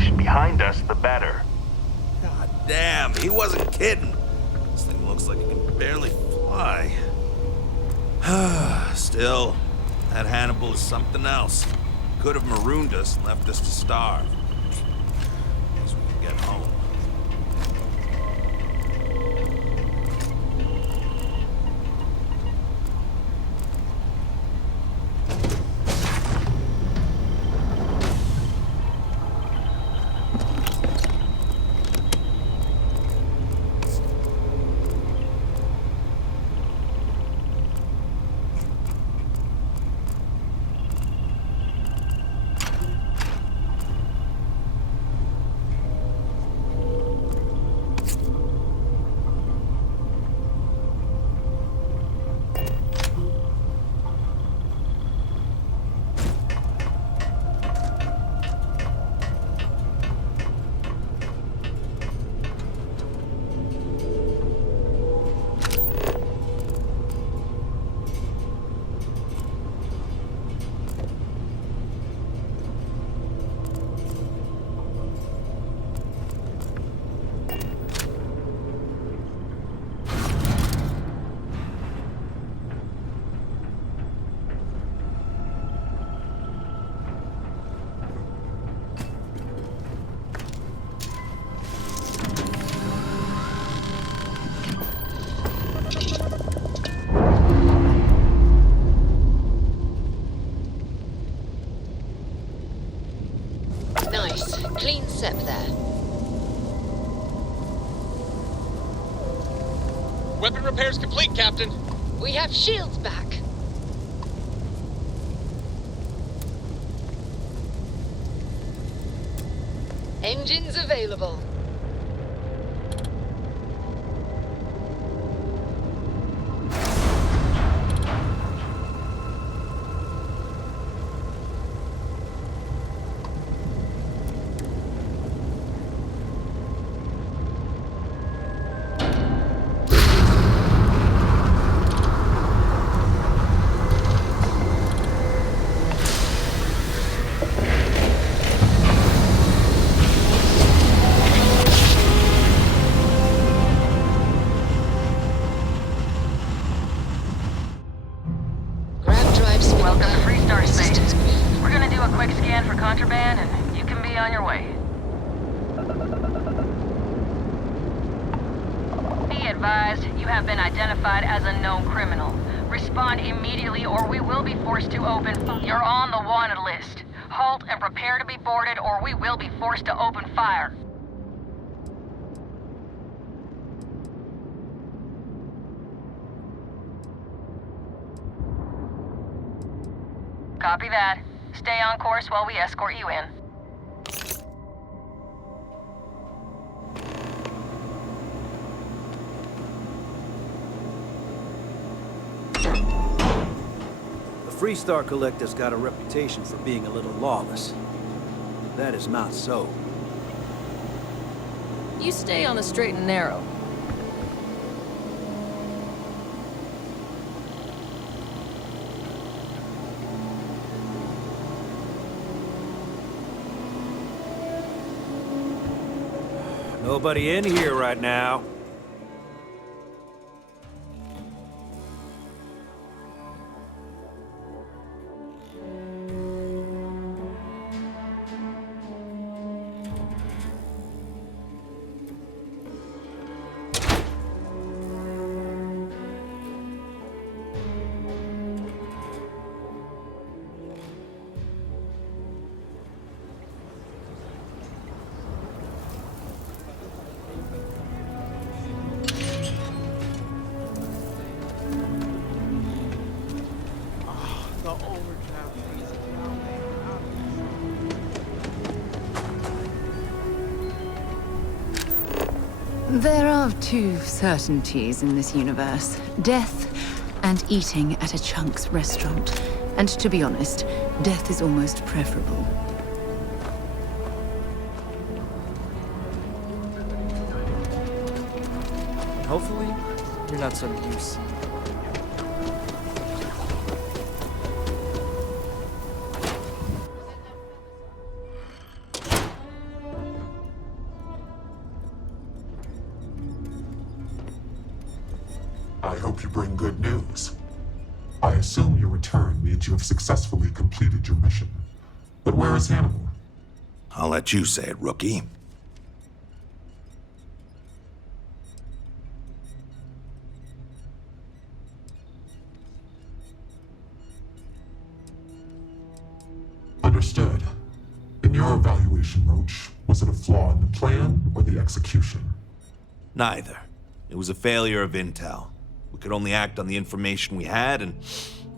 ammunition behind us, the better. God damn, he wasn't kidding. This thing looks like it can barely fly. Still, that Hannibal is something else. Could have marooned us and left us to starve. At least we can get home. Nice. Clean sep there. Weapon repairs complete, Captain. We have shields back. Engines available. Welcome to Free Star Space. We're gonna do a quick scan for contraband, and you can be on your way. Be advised, you have been identified as a known criminal. Respond immediately or we will be forced to open. You're on the wanted list. Halt and prepare to be boarded or we will be forced to open fire. Copy that. Stay on course while we escort you in. The Freestar Collector's got a reputation for being a little lawless. That is not so. You stay on the straight and narrow. Nobody in here right now. There are two certainties in this universe. Death and eating at a Chunk's restaurant. And to be honest, death is almost preferable. Hopefully, you're not some use. I hope you bring good news. I assume your return means you have successfully completed your mission. But where is Hannibal? I'll let you say it, rookie. Understood. In your evaluation, Roach, was it a flaw in the plan or the execution? Neither. It was a failure of intel. We could only act on the information we had, and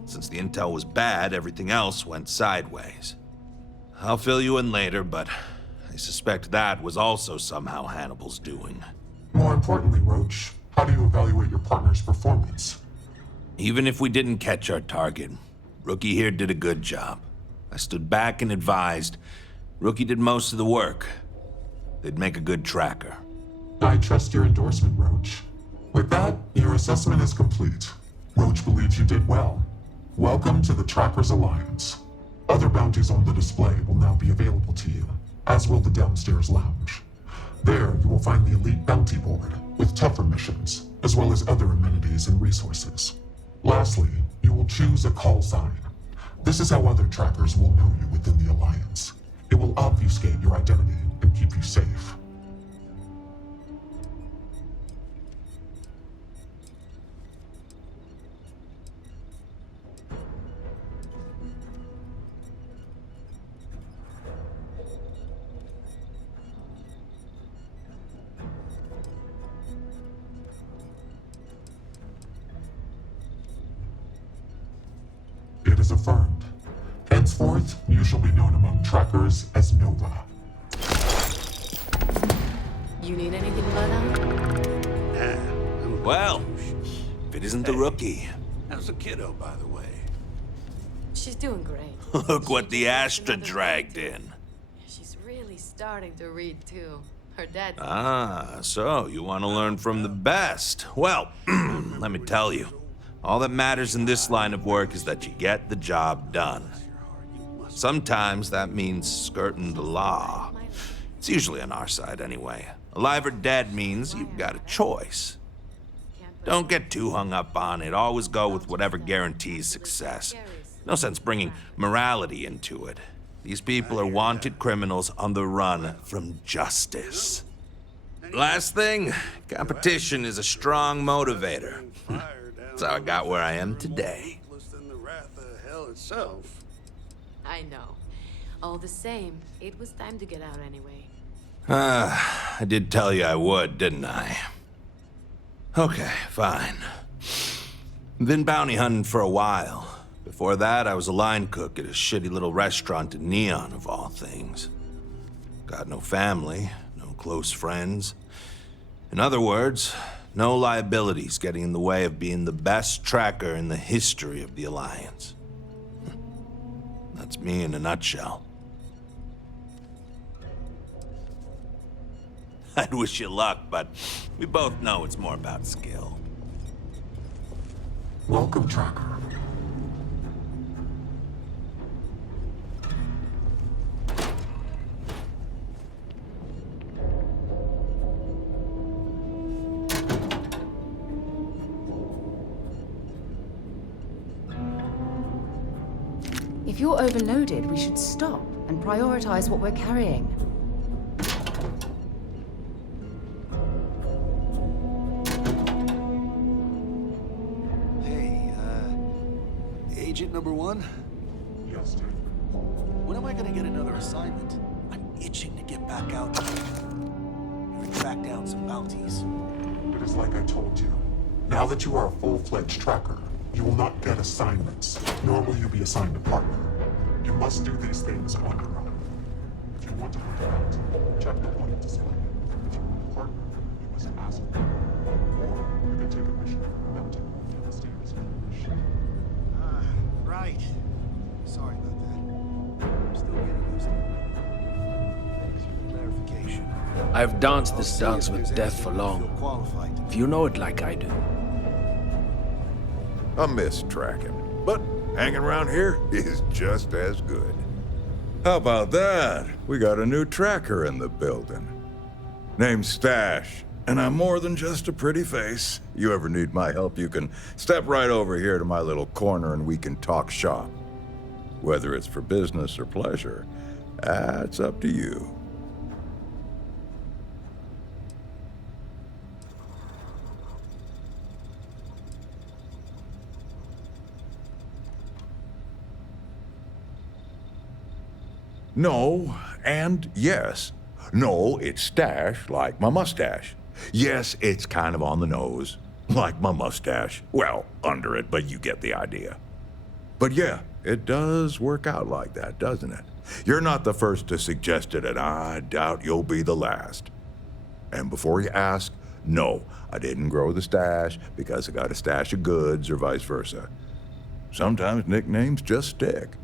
since the intel was bad, everything else went sideways. I'll fill you in later, but I suspect that was also somehow Hannibal's doing. More importantly, Roach, how do you evaluate your partner's performance? Even if we didn't catch our target, Rookie here did a good job. I stood back and advised. Rookie did most of the work. They'd make a good tracker. I trust your endorsement, Roach. With that, your assessment is complete. Roach believes you did well. Welcome to the Trackers Alliance. Other bounties on the display will now be available to you, as will the downstairs lounge. There, you will find the elite bounty board, with tougher missions, as well as other amenities and resources. Lastly, you will choose a call sign. This is how other trackers will know you within the Alliance. It will obfuscate your identity and keep you safe. It is affirmed. Henceforth, you shall be known among trackers as Nova. You need anything, Bloodhound? Well, if it isn't the rookie. How's the kiddo, by the way? She's doing great. Look what the Astra dragged in. She's really starting to read, too. Her dad... Ah, so you want to learn from the best. Well, let me tell you. All that matters in this line of work is that you get the job done. Sometimes that means skirting the law. It's usually on our side anyway. Alive or dead means you've got a choice. Don't get too hung up on it. Always go with whatever guarantees success. No sense bringing morality into it. These people are wanted criminals on the run from justice. Last thing, competition is a strong motivator. That's how I got where I am today. Than the wrath of hell itself. I know. All the same, it was time to get out anyway. I did tell you I would, didn't I? Okay, fine. Been bounty hunting for a while. Before that, I was a line cook at a shitty little restaurant in Neon, of all things. Got no family, no close friends. In other words, no liabilities getting in the way of being the best tracker in the history of the Alliance. That's me in a nutshell. I'd wish you luck, but we both know it's more about skill. Welcome, Tracker. If you're overloaded, we should stop and prioritize what we're carrying. Hey, Agent number one? Yes, Dave. When am I gonna get another assignment? I'm itching to get back out and track down some bounties. It is like I told you. Now that you are a full-fledged tracker, you will not get assignments, nor will you be assigned a partner. You must do these things on your own. If you want to work it out, check the point display. If you want a partner, you must ask for one. Or you can take a mission from a mountain downstairs. Right. Sorry about that. I'm still getting used to it. Thanks for the clarification. I've danced this I'll see dance if with there's death for anything you long. feel qualified to If you know it like I do. I miss tracking, but hanging around here is just as good. How about that? We got a new tracker in the building. Name's Stash. And I'm more than just a pretty face. You ever need my help, you can step right over here to my little corner and we can talk shop. Whether it's for business or pleasure, that's up to you. No, and yes. No, it's stash, like my mustache. Yes, it's kind of on the nose, like my mustache. Well, under it, but you get the idea. But yeah, it does work out like that, doesn't it? You're not the first to suggest it, and I doubt you'll be the last. And before you ask, no, I didn't grow the stash because I got a stash of goods or vice versa. Sometimes nicknames just stick.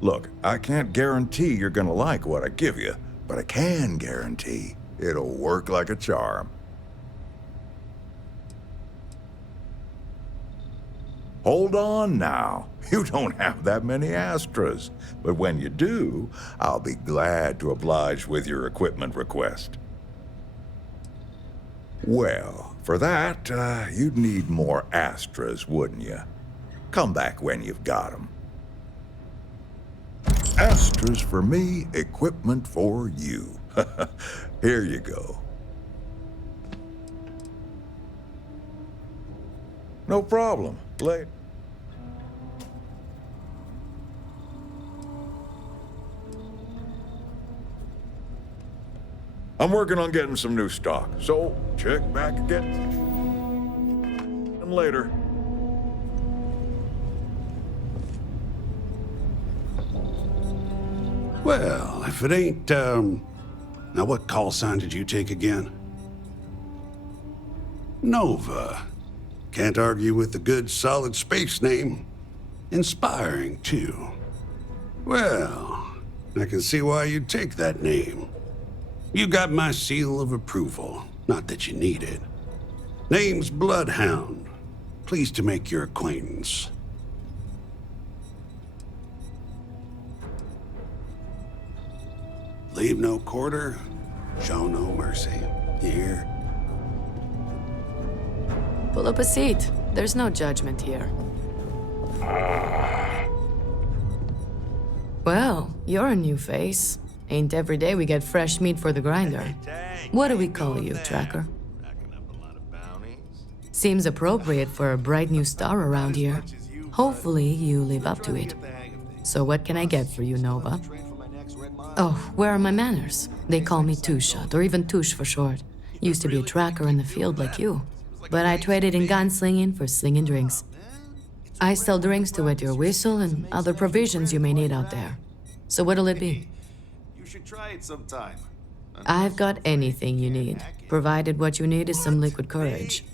Look, I can't guarantee you're gonna like what I give you, but I can guarantee it'll work like a charm. Hold on now. You don't have that many Astras, but when you do, I'll be glad to oblige with your equipment request. Well, for that, you'd need more Astras, wouldn't you? Come back when you've got them. Astras for me, equipment for you. Here you go. No problem. Late. I'm working on getting some new stock, so check back again. And later. Well, if it ain't, now what call sign did you take again? Nova. Can't argue with a good, solid space name. Inspiring, too. Well, I can see why you'd take that name. You got my seal of approval. Not that you need it. Name's Bloodhound. Pleased to make your acquaintance. Leave no quarter, show no mercy. You hear? Pull up a seat. There's no judgment here. Well, you're a new face. Ain't every day we get fresh meat for the grinder. What do we call you, Tracker? Seems appropriate for a bright new star around here. Hopefully you live up to it. So what can I get for you, Nova? Oh, where are my manners? They call me Two-Shot, or even Touche for short. Used to be a tracker in the field like you. But I traded in gunslinging for slinging drinks. I sell drinks to wet your whistle and other provisions you may need out there. So what'll it be? You should try it sometime. I've got anything you need, provided what you need is some liquid courage.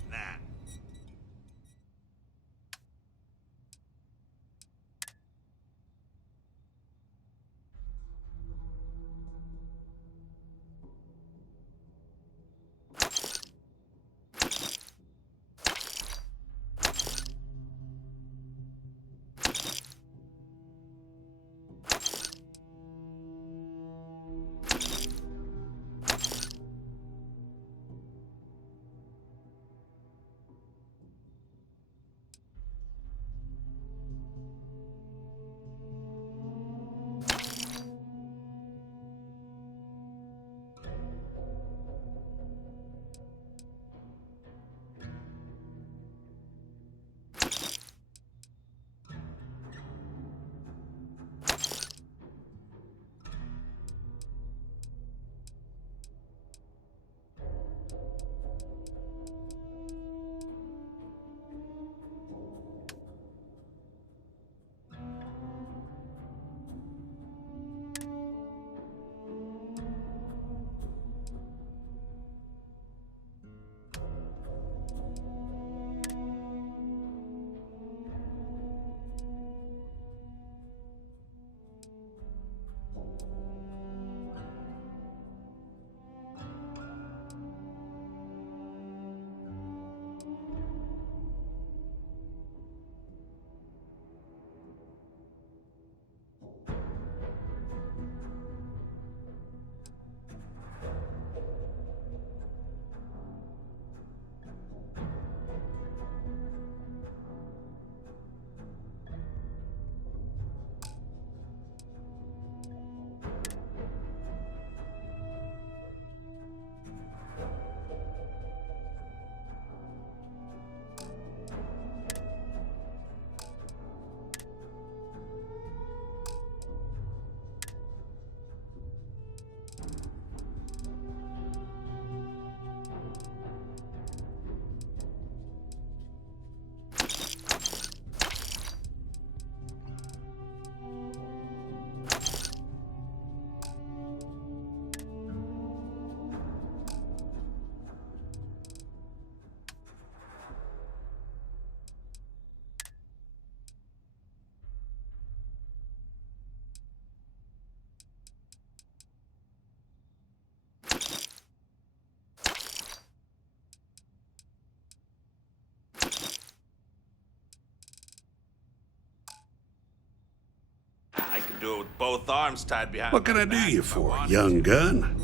do it with both arms tied behind What can my I do back you if I for, wanted young to. gun?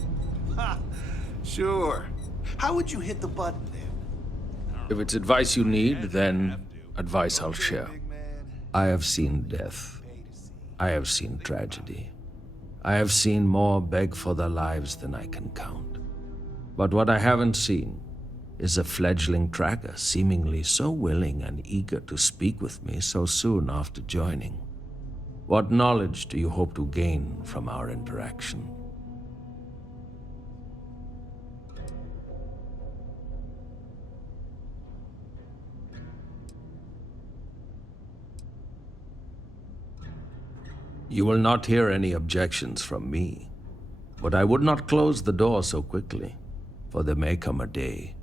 Ha! Sure. How would you hit the button then? If it's advice you need, then advice I'll share. I have seen death. I have seen tragedy. I have seen more beg for their lives than I can count. But what I haven't seen is a fledgling tracker seemingly so willing and eager to speak with me so soon after joining. What knowledge do you hope to gain from our interaction? You will not hear any objections from me, but I would not close the door so quickly, for there may come a day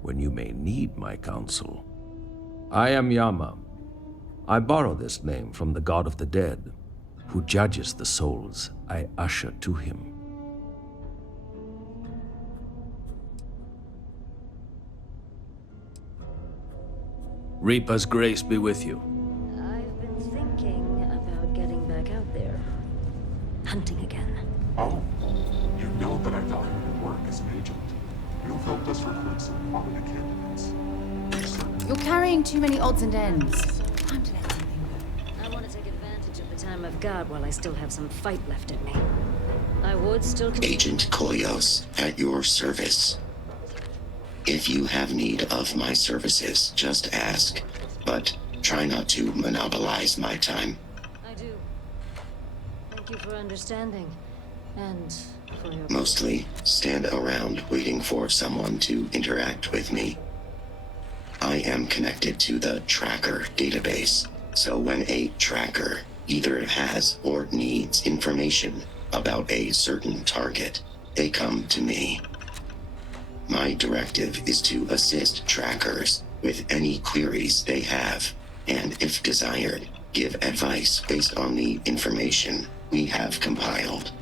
when you may need my counsel. I am Yama. I borrow this name from the god of the dead, who judges the souls I usher to him. Reaper's grace be with you. I've been thinking about getting back out there. Hunting again. Oh, you know that I value your work as an agent. You've helped us recruit some quality candidates. You're carrying too many odds and ends. Time to let something I want to take advantage of the time I've got while I still have some fight left in me. I would still... Agent Kolyos, at your service. If you have need of my services, just ask. But try not to monopolize my time. I do. Thank you for understanding. And for your... Mostly stand around waiting for someone to interact with me. I am connected to the tracker database, so when a tracker either has or needs information about a certain target, they come to me. My directive is to assist trackers with any queries they have, and if desired, give advice based on the information we have compiled.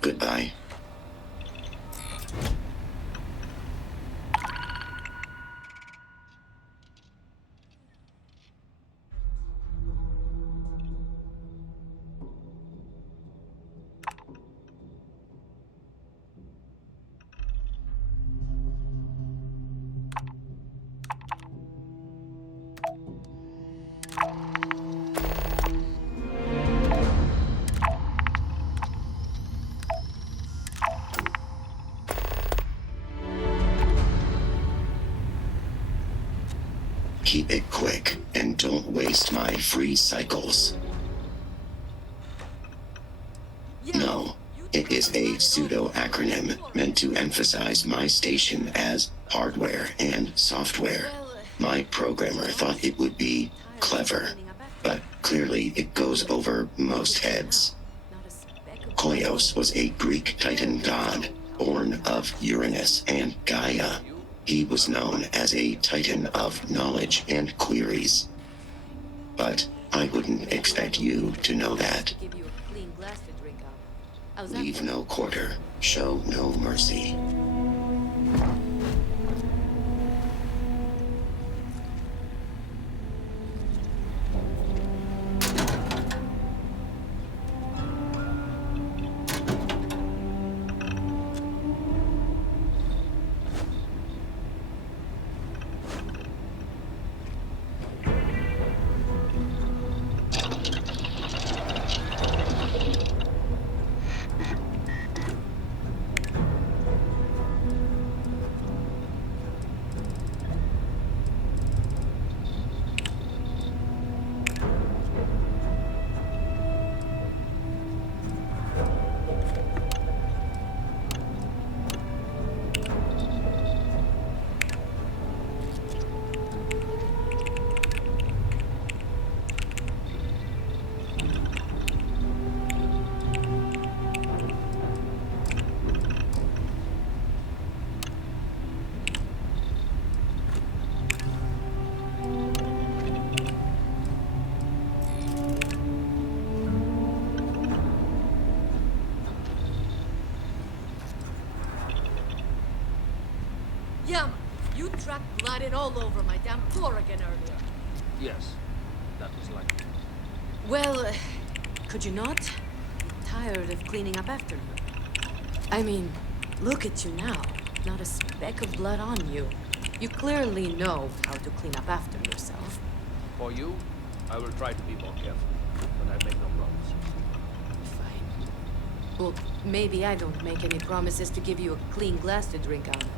Goodbye. Keep it quick, and don't waste my free cycles. No, it is a pseudo-acronym meant to emphasize my station as hardware and software. My programmer thought it would be clever, but clearly it goes over most heads. Kolyos was a Greek Titan god, born of Uranus and Gaia. He was known as a Titan of knowledge and queries. But I wouldn't expect you to know that. Leave no quarter, show no mercy. track blooded all over my damn floor again earlier. Yes, that was like it. Well, could you not? Tired of cleaning up after you. I mean, look at you now. Not a speck of blood on you. You clearly know how to clean up after yourself. For you, I will try to be more careful, but I make no promise. Fine. Well, maybe I don't make any promises to give you a clean glass to drink out of.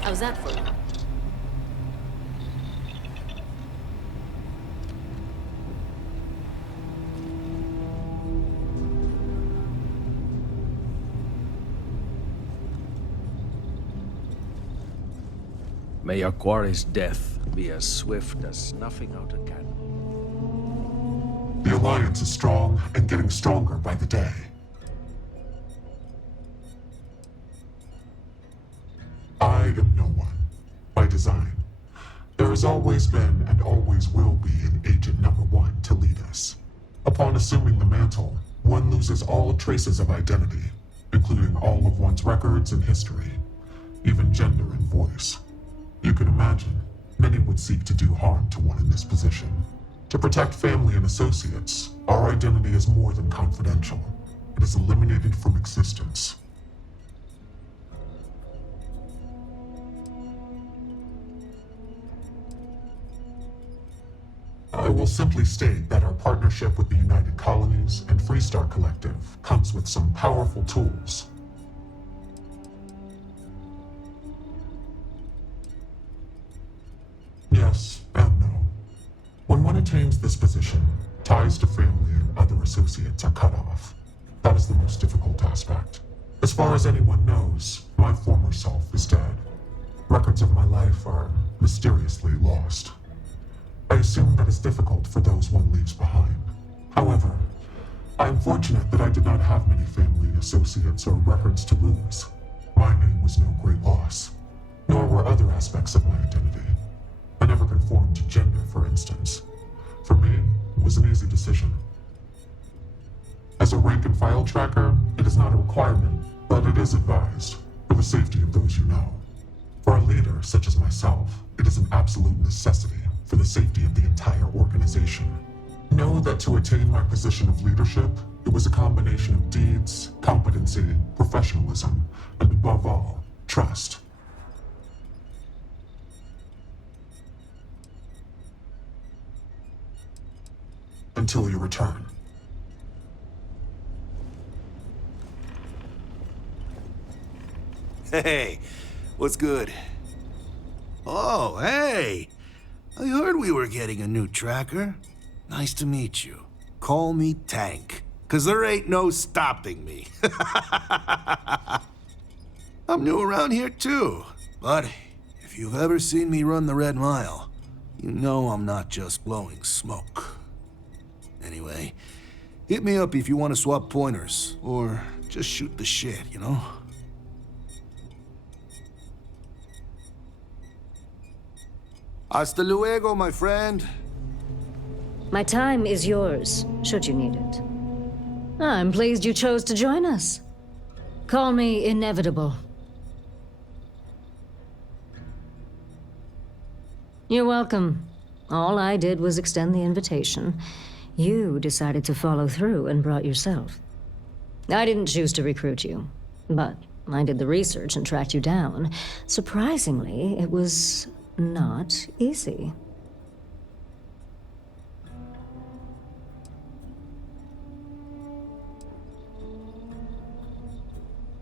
How's that for you? May your quarry's death be as swift as snuffing out a candle. The Alliance is strong and getting stronger by the day. I am no one, by design. There has always been and always will be an Agent Number 1 to lead us. Upon assuming the mantle, one loses all traces of identity, including all of one's records and history, even gender and voice. You can imagine, many would seek to do harm to one in this position. To protect family and associates, our identity is more than confidential. It is eliminated from existence. I will simply state that our partnership with the United Colonies and Freestar Collective comes with some powerful tools. Yes and no. When one attains this position, ties to family and other associates are cut off. That is the most difficult aspect. As far as anyone knows, my former self is dead. Records of my life are mysteriously lost. I assume that is difficult for those one leaves behind. However, I am fortunate that I did not have many family, associates, or records to lose. My name was no great loss, nor were other aspects of my identity. I never conformed to gender, for instance. For me, it was an easy decision. As a rank-and-file tracker, it is not a requirement, but it is advised, for the safety of those you know. For a leader such as myself, it is an absolute necessity for the safety of the entire organization. Know that to attain my position of leadership, it was a combination of deeds, competency, professionalism, and above all, trust. Until you return. Hey, what's good? Oh, hey! I heard we were getting a new tracker. Nice to meet you. Call me Tank, 'cause there ain't no stopping me. I'm new around here too, but if you've ever seen me run the Red Mile, you know I'm not just blowing smoke. Anyway, hit me up if you want to swap pointers, or just shoot the shit, you know? Hasta luego, my friend. My time is yours, should you need it. I'm pleased you chose to join us. Call me Inevitable. You're welcome. All I did was extend the invitation. You decided to follow through and brought yourself. I didn't choose to recruit you, but I did the research and tracked you down. Surprisingly, it was not easy.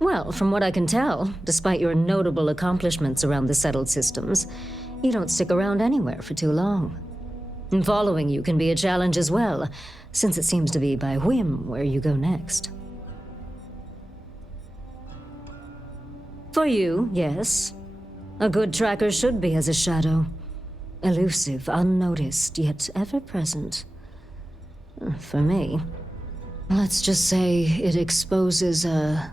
Well, from what I can tell, despite your notable accomplishments around the settled systems, you don't stick around anywhere for too long. And following you can be a challenge as well, since it seems to be by whim where you go next. For you, yes. A good tracker should be as a shadow. Elusive, unnoticed, yet ever-present. For me, let's just say it exposes a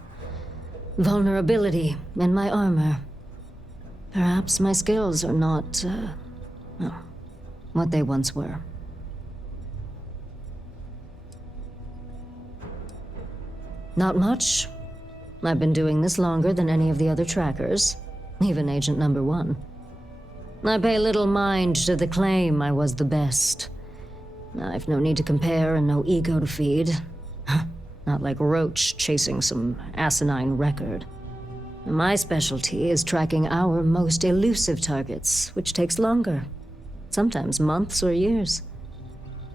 vulnerability in my armor. Perhaps my skills are not, what they once were. Not much. I've been doing this longer than any of the other trackers, even Agent Number 1. I pay little mind to the claim I was the best. I've no need to compare and no ego to feed. Not like Roach chasing some asinine record. My specialty is tracking our most elusive targets, which takes longer. Sometimes months or years.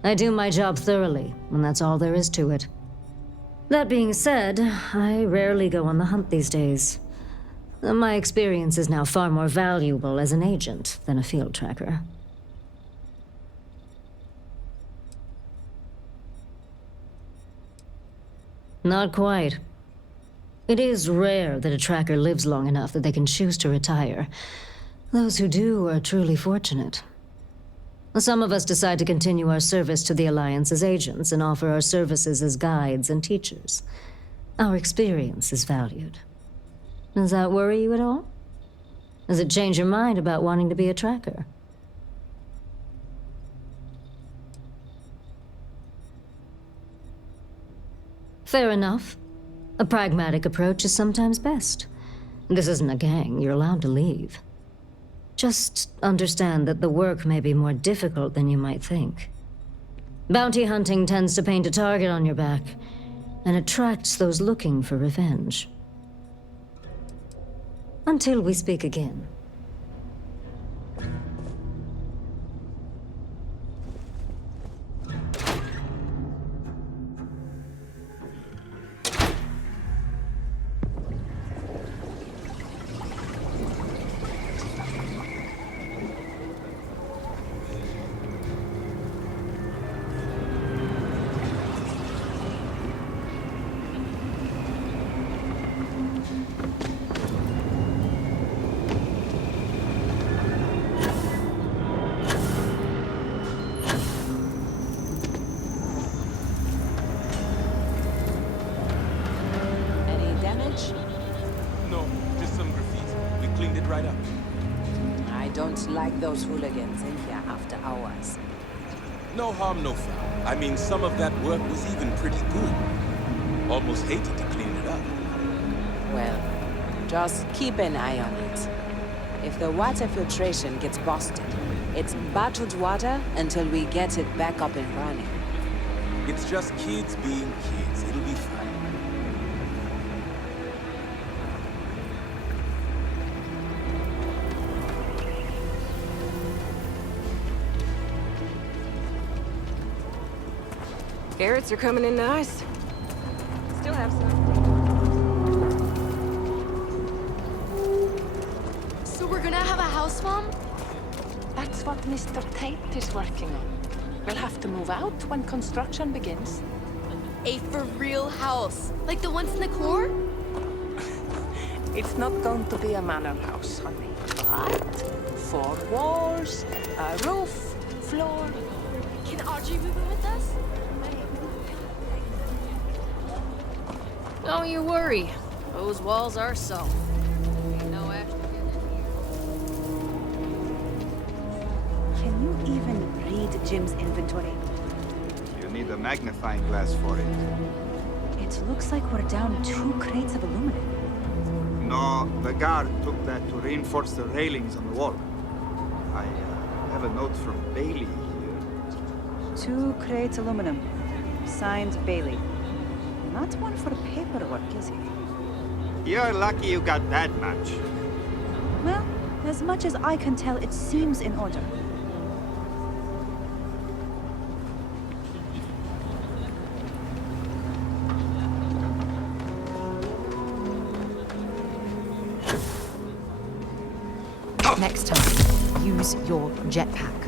I do my job thoroughly, and that's all there is to it. That being said, I rarely go on the hunt these days. My experience is now far more valuable as an agent than a field tracker. Not quite. It is rare that a tracker lives long enough that they can choose to retire. Those who do are truly fortunate. Some of us decide to continue our service to the Alliance as agents and offer our services as guides and teachers. Our experience is valued. Does that worry you at all? Does it change your mind about wanting to be a tracker? Fair enough. A pragmatic approach is sometimes best. This isn't a gang, you're allowed to leave. Just understand that the work may be more difficult than you might think. Bounty hunting tends to paint a target on your back, and attracts those looking for revenge. Until we speak again. Those hooligans in here after hours. No harm, no foul. I mean, some of that work was even pretty good. Almost hated to clean it up. Well, just keep an eye on it. If the water filtration gets busted, it's bottled water until we get it back up and running. It's just kids being kids. It'll be fine. Carrots are coming in nice. Still have some. So we're gonna have a house farm? That's what Mr. Tate is working on. We'll have to move out when construction begins. A for real house, like the ones in the core? It's not going to be a manor house, honey. But 4 walls, a roof, floor. Can Audrey move in with us? Don't you worry. Those walls are solid. Ain't no extra. Can you even read Jim's inventory? You need a magnifying glass for it. It looks like we're down 2 crates of aluminum. No, the guard took that to reinforce the railings on the wall. I have a note from Bailey here. 2 crates aluminum. Signed Bailey. Not one for paperwork, is he? You're lucky you got that much. Well, as much as I can tell, it seems in order. Next time, use your jetpack.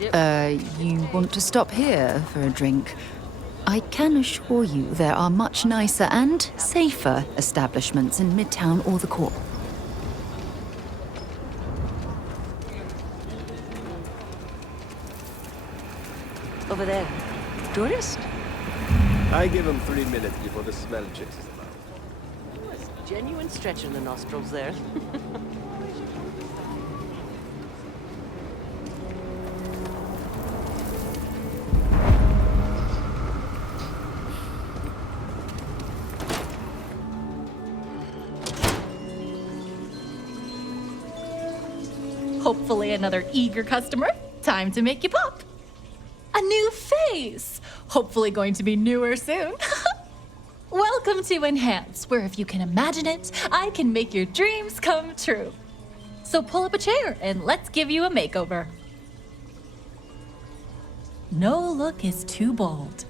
You want to stop here for a drink? I can assure you there are much nicer and safer establishments in Midtown or the Core. Over there. Tourist? I give him 3 minutes before the smell chases him out. That's genuine stretch in the nostrils there. Hopefully another eager customer. Time to make you pop. A new face. Hopefully going to be newer soon. Welcome to Enhance, where if you can imagine it, I can make your dreams come true. So pull up a chair and let's give you a makeover. No look is too bold.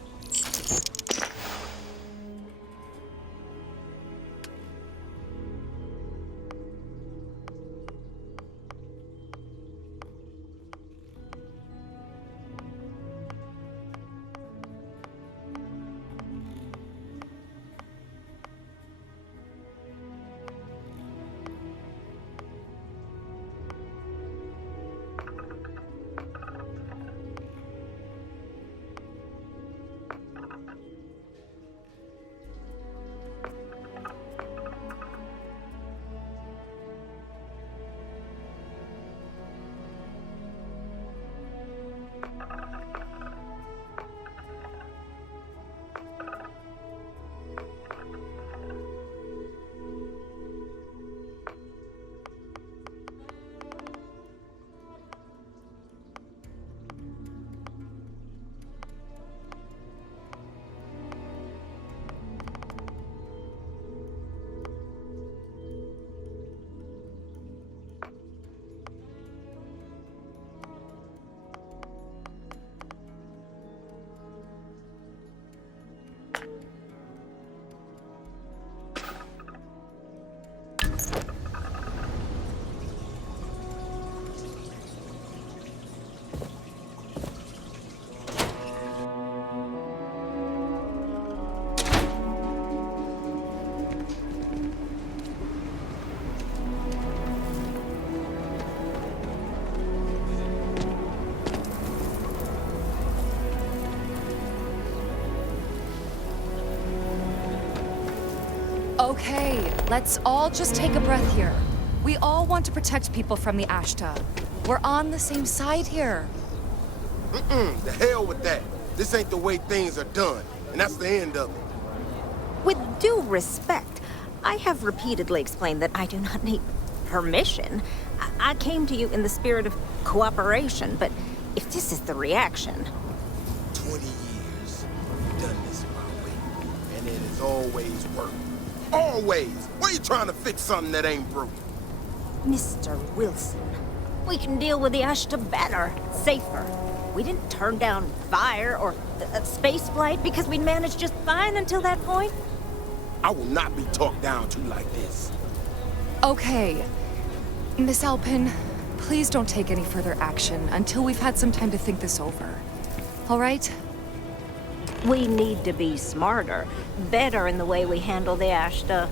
Okay, let's all just take a breath here. We all want to protect people from the Ashta. We're on the same side here. The hell with that. This ain't the way things are done, and that's the end of it. With due respect, I have repeatedly explained that I do not need permission. I came to you in the spirit of cooperation, but if this is the reaction... 20 years. We've done this my way, and it has always worked. Always! Why are you trying to fix something that ain't broke? Mr. Wilson, we can deal with the Ashta better, safer. We didn't turn down fire or space flight because we'd managed just fine until that point. I will not be talked down to like this. Okay. Miss Alpin, please don't take any further action until we've had some time to think this over. All right? We need to be smarter, better in the way we handle the Ashta.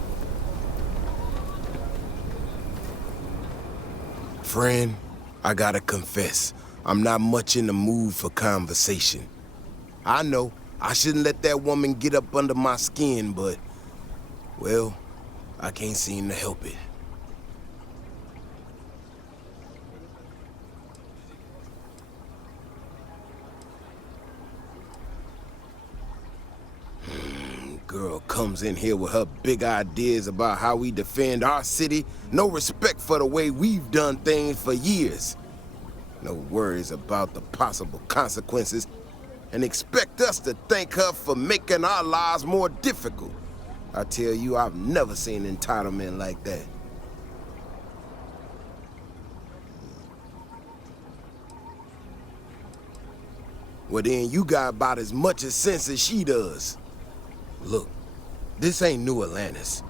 Friend, I gotta confess, I'm not much in the mood for conversation. I know, I shouldn't let that woman get up under my skin, but, well, I can't seem to help it. Girl comes in here with her big ideas about how we defend our city. No respect for the way we've done things for years. No worries about the possible consequences. And expect us to thank her for making our lives more difficult. I tell you, I've never seen entitlement like that. Well then, you got about as much sense as she does. Look, this ain't New Atlantis.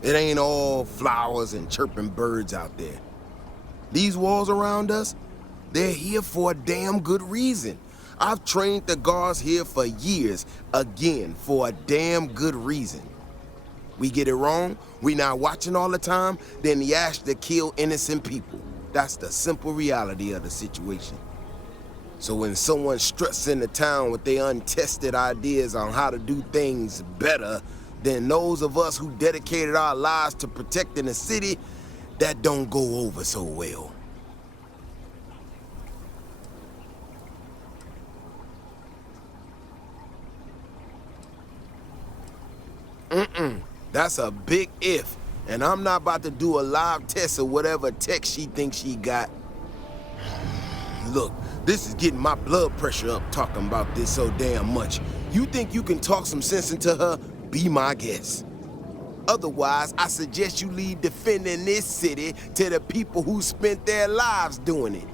It ain't all flowers and chirping birds out there. These walls around us, They're here for a damn good reason. I've trained the guards here for years, again, for a damn good reason. We get it wrong, we not watching all the time, then the Ashta kill innocent people. That's the simple reality of the situation. So when someone struts into town with their untested ideas on how to do things better than those of us who dedicated our lives to protecting the city, that don't go over so well. That's a big if, and I'm not about to do a live test of whatever tech she thinks she got. Look, this is getting my blood pressure up talking about this so damn much. You think you can talk some sense into her? Be my guest. Otherwise, I suggest you leave defending this city to the people who spent their lives doing it.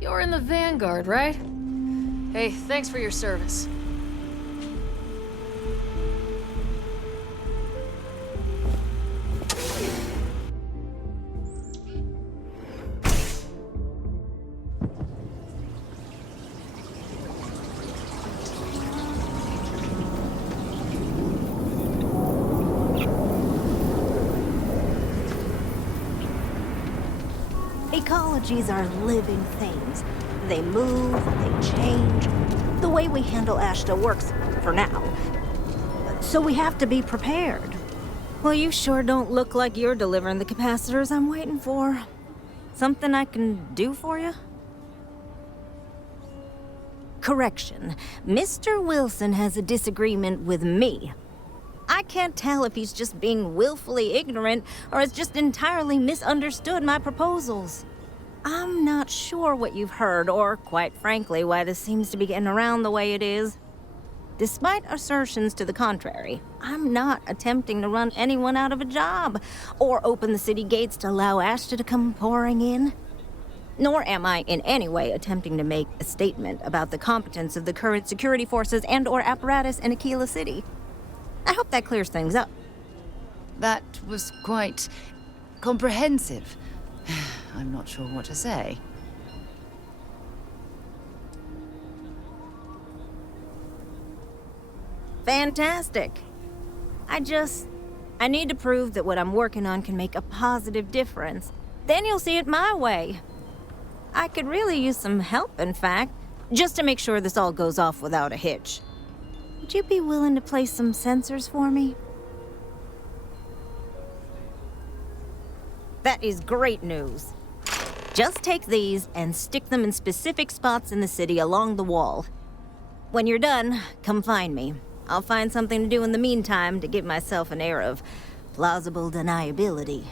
You're in the Vanguard, right? Hey, thanks for your service. Ecologies are living things. They move, they change. The way we handle Ashta works for now. So we have to be prepared. Well, you sure don't look like you're delivering the capacitors I'm waiting for. Something I can do for you? Correction. Mr. Wilson has a disagreement with me. I can't tell if he's just being willfully ignorant or has just entirely misunderstood my proposals. I'm not sure what you've heard, or quite frankly, why this seems to be getting around the way it is. Despite assertions to the contrary, I'm not attempting to run anyone out of a job, or open the city gates to allow Ashta to come pouring in. Nor am I in any way attempting to make a statement about the competence of the current security forces and/or apparatus in Aquila City. I hope that clears things up. That was quite comprehensive. I'm not sure what to say. Fantastic. I need to prove that what I'm working on can make a positive difference. Then you'll see it my way. I could really use some help, in fact, just to make sure this all goes off without a hitch. Would you be willing to place some sensors for me? That is great news. Just take these and stick them in specific spots in the city along the wall. When you're done, come find me. I'll find something to do in the meantime to give myself an air of plausible deniability.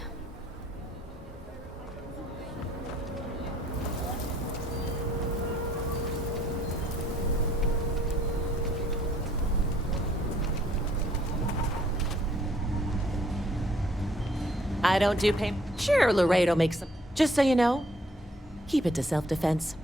I don't do pay. Sure, Laredo makes some. Just so you know, keep it to self-defense.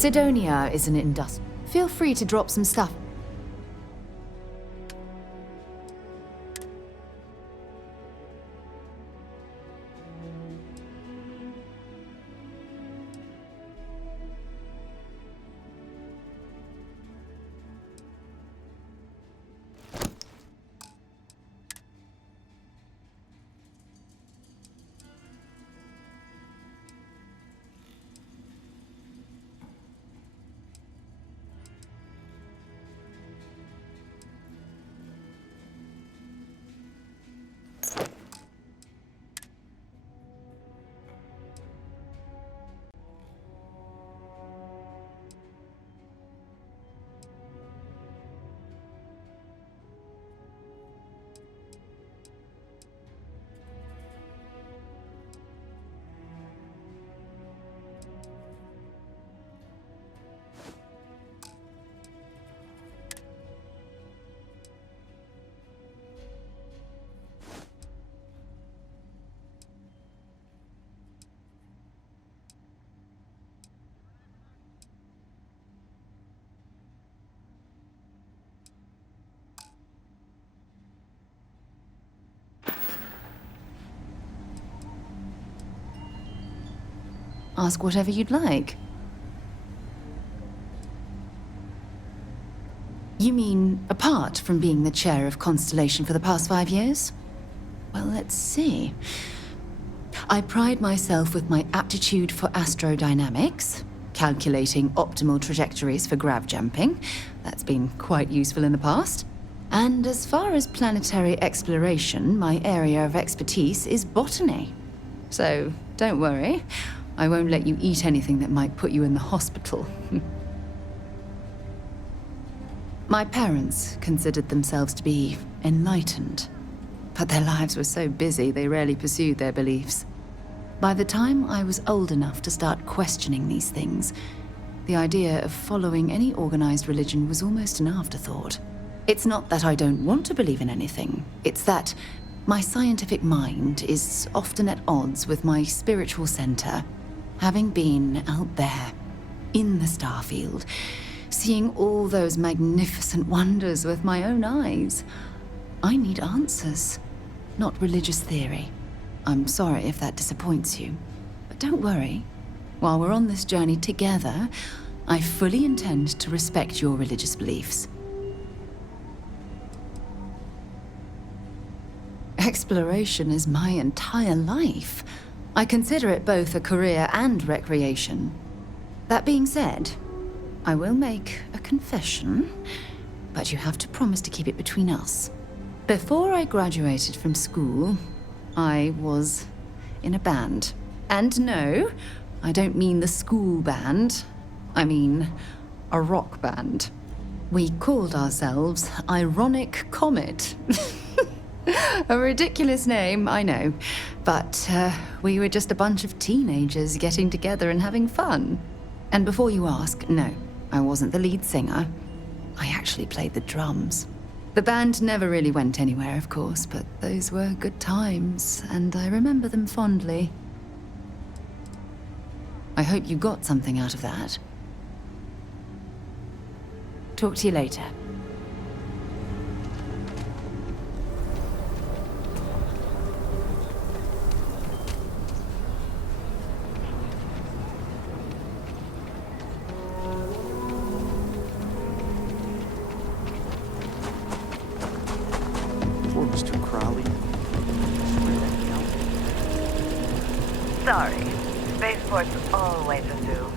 Sidonia is an industry. Feel free to drop some stuff. Ask whatever you'd like. You mean apart from being the chair of Constellation for the past 5 years? Well, let's see. I pride myself with my aptitude for astrodynamics, calculating optimal trajectories for grav jumping. That's been quite useful in the past. And as far as planetary exploration, my area of expertise is botany. So, don't worry. I won't let you eat anything that might put you in the hospital. My parents considered themselves to be enlightened, but their lives were so busy they rarely pursued their beliefs. By the time I was old enough to start questioning these things, the idea of following any organized religion was almost an afterthought. It's not that I don't want to believe in anything, it's that my scientific mind is often at odds with my spiritual center. Having been out there, in the Starfield, seeing all those magnificent wonders with my own eyes, I need answers, not religious theory. I'm sorry if that disappoints you, but don't worry. While we're on this journey together, I fully intend to respect your religious beliefs. Exploration is my entire life. I consider it both a career and recreation. That being said, I will make a confession, but you have to promise to keep it between us. Before I graduated from school, I was in a band. And no, I don't mean the school band. I mean a rock band. We called ourselves Ironic Comet. A ridiculous name, I know. But we were just a bunch of teenagers getting together and having fun. And before you ask, no, I wasn't the lead singer. I actually played the drums. The band never really went anywhere, of course, but those were good times, and I remember them fondly. I hope you got something out of that. Talk to you later. Sorry. Spaceport's always a zoo.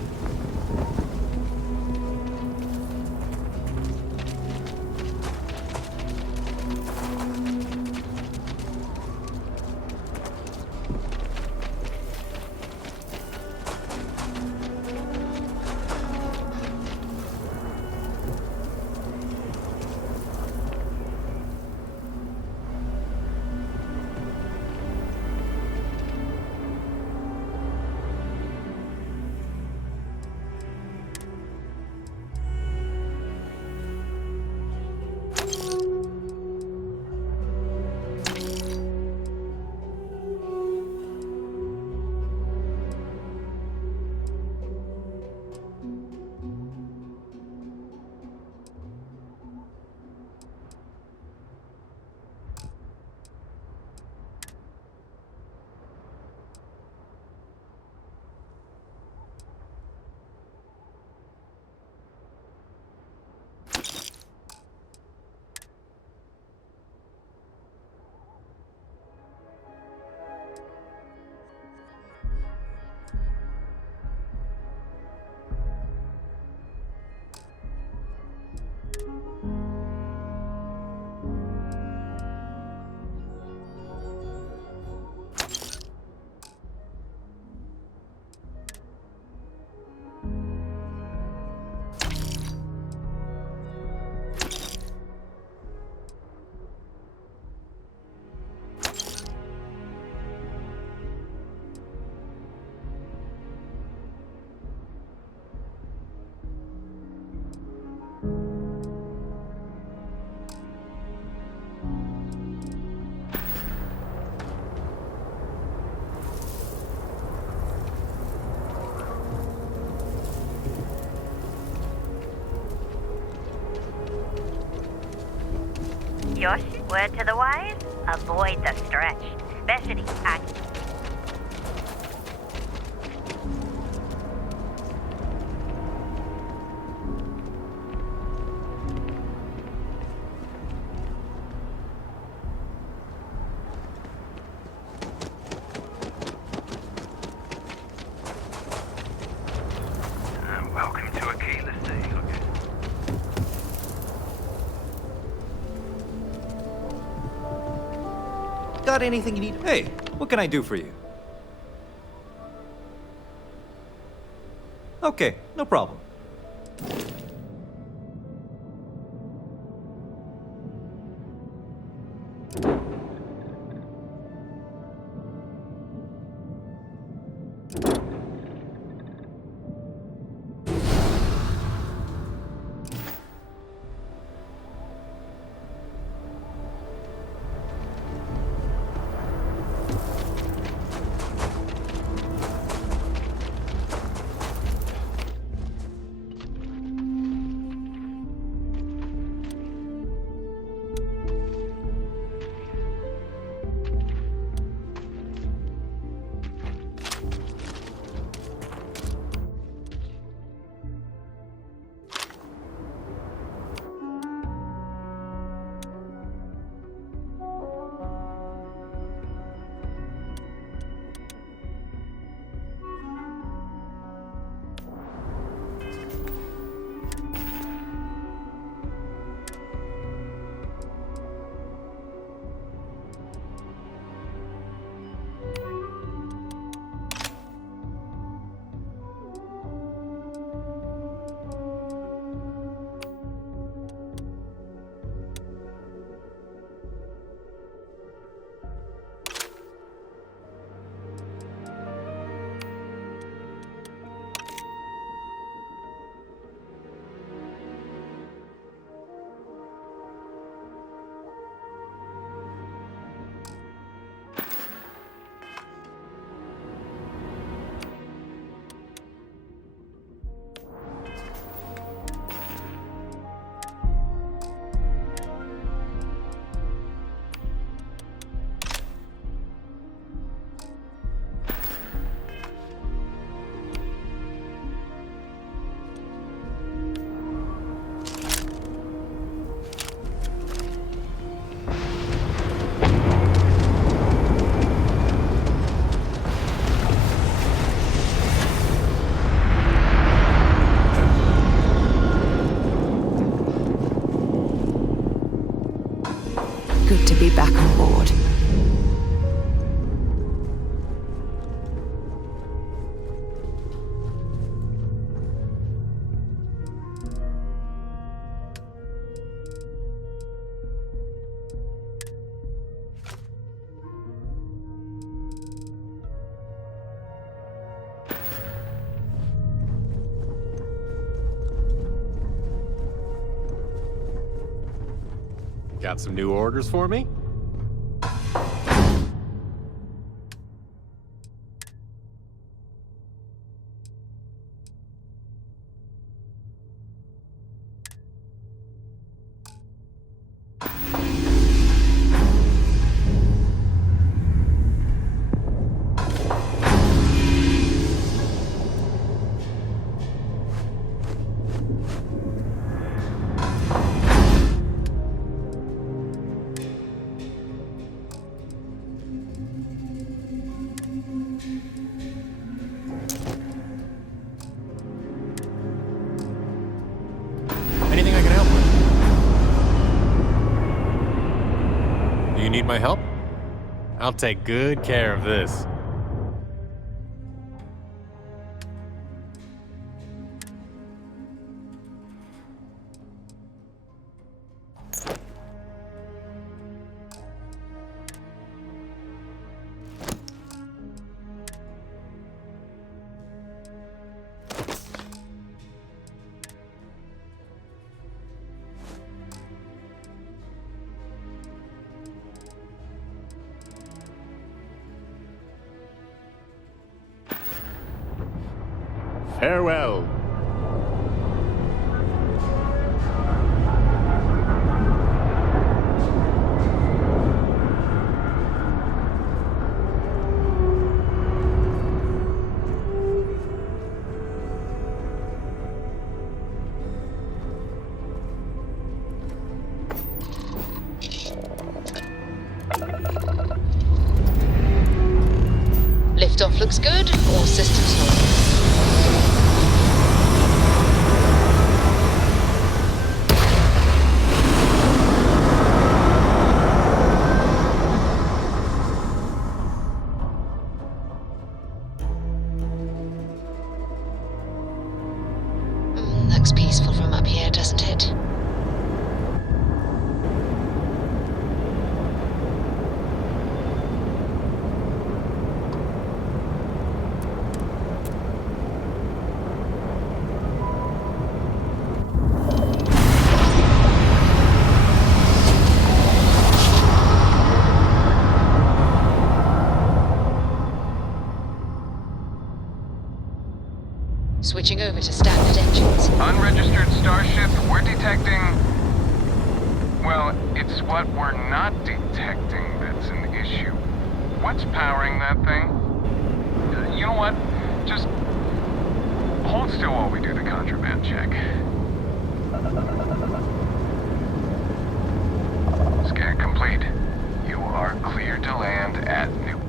Josh, word to the wise, avoid the stretch. Especially at Welcome to Aquila Sea. Got anything you need? Hey, what can I do for you? Okay, no problem. Good to be back on board. Got some new orders for me? Anything I can help with? Do you need my help? I'll take good care of this. Farewell. Looks good, all systems normal. Looks peaceful from up here, doesn't it? Switching over to standard engines. Unregistered starship, we're detecting... Well, it's what we're not detecting that's an issue. What's powering that thing? You know what? Just hold still while we do the contraband check. Scan complete. You are cleared to land at New...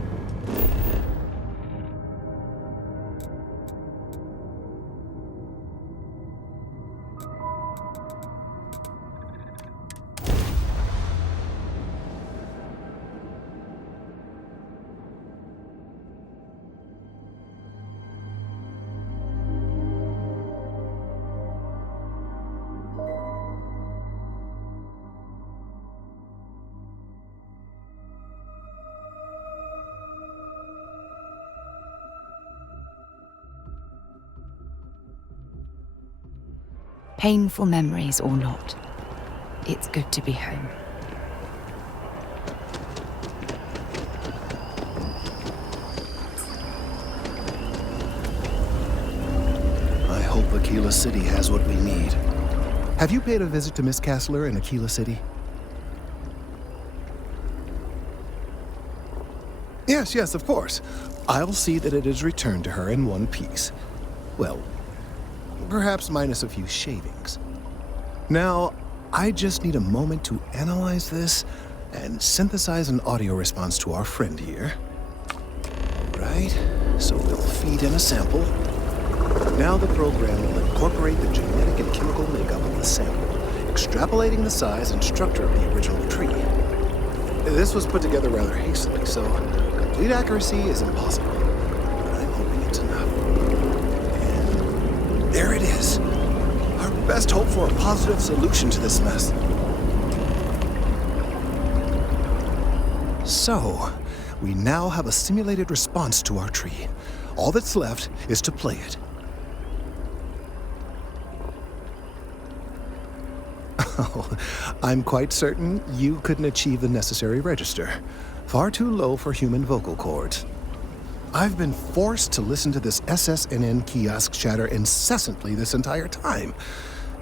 Painful memories or not, it's good to be home. I hope Aquila City has what we need. Have you paid a visit to Miss Castler in Aquila City? Yes, of course. I'll see that it is returned to her in one piece. Well, perhaps minus a few shavings. Now, I just need a moment to analyze this and synthesize an audio response to our friend here. Right, so we'll feed in a sample. Now the program will incorporate the genetic and chemical makeup of the sample, extrapolating the size and structure of the original tree. This was put together rather hastily, so complete accuracy is impossible. But I'm hoping it's enough. And there it is. Our best hope for a positive solution to this mess. So, we now have a simulated response to our tree. All that's left is to play it. Oh, I'm quite certain you couldn't achieve the necessary register. Far too low for human vocal cords. I've been forced to listen to this SSNN kiosk chatter incessantly this entire time.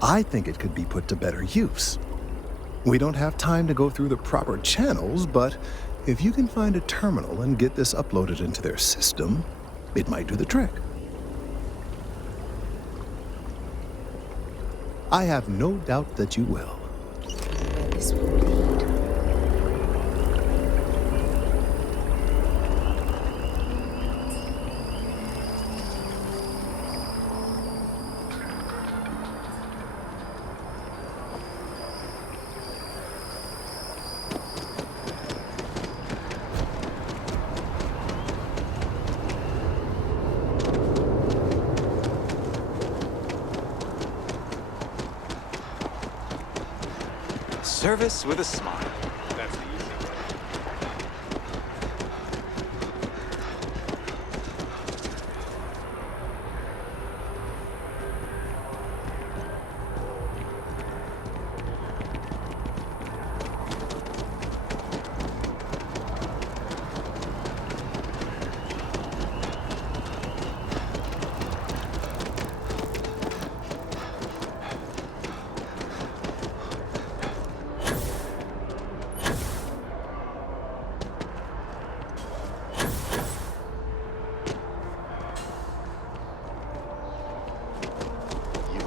I think it could be put to better use. We don't have time to go through the proper channels, but if you can find a terminal and get this uploaded into their system, it might do the trick. I have no doubt that you will. Where this will lead. Service with a smile. That's the easy way.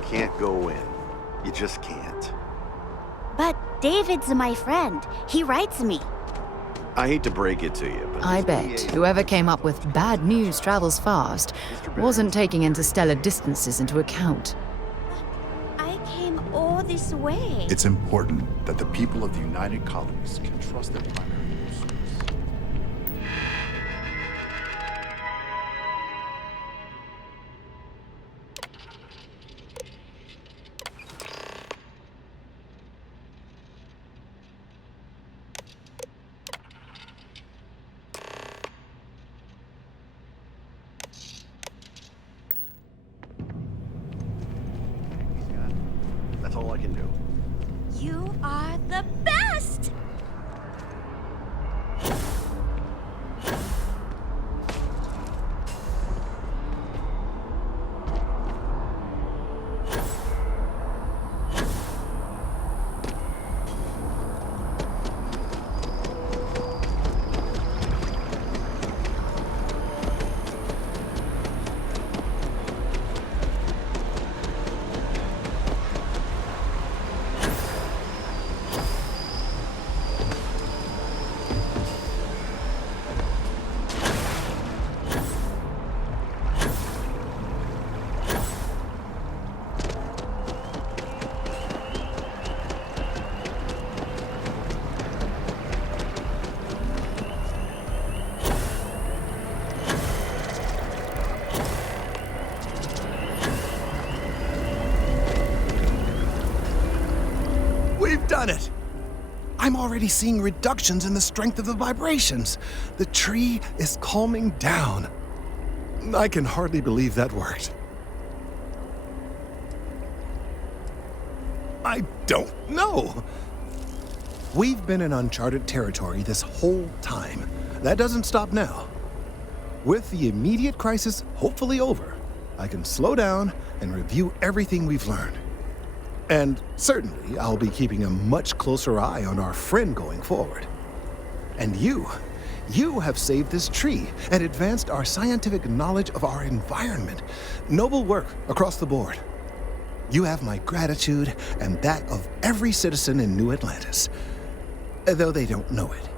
Can't go in. You just can't. But David's my friend. He writes me. I hate to break it to you, but I bet whoever came up with bad news travels fast wasn't taking interstellar distances into account. I came all this way. It's important that the people of the United Colonies can trust their primary news source. That's all I can do. You are the best! We've done it! I'm already seeing reductions in the strength of the vibrations. The tree is calming down. I can hardly believe that worked. I don't know. We've been in uncharted territory this whole time. That doesn't stop now. With the immediate crisis hopefully over, I can slow down and review everything we've learned. And certainly, I'll be keeping a much closer eye on our friend going forward. And you have saved this tree and advanced our scientific knowledge of our environment. Noble work across the board. You have my gratitude and that of every citizen in New Atlantis, though they don't know it.